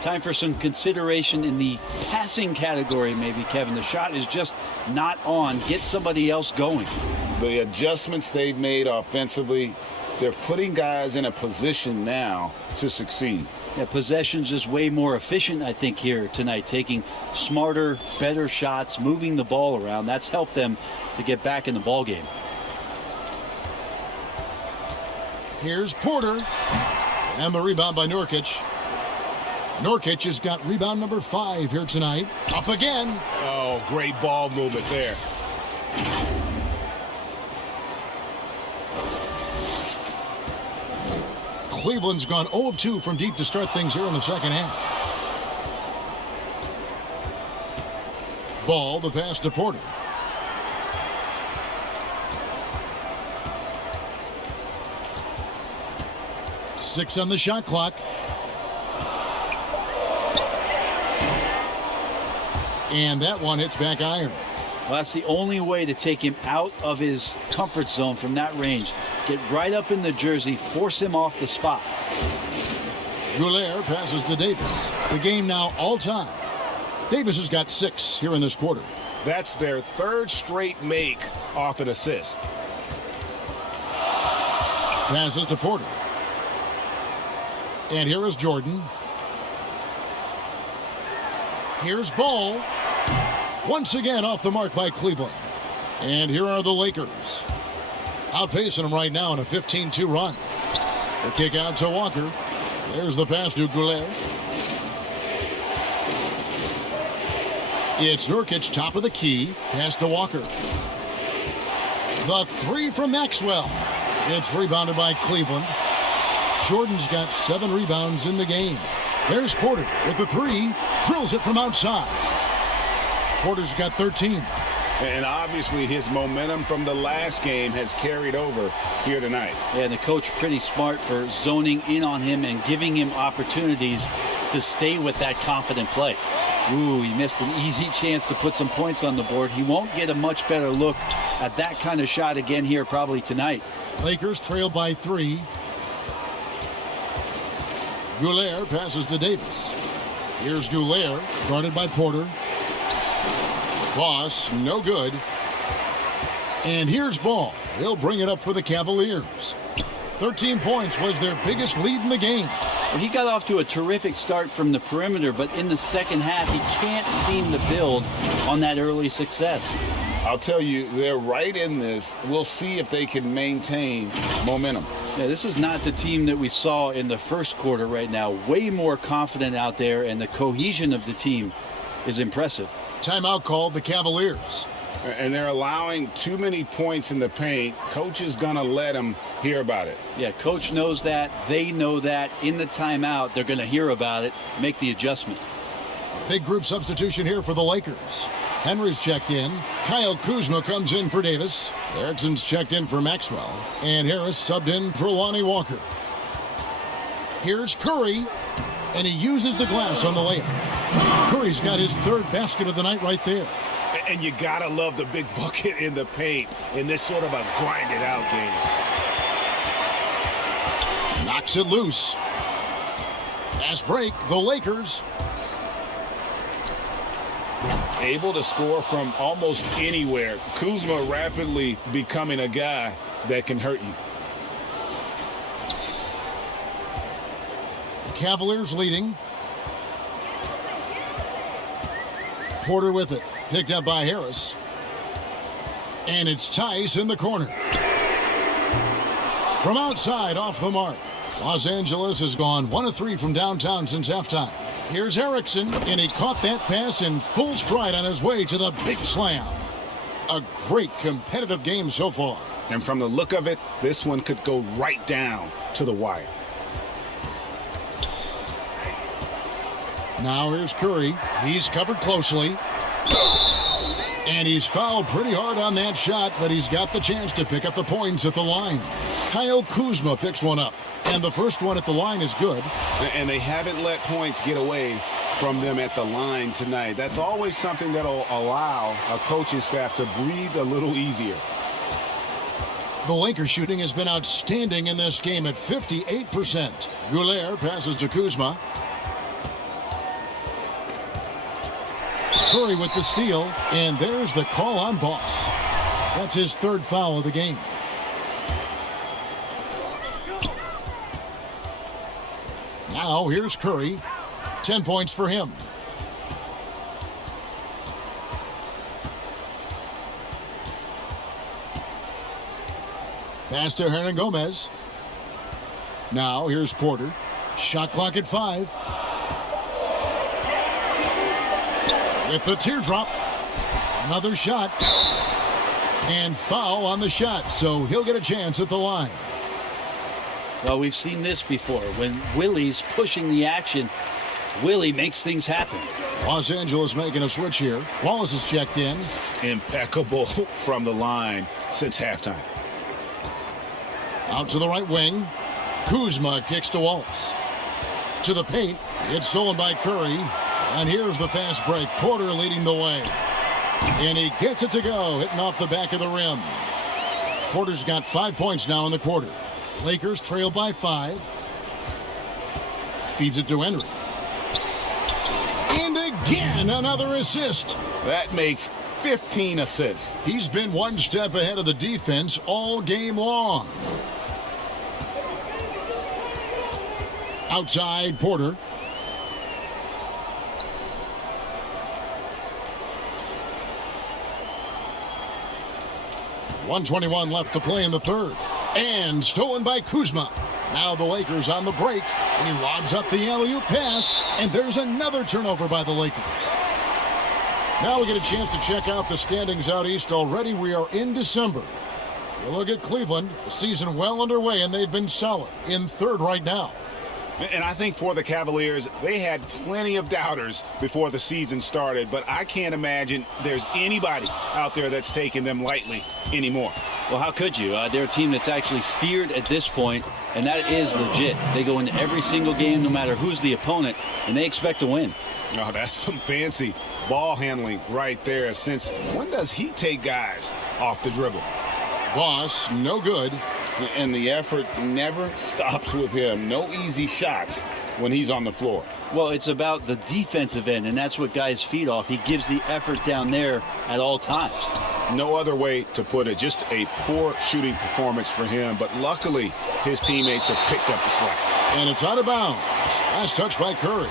Time for some consideration in the passing category, maybe, Kevin. The shot is just not on. Get somebody else going. The adjustments they've made offensively, they're putting guys in a position now to succeed. Yeah, possession's just way more efficient, I think, here tonight. Taking smarter, better shots, moving the ball around. That's helped them to get back in the ball game. Here's Porter. And the rebound by Nurkic. Nurkic has got rebound number 5 here tonight. Up again. Oh, great ball movement there. Cleveland's gone 0 of 2 from deep to start things here in the second half. Ball, the pass to Porter. Six on the shot clock. And that one hits back iron. Well, that's the only way to take him out of his comfort zone from that range. Get right up in the jersey, force him off the spot. Goulet passes to Davis. The game now all time. Davis has got 6 here in this quarter. That's their 3rd straight make off an assist. Passes to Porter. And here is Jordan. Here's Ball. Once again off the mark by Cleveland. And here are the Lakers. Outpacing them right now in a 15-2 run. The kick out to Walker. There's the pass to Goulet. It's Nurkic top of the key. Pass to Walker. The three from Maxwell. It's rebounded by Cleveland. Jordan's got 7 rebounds in the game. There's Porter with the three. Drills it from outside. Porter's got 13. And obviously his momentum from the last game has carried over here tonight. Yeah, and the coach pretty smart for zoning in on him and giving him opportunities to stay with that confident play. Ooh, he missed an easy chance to put some points on the board. He won't get a much better look at that kind of shot again here probably tonight. Lakers trail by 3. Goulet passes to Davis. Here's Goulet, guarded by Porter. Boss, no good. And here's Ball. He'll bring it up for the Cavaliers. 13 points was their biggest lead in the game. Well, he got off to a terrific start from the perimeter, but in the second half, he can't seem to build on that early success. I'll tell you, they're right in this. We'll see if they can maintain momentum. Yeah, this is not the team that we saw in the first quarter right now. Way more confident out there, and the cohesion of the team is impressive. Timeout called the Cavaliers. And they're allowing too many points in the paint. Coach is going to let them hear about it. Yeah, coach knows that. They know that. In the timeout, they're going to hear about it, make the adjustment. Big group substitution here for the Lakers. Henry's checked in. Kyle Kuzma comes in for Davis. Erickson's checked in for Maxwell. And Harris subbed in for Lonnie Walker. Here's Curry. And he uses the glass on the layup. Curry's got his 3rd basket of the night right there. And you got to love the big bucket in the paint in this sort of a grind-it-out game. Knocks it loose. Fast break, the Lakers. Able to score from almost anywhere. Kuzma rapidly becoming a guy that can hurt you. Cavaliers leading. Porter with it. Picked up by Harris. And it's Tice in the corner. From outside, off the mark. Los Angeles has gone 1 of 3 from downtown since halftime. Here's Erickson, and he caught that pass in full stride on his way to the big slam. A great competitive game so far. And from the look of it, this one could go right down to the wire. Now here's Curry. He's covered closely. And he's fouled pretty hard on that shot, but he's got the chance to pick up the points at the line. Kyle Kuzma picks one up, and the first one at the line is good. And they haven't let points get away from them at the line tonight. That's always something that'll allow a coaching staff to breathe a little easier. The Lakers shooting has been outstanding in this game at 58%. Goulet passes to Kuzma. Curry with the steal, and there's the call on Boss. That's his 3rd foul of the game. Now here's Curry. 10 points for him. Pass to Hernan Gomez. Now here's Porter. Shot clock at 5. With the teardrop. Another shot. And foul on the shot, so he'll get a chance at the line. Well, we've seen this before. When Willie's pushing the action, Willie makes things happen. Los Angeles making a switch here. Wallace is checked in. Impeccable from the line since halftime. Out to the right wing. Kuzma kicks to Wallace. To the paint. It's stolen by Curry. And here's the fast break. Porter leading the way. And he gets it to go, hitting off the back of the rim. Porter's got 5 points now in the quarter. Lakers trail by 5. Feeds it to Henry. And again, another assist. That makes 15 assists. He's been one step ahead of the defense all game long. Outside, Porter. .121 left to play in the 3rd. And stolen by Kuzma. Now the Lakers on the break. And he lobs up the alley-oop pass. And there's another turnover by the Lakers. Now we get a chance to check out the standings out east already. We are in December. You look at Cleveland, the season well underway, and they've been solid in third right now. And I think for the Cavaliers, they had plenty of doubters before the season started, but I can't imagine there's anybody out there that's taking them lightly anymore. Well, how could you? They're a team that's actually feared at this point, and that is legit. They go into every single game, no matter who's the opponent, and they expect to win. Oh, that's some fancy ball handling right there. Since when does he take guys off the dribble? Boss, no good. And the effort never stops with him. No easy shots when he's on the floor. Well, it's about the defensive end, and that's what guys feed off. He gives the effort down there at all times. No other way to put it. Just a poor shooting performance for him. But luckily, his teammates have picked up the slack. And it's out of bounds. Last touch by Curry.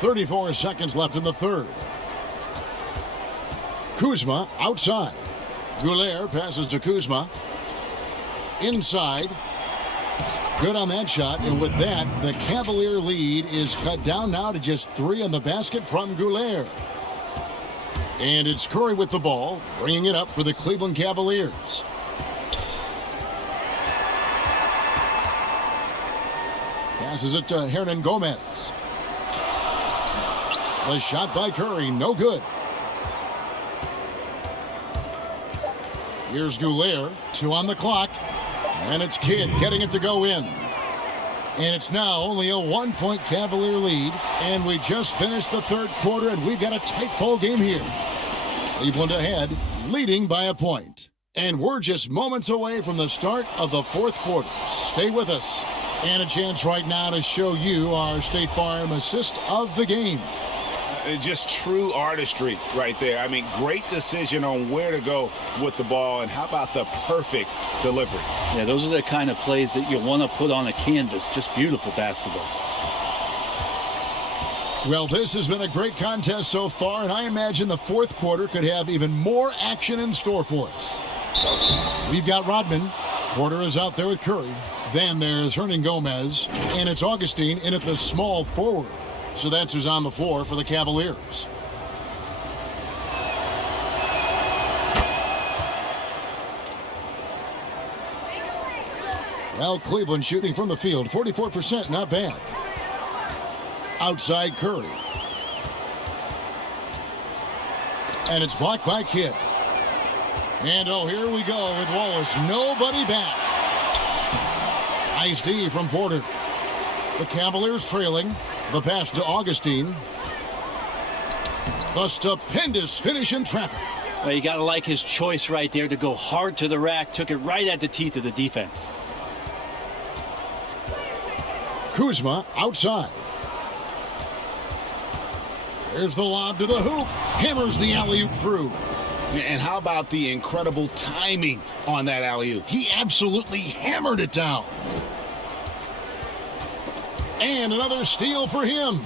.34 seconds left in the third. Kuzma outside. Goulet passes to Kuzma. Inside. Good on that shot. And with that, the Cavalier lead is cut down now to just 3 on the basket from Goulet. And it's Curry with the ball, bringing it up for the Cleveland Cavaliers. Passes it to Hernan Gomez. The shot by Curry, no good. Here's Goulet, 2 on the clock. And it's Kidd getting it to go in. And it's now only a 1-point Cavalier lead. And we just finished the third quarter, and we've got a tight ball game here. Cleveland ahead, leading by a point. And we're just moments away from the start of the fourth quarter. Stay with us. And a chance right now to show you our State Farm assist of the game. Just true artistry right there. I mean, great decision on where to go with the ball, and how about the perfect delivery? Yeah, those are the kind of plays that you want to put on a canvas. Just beautiful basketball. Well, this has been a great contest so far, and I imagine the fourth quarter could have even more action in store for us. We've got Rodman. Porter is out there with Curry. Then there's Hernan Gomez, and it's Augustine in at the small forward. So that's who's on the floor for the Cavaliers. Well, Cleveland shooting from the field, 44%, not bad. Outside Curry. And it's blocked by Kidd. And oh, here we go with Wallace. Nobody back. Nice D from Porter. The Cavaliers trailing. The pass to Augustine. The stupendous finish in traffic. Well, you got to like his choice right there to go hard to the rack. Took it right at the teeth of the defense. Kuzma outside. There's the lob to the hoop. Hammers the alley-oop through. And how about the incredible timing on that alley-oop? He absolutely hammered it down. And another steal for him.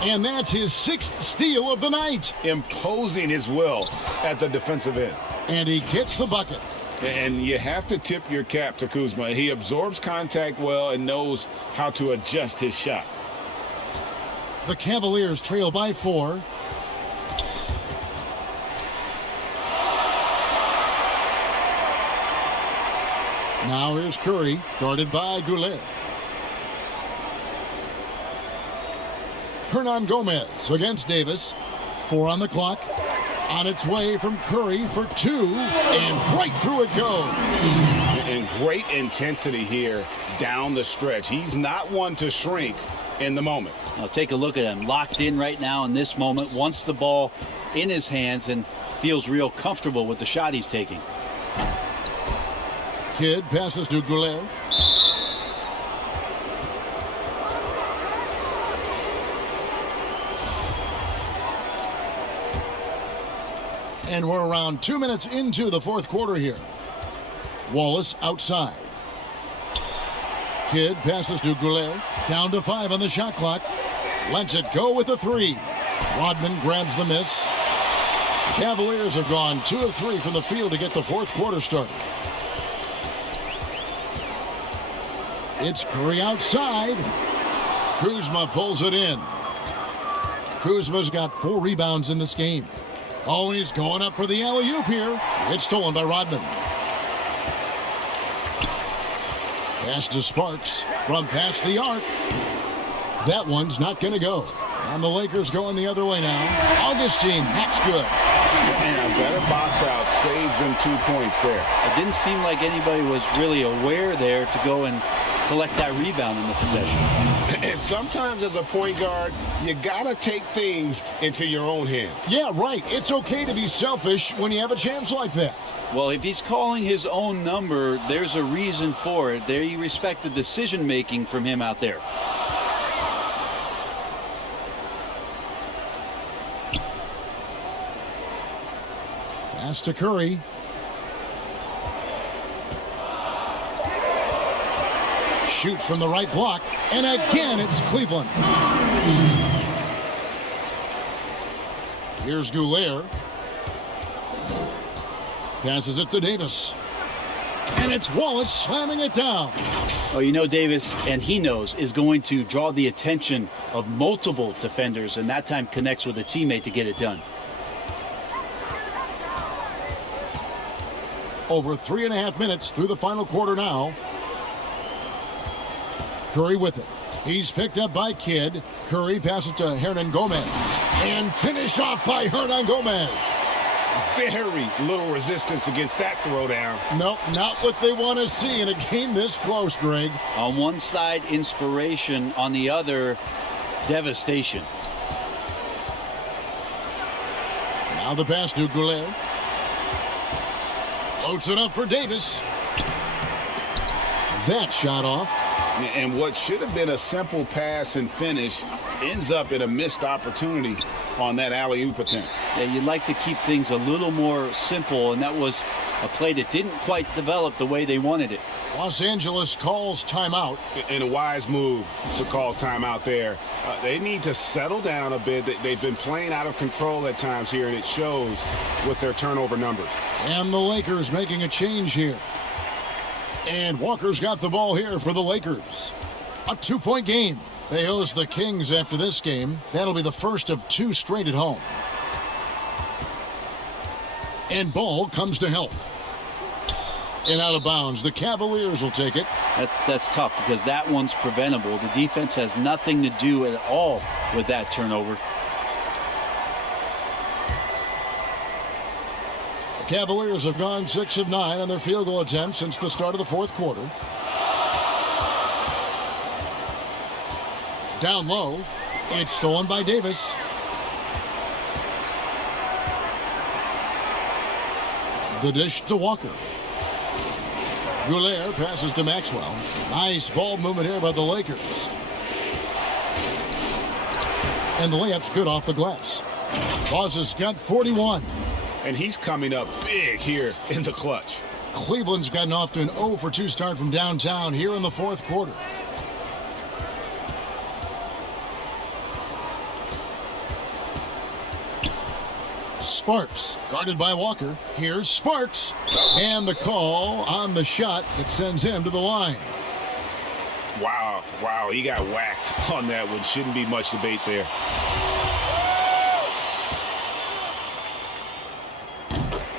And that's his 6th steal of the night. Imposing his will at the defensive end. And he gets the bucket. And you have to tip your cap to Kuzma. He absorbs contact well and knows how to adjust his shot. The Cavaliers trail by 4. Now here's Curry, guarded by Goulet. Hernan Gomez against Davis. 4 on the clock. On its way from Curry for 2. And right through it goes. And great intensity here down the stretch. He's not one to shrink in the moment. Now take a look at him. Locked in right now in this moment. Wants the ball in his hands and feels real comfortable with the shot he's taking. Kidd passes to Goulet. And we're around 2 minutes into the fourth quarter here. Wallace outside. Kidd passes to Goulet. Down to 5 on the shot clock. Lets it go with a 3. Rodman grabs the miss. The Cavaliers have gone 2 of 3 from the field to get the fourth quarter started. It's Curry outside. Kuzma pulls it in. Kuzma's got 4 rebounds in this game. Oh, he's going up for the alley-oop here. It's stolen by Rodman. Pass to Sparks from past the arc. That one's not going to go. And the Lakers going the other way now. Augustine, that's good. And a better box out saves them 2 points there. It didn't seem like anybody was really aware there to go and collect that rebound in the possession. And sometimes as a point guard, you got to take things into your own hands. Yeah, right. It's okay to be selfish when you have a chance like that. Well, if he's calling his own number, there's a reason for it. There you respect the decision-making from him out there. Pass to Curry. Shoot from the right block. And again, it's Cleveland. Here's Goulet. Passes it to Davis. And it's Wallace slamming it down. Oh, you know Davis, and he knows, is going to draw the attention of multiple defenders, and that time connects with a teammate to get it done. Over 3.5 minutes through the final quarter now. Curry with it. He's picked up by Kidd. Curry passes it to Hernan Gomez. And finished off by Hernan Gomez. Very little resistance against that throwdown. Nope, not what they want to see in a game this close, Greg. On one side, inspiration. On the other, devastation. Now the pass to Goulet. Floats it up for Davis. That shot off. And what should have been a simple pass and finish ends up in a missed opportunity on that alley-oop attempt. Yeah, you'd like to keep things a little more simple, and that was a play that didn't quite develop the way they wanted it. Los Angeles calls timeout. And a wise move to call timeout there. They need to settle down a bit. They've been playing out of control at times here, and it shows with their turnover numbers. And the Lakers making a change here. And Walker's got the ball here for the Lakers. A 2-point game. They host the Kings after this game. That'll be the first of 2 straight at home. And Ball comes to help. And out of bounds. The Cavaliers will take it. That's tough because that one's preventable. The defense has nothing to do at all with that turnover. Cavaliers have gone 6 of 9 on their field goal attempts since the start of the fourth quarter. Down low. It's stolen by Davis. The dish to Walker. Goulet passes to Maxwell. Nice ball movement here by the Lakers. And the layup's good off the glass. Boss has got 41. And he's coming up big here in the clutch. Cleveland's gotten off to an 0 for 2 start from downtown here in the fourth quarter. Sparks, guarded by Walker. Here's Sparks. And the call on the shot that sends him to the line. Wow, he got whacked on that one. Shouldn't be much debate there.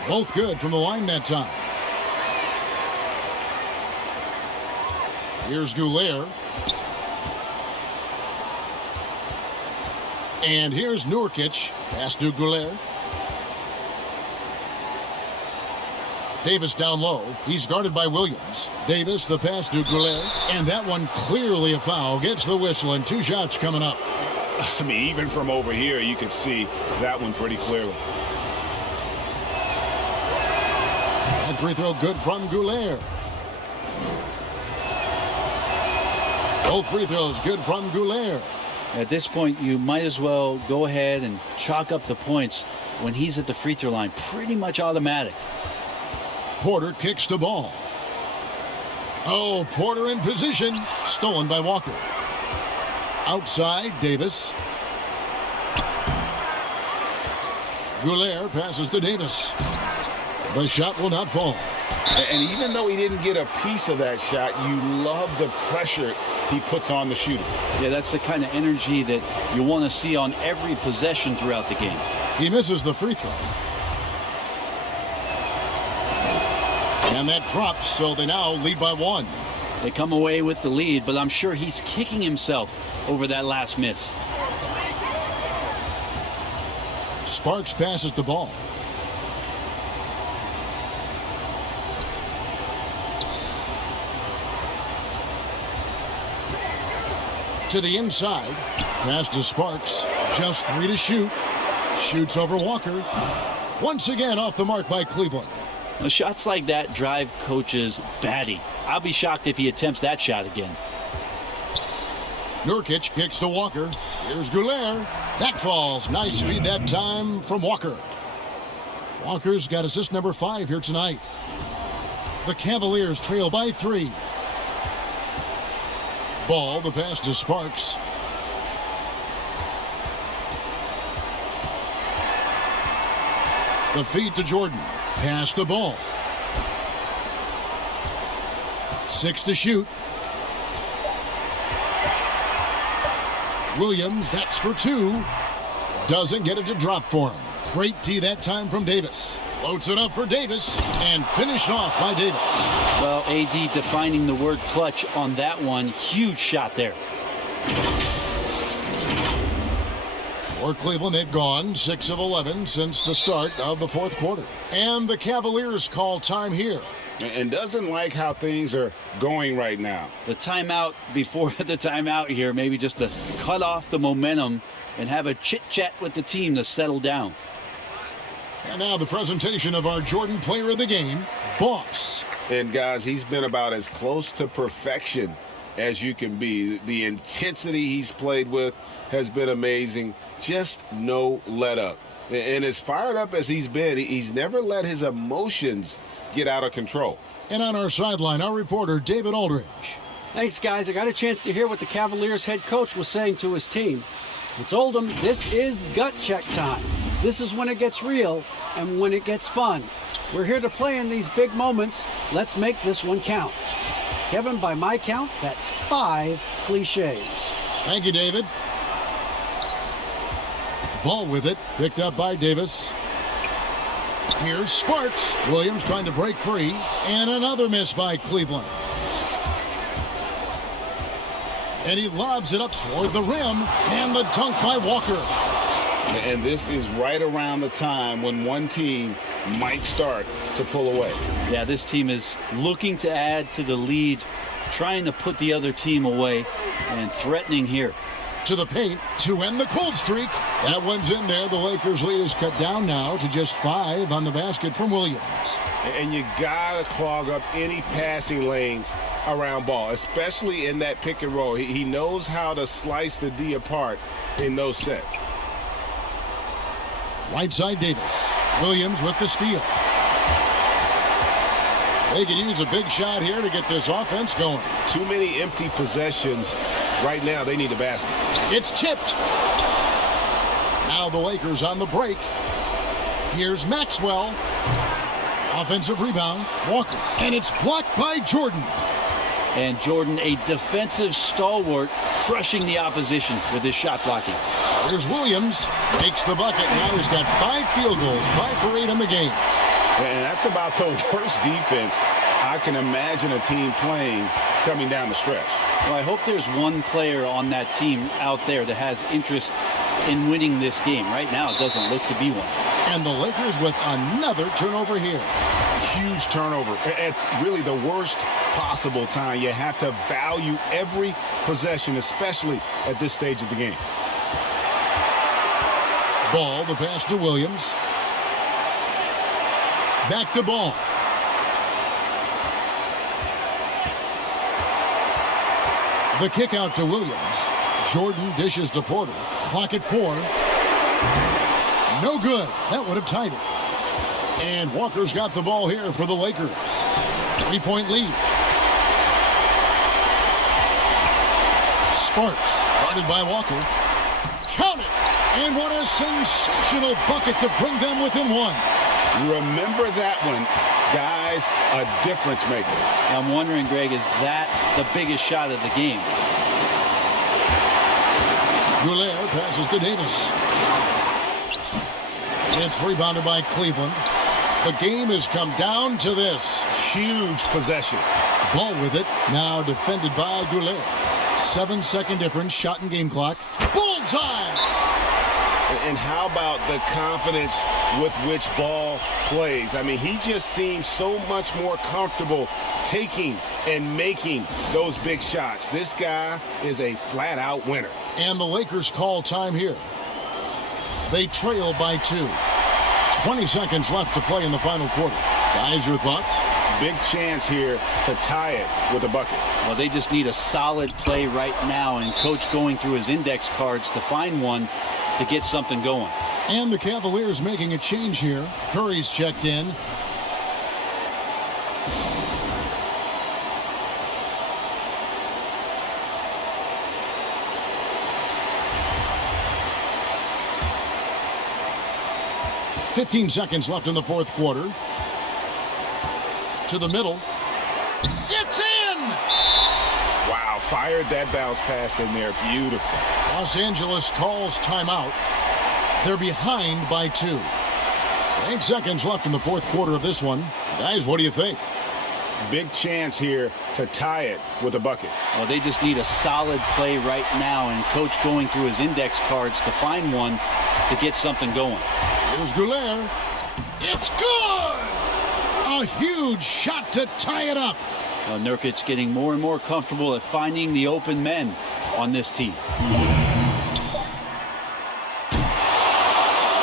Both good from the line that time. Here's Goulet. And here's Nurkic. Pass to Goulet. Davis down low. He's guarded by Williams. Davis, the pass to Goulet. And that one clearly a foul. Gets the whistle and 2 shots coming up. I mean, even from over here, you can see that one pretty clearly. That free throw good from Goulet. Both free throws good from Goulet. At this point, you might as well go ahead and chalk up the points when he's at the free throw line. Pretty much automatic. Porter kicks the ball. Oh, Porter in position. Stolen by Walker. Outside, Davis. Goulet passes to Davis. The shot will not fall. And even though he didn't get a piece of that shot, you love the pressure he puts on the shooter. Yeah, that's the kind of energy that you want to see on every possession throughout the game. He misses the free throw. And that drops, so they now lead by 1. They come away with the lead, but I'm sure he's kicking himself over that last miss. Sparks passes the ball. To the inside. Pass to Sparks. Just 3 to shoot. Shoots over Walker. Once again off the mark by Cleveland. Now, shots like that drive coaches batty. I'll be shocked if he attempts that shot again. Nurkic kicks to Walker. Here's Goulet. That falls. Nice feed that time from Walker. Walker's got assist number 5 here tonight. The Cavaliers trail by 3. Ball, the pass to Sparks. The feed to Jordan. Pass the ball. 6 to shoot. Williams, that's for 2. Doesn't get it to drop for him. Great tee that time from Davis. Floats it up for Davis and finished off by Davis. Well, AD defining the word clutch on that one. Huge shot there. For Cleveland, they've gone 6 of 11 since the start of the 4th quarter. And the Cavaliers call time here. And doesn't like how things are going right now. The timeout before the timeout here, maybe just to cut off the momentum and have a chit-chat with the team to settle down. And now the presentation of our Jordan Player of the Game, Boss. And guys, he's been about as close to perfection as you can be. The intensity he's played with has been amazing. Just no let up. And as fired up as he's been, he's never let his emotions get out of control. And on our sideline, our reporter, David Aldridge. Thanks, guys. I got a chance to hear what the Cavaliers head coach was saying to his team. He told them this is gut check time. This is when it gets real and when it gets fun. We're here to play in these big moments. Let's make this one count. Kevin, by my count, that's 5 cliches. Thank you, David. Ball with it, picked up by Davis. Here's Sparks. Williams trying to break free. And another miss by Cleveland. And he lobs it up toward the rim. And the dunk by Walker. And this is right around the time when one team might start to pull away. Yeah, this team is looking to add to the lead, trying to put the other team away, and threatening here. To the paint to end the cold streak. That one's in there. The Lakers' lead is cut down now to just 5 on the basket from Williams. And you gotta clog up any passing lanes around ball, especially in that pick and roll. He knows how to slice the D apart in those sets. Right side Davis. Williams with the steal. They could use a big shot here to get this offense going. Too many empty possessions. Right now, they need a basket. It's tipped. Now the Lakers on the break. Here's Maxwell. Offensive rebound. Walker. And it's blocked by Jordan. And Jordan, a defensive stalwart, crushing the opposition with his shot blocking. Here's Williams. Makes the bucket. Now he's got 5 field goals. 5 for 8 in the game. And that's about the worst defense I can imagine a team playing coming down the stretch. Well, I hope there's one player on that team out there that has interest in winning this game. Right now, it doesn't look to be one. And the Lakers with another turnover here. Huge turnover at really the worst possible time. You have to value every possession, especially at this stage of the game. Ball, the pass to Williams. Back to Ball. The kick out to Williams. Jordan dishes to Porter. Clock at 4. No good. That would have tied it. And Walker's got the ball here for the Lakers. 3-point lead. Sparks, guarded by Walker. Count it! And what a sensational bucket to bring them within 1. Remember that one. Guys, a difference maker. I'm wondering, Greg, is that the biggest shot of the game? Goulet passes to Davis. It's rebounded by Cleveland. The game has come down to this. Huge possession. Ball with it. Now defended by Goulet. 7-second difference. Shot and game clock. Bullseye! And how about the confidence with which Ball plays? I mean, he just seems so much more comfortable taking and making those big shots. This guy is a flat-out winner. And the Lakers call time here. They trail by 2. 20 seconds left to play in the final quarter. Guys, your thoughts? Big chance here to tie it with a bucket. Well, they just need a solid play right now, and Coach going through his index cards to find one to get something going. And the Cavaliers making a change here. Curry's checked in. "15 seconds left in the fourth quarter. To the middle. It's in! Wow, fired that bounce pass in there. Beautiful. Los Angeles calls timeout. They're behind by 2. 8 seconds left in the fourth quarter of this one. Guys, what do you think? Big chance here to tie it with a bucket. Well, they just need a solid play right now, and Coach going through his index cards to find one to get something going. Here's Goulet. It's good! A huge shot to tie it up. Nurkic getting more and more comfortable at finding the open men on this team.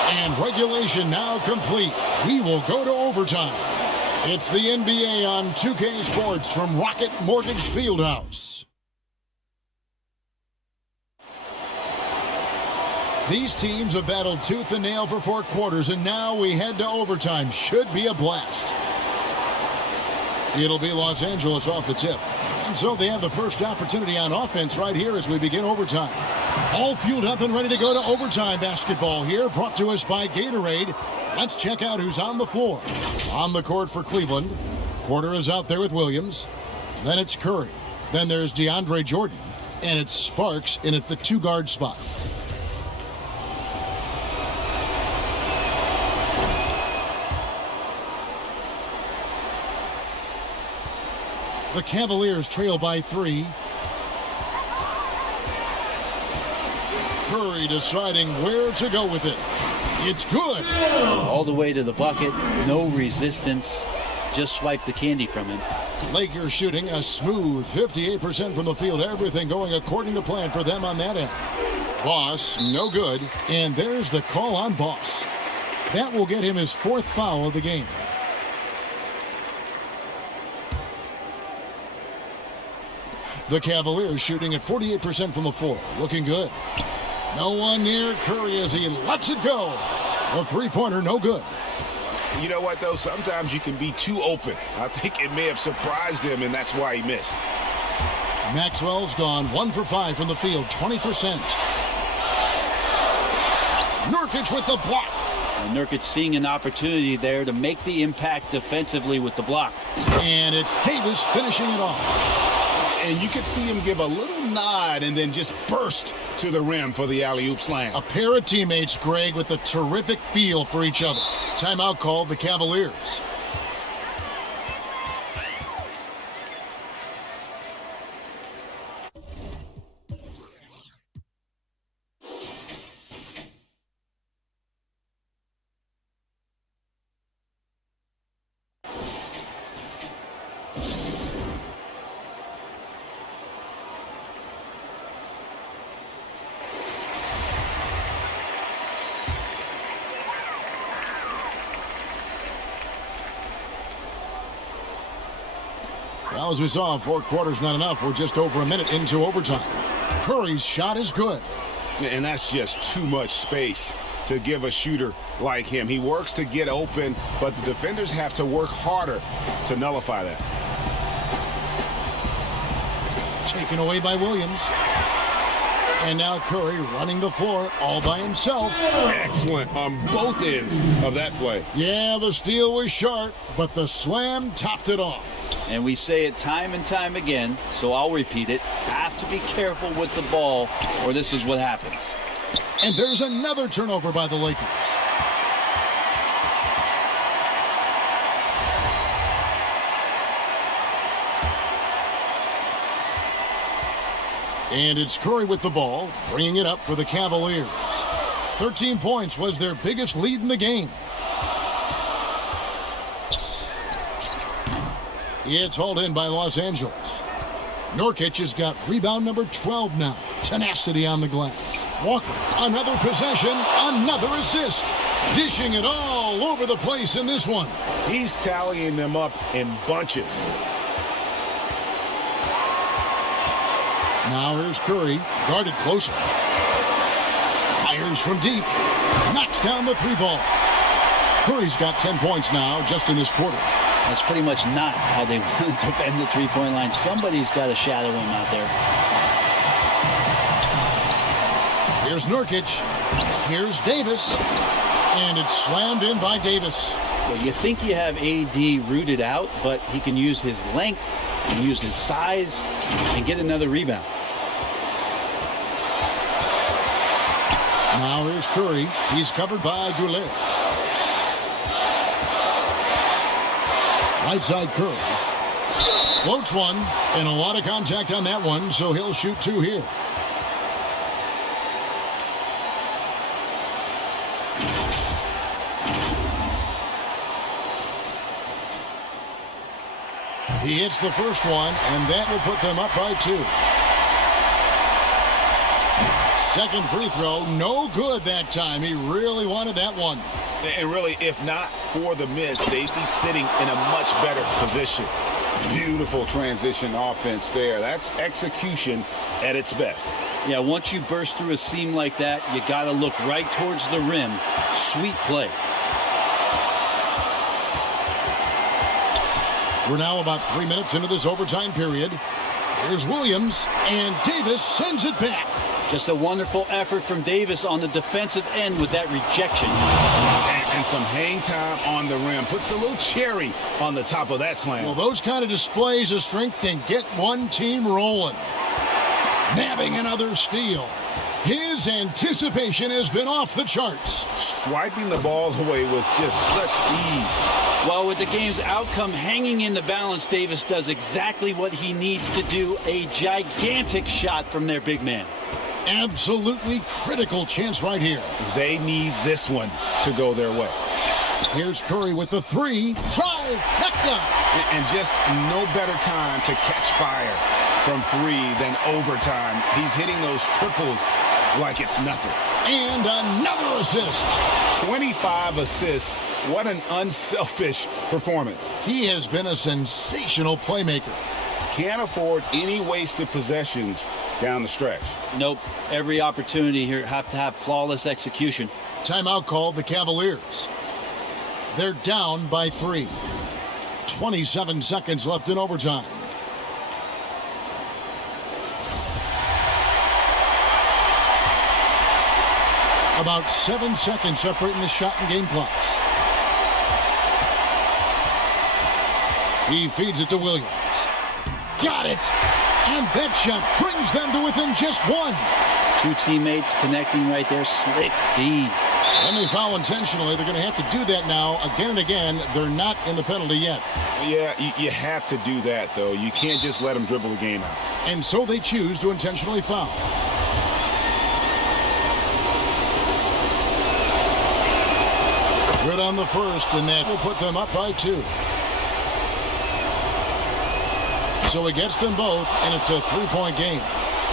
And regulation now complete. We will go to overtime. It's the NBA on 2K Sports from Rocket Mortgage Fieldhouse. These teams have battled tooth and nail for 4 quarters, and now we head to overtime. Should be a blast. It'll be Los Angeles off the tip. And so they have the first opportunity on offense right here as we begin overtime. All fueled up and ready to go to overtime basketball here, brought to us by Gatorade. Let's check out who's on the floor. On the court for Cleveland, Porter is out there with Williams. Then it's Curry. Then there's DeAndre Jordan. And it's Sparks in at the 2-guard spot. The Cavaliers trail by 3. Curry deciding where to go with it. It's good. All the way to the bucket. No resistance. Just swipe the candy from him. Lakers shooting a smooth 58% from the field. Everything going according to plan for them on that end. Boss, no good. And there's the call on Boss. That will get him his 4th foul of the game. The Cavaliers shooting at 48% from the floor. Looking good. No one near Curry as he lets it go. The 3-pointer, no good. You know what, though? Sometimes you can be too open. I think it may have surprised him, and that's why he missed. Maxwell's gone 1 for 5 from the field, 20%. Nurkic with the block. And Nurkic seeing an opportunity there to make the impact defensively with the block. And it's Davis finishing it off. And you could see him give a little nod and then just burst to the rim for the alley-oop slam. A pair of teammates, Greg, with a terrific feel for each other. Timeout called the Cavaliers. Well, as we saw, 4 quarters not enough. We're just over a minute into overtime. Curry's shot is good. And that's just too much space to give a shooter like him. He works to get open, but the defenders have to work harder to nullify that. Taken away by Williams. And now Curry running the floor all by himself. Excellent on both ends of that play. Yeah, the steal was sharp, but the slam topped it off. And we say it time and time again, so I'll repeat it. Have to be careful with the ball, or this is what happens. And there's another turnover by the Lakers. And it's Curry with the ball, bringing it up for the Cavaliers. 13 points was their biggest lead in the game. It's hauled in by Los Angeles. Nurkic has got rebound number 12 now. Tenacity on the glass. Walker, another possession, another assist. Dishing it all over the place in this one. He's tallying them up in bunches. Now here's Curry, guarded closer. Fires from deep. Knocks down the three ball. Curry's got 10 points now just in this quarter. That's pretty much not how they want to defend the three-point line. Somebody's got to shadow him out there. Here's Nurkic. Here's Davis. And it's slammed in by Davis. Well, you think you have AD rooted out, but he can use his length and use his size and get another rebound. Now here's Curry. He's covered by Goulet. Right side Curry. Floats one, and a lot of contact on that one, so he'll shoot two here. He hits the first one, and that will put them up by 2. Second free throw, no good that time. He really wanted that one. And really, if not for the miss, they'd be sitting in a much better position. Beautiful transition offense there. That's execution at its best. Yeah, once you burst through a seam like that, you got to look right towards the rim. Sweet play. We're now about 3 minutes into this overtime period. Here's Williams, and Davis sends it back. Just a wonderful effort from Davis on the defensive end with that rejection. And some hang time on the rim. Puts a little cherry on the top of that slam. Well, those kind of displays of strength can get one team rolling. Nabbing another steal. His anticipation has been off the charts. Swiping the ball away with just such ease. Well, with the game's outcome hanging in the balance, Davis does exactly what he needs to do. A gigantic shot from their big man. Absolutely critical chance right here. They need this one to go their way. Here's Curry with the three. Trifecta! And just no better time to catch fire from 3 than overtime. He's hitting those triples like it's nothing. And another assist. 25 assists. What an unselfish performance. He has been a sensational playmaker. Can't afford any wasted possessions down the stretch. Nope. Every opportunity here have to have flawless execution. Timeout called the Cavaliers. They're down by 3. 27 seconds left in overtime. About 7 seconds separating the shot and game clocks. He feeds it to Williams. Got it! And that shot brings them to within just 1. 2 teammates connecting right there. Slick feed. And they foul intentionally. They're going to have to do that now again and again. They're not in the penalty yet. Yeah, you have to do that, though. You can't just let them dribble the game out. And so they choose to intentionally foul. Good on the first, and that will put them up by 2. So it gets them both, and it's a 3-point game.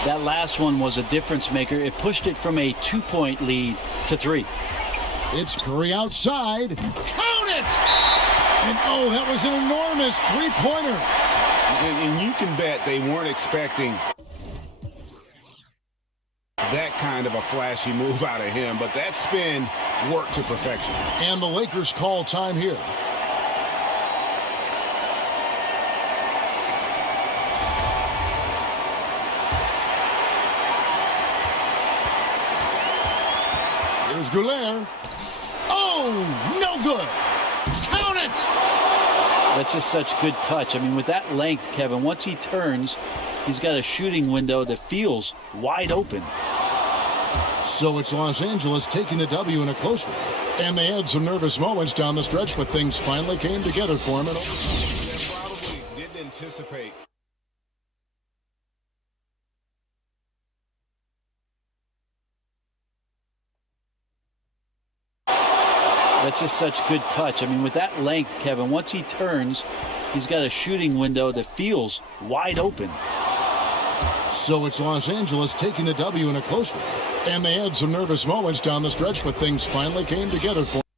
That last one was a difference maker. It pushed it from a 2-point lead to 3. It's Curry outside. Count it! And oh, that was an enormous 3-pointer. And you can bet they weren't expecting that kind of a flashy move out of him, but that spin worked to perfection. And the Lakers call time here. Here's Goulet. Oh, no good. Count it. That's just such good touch. I mean, with that length, Kevin, once he turns, he's got a shooting window that feels wide open. So it's Los Angeles taking the W in a close one. And they had some nervous moments down the stretch, but things finally came together for them. They probably didn't anticipate. That's just such good touch. I mean, with that length, Kevin, once he turns, he's got a shooting window that feels wide open. So it's Los Angeles taking the W in a close one. And they had some nervous moments down the stretch, but things finally came together for them.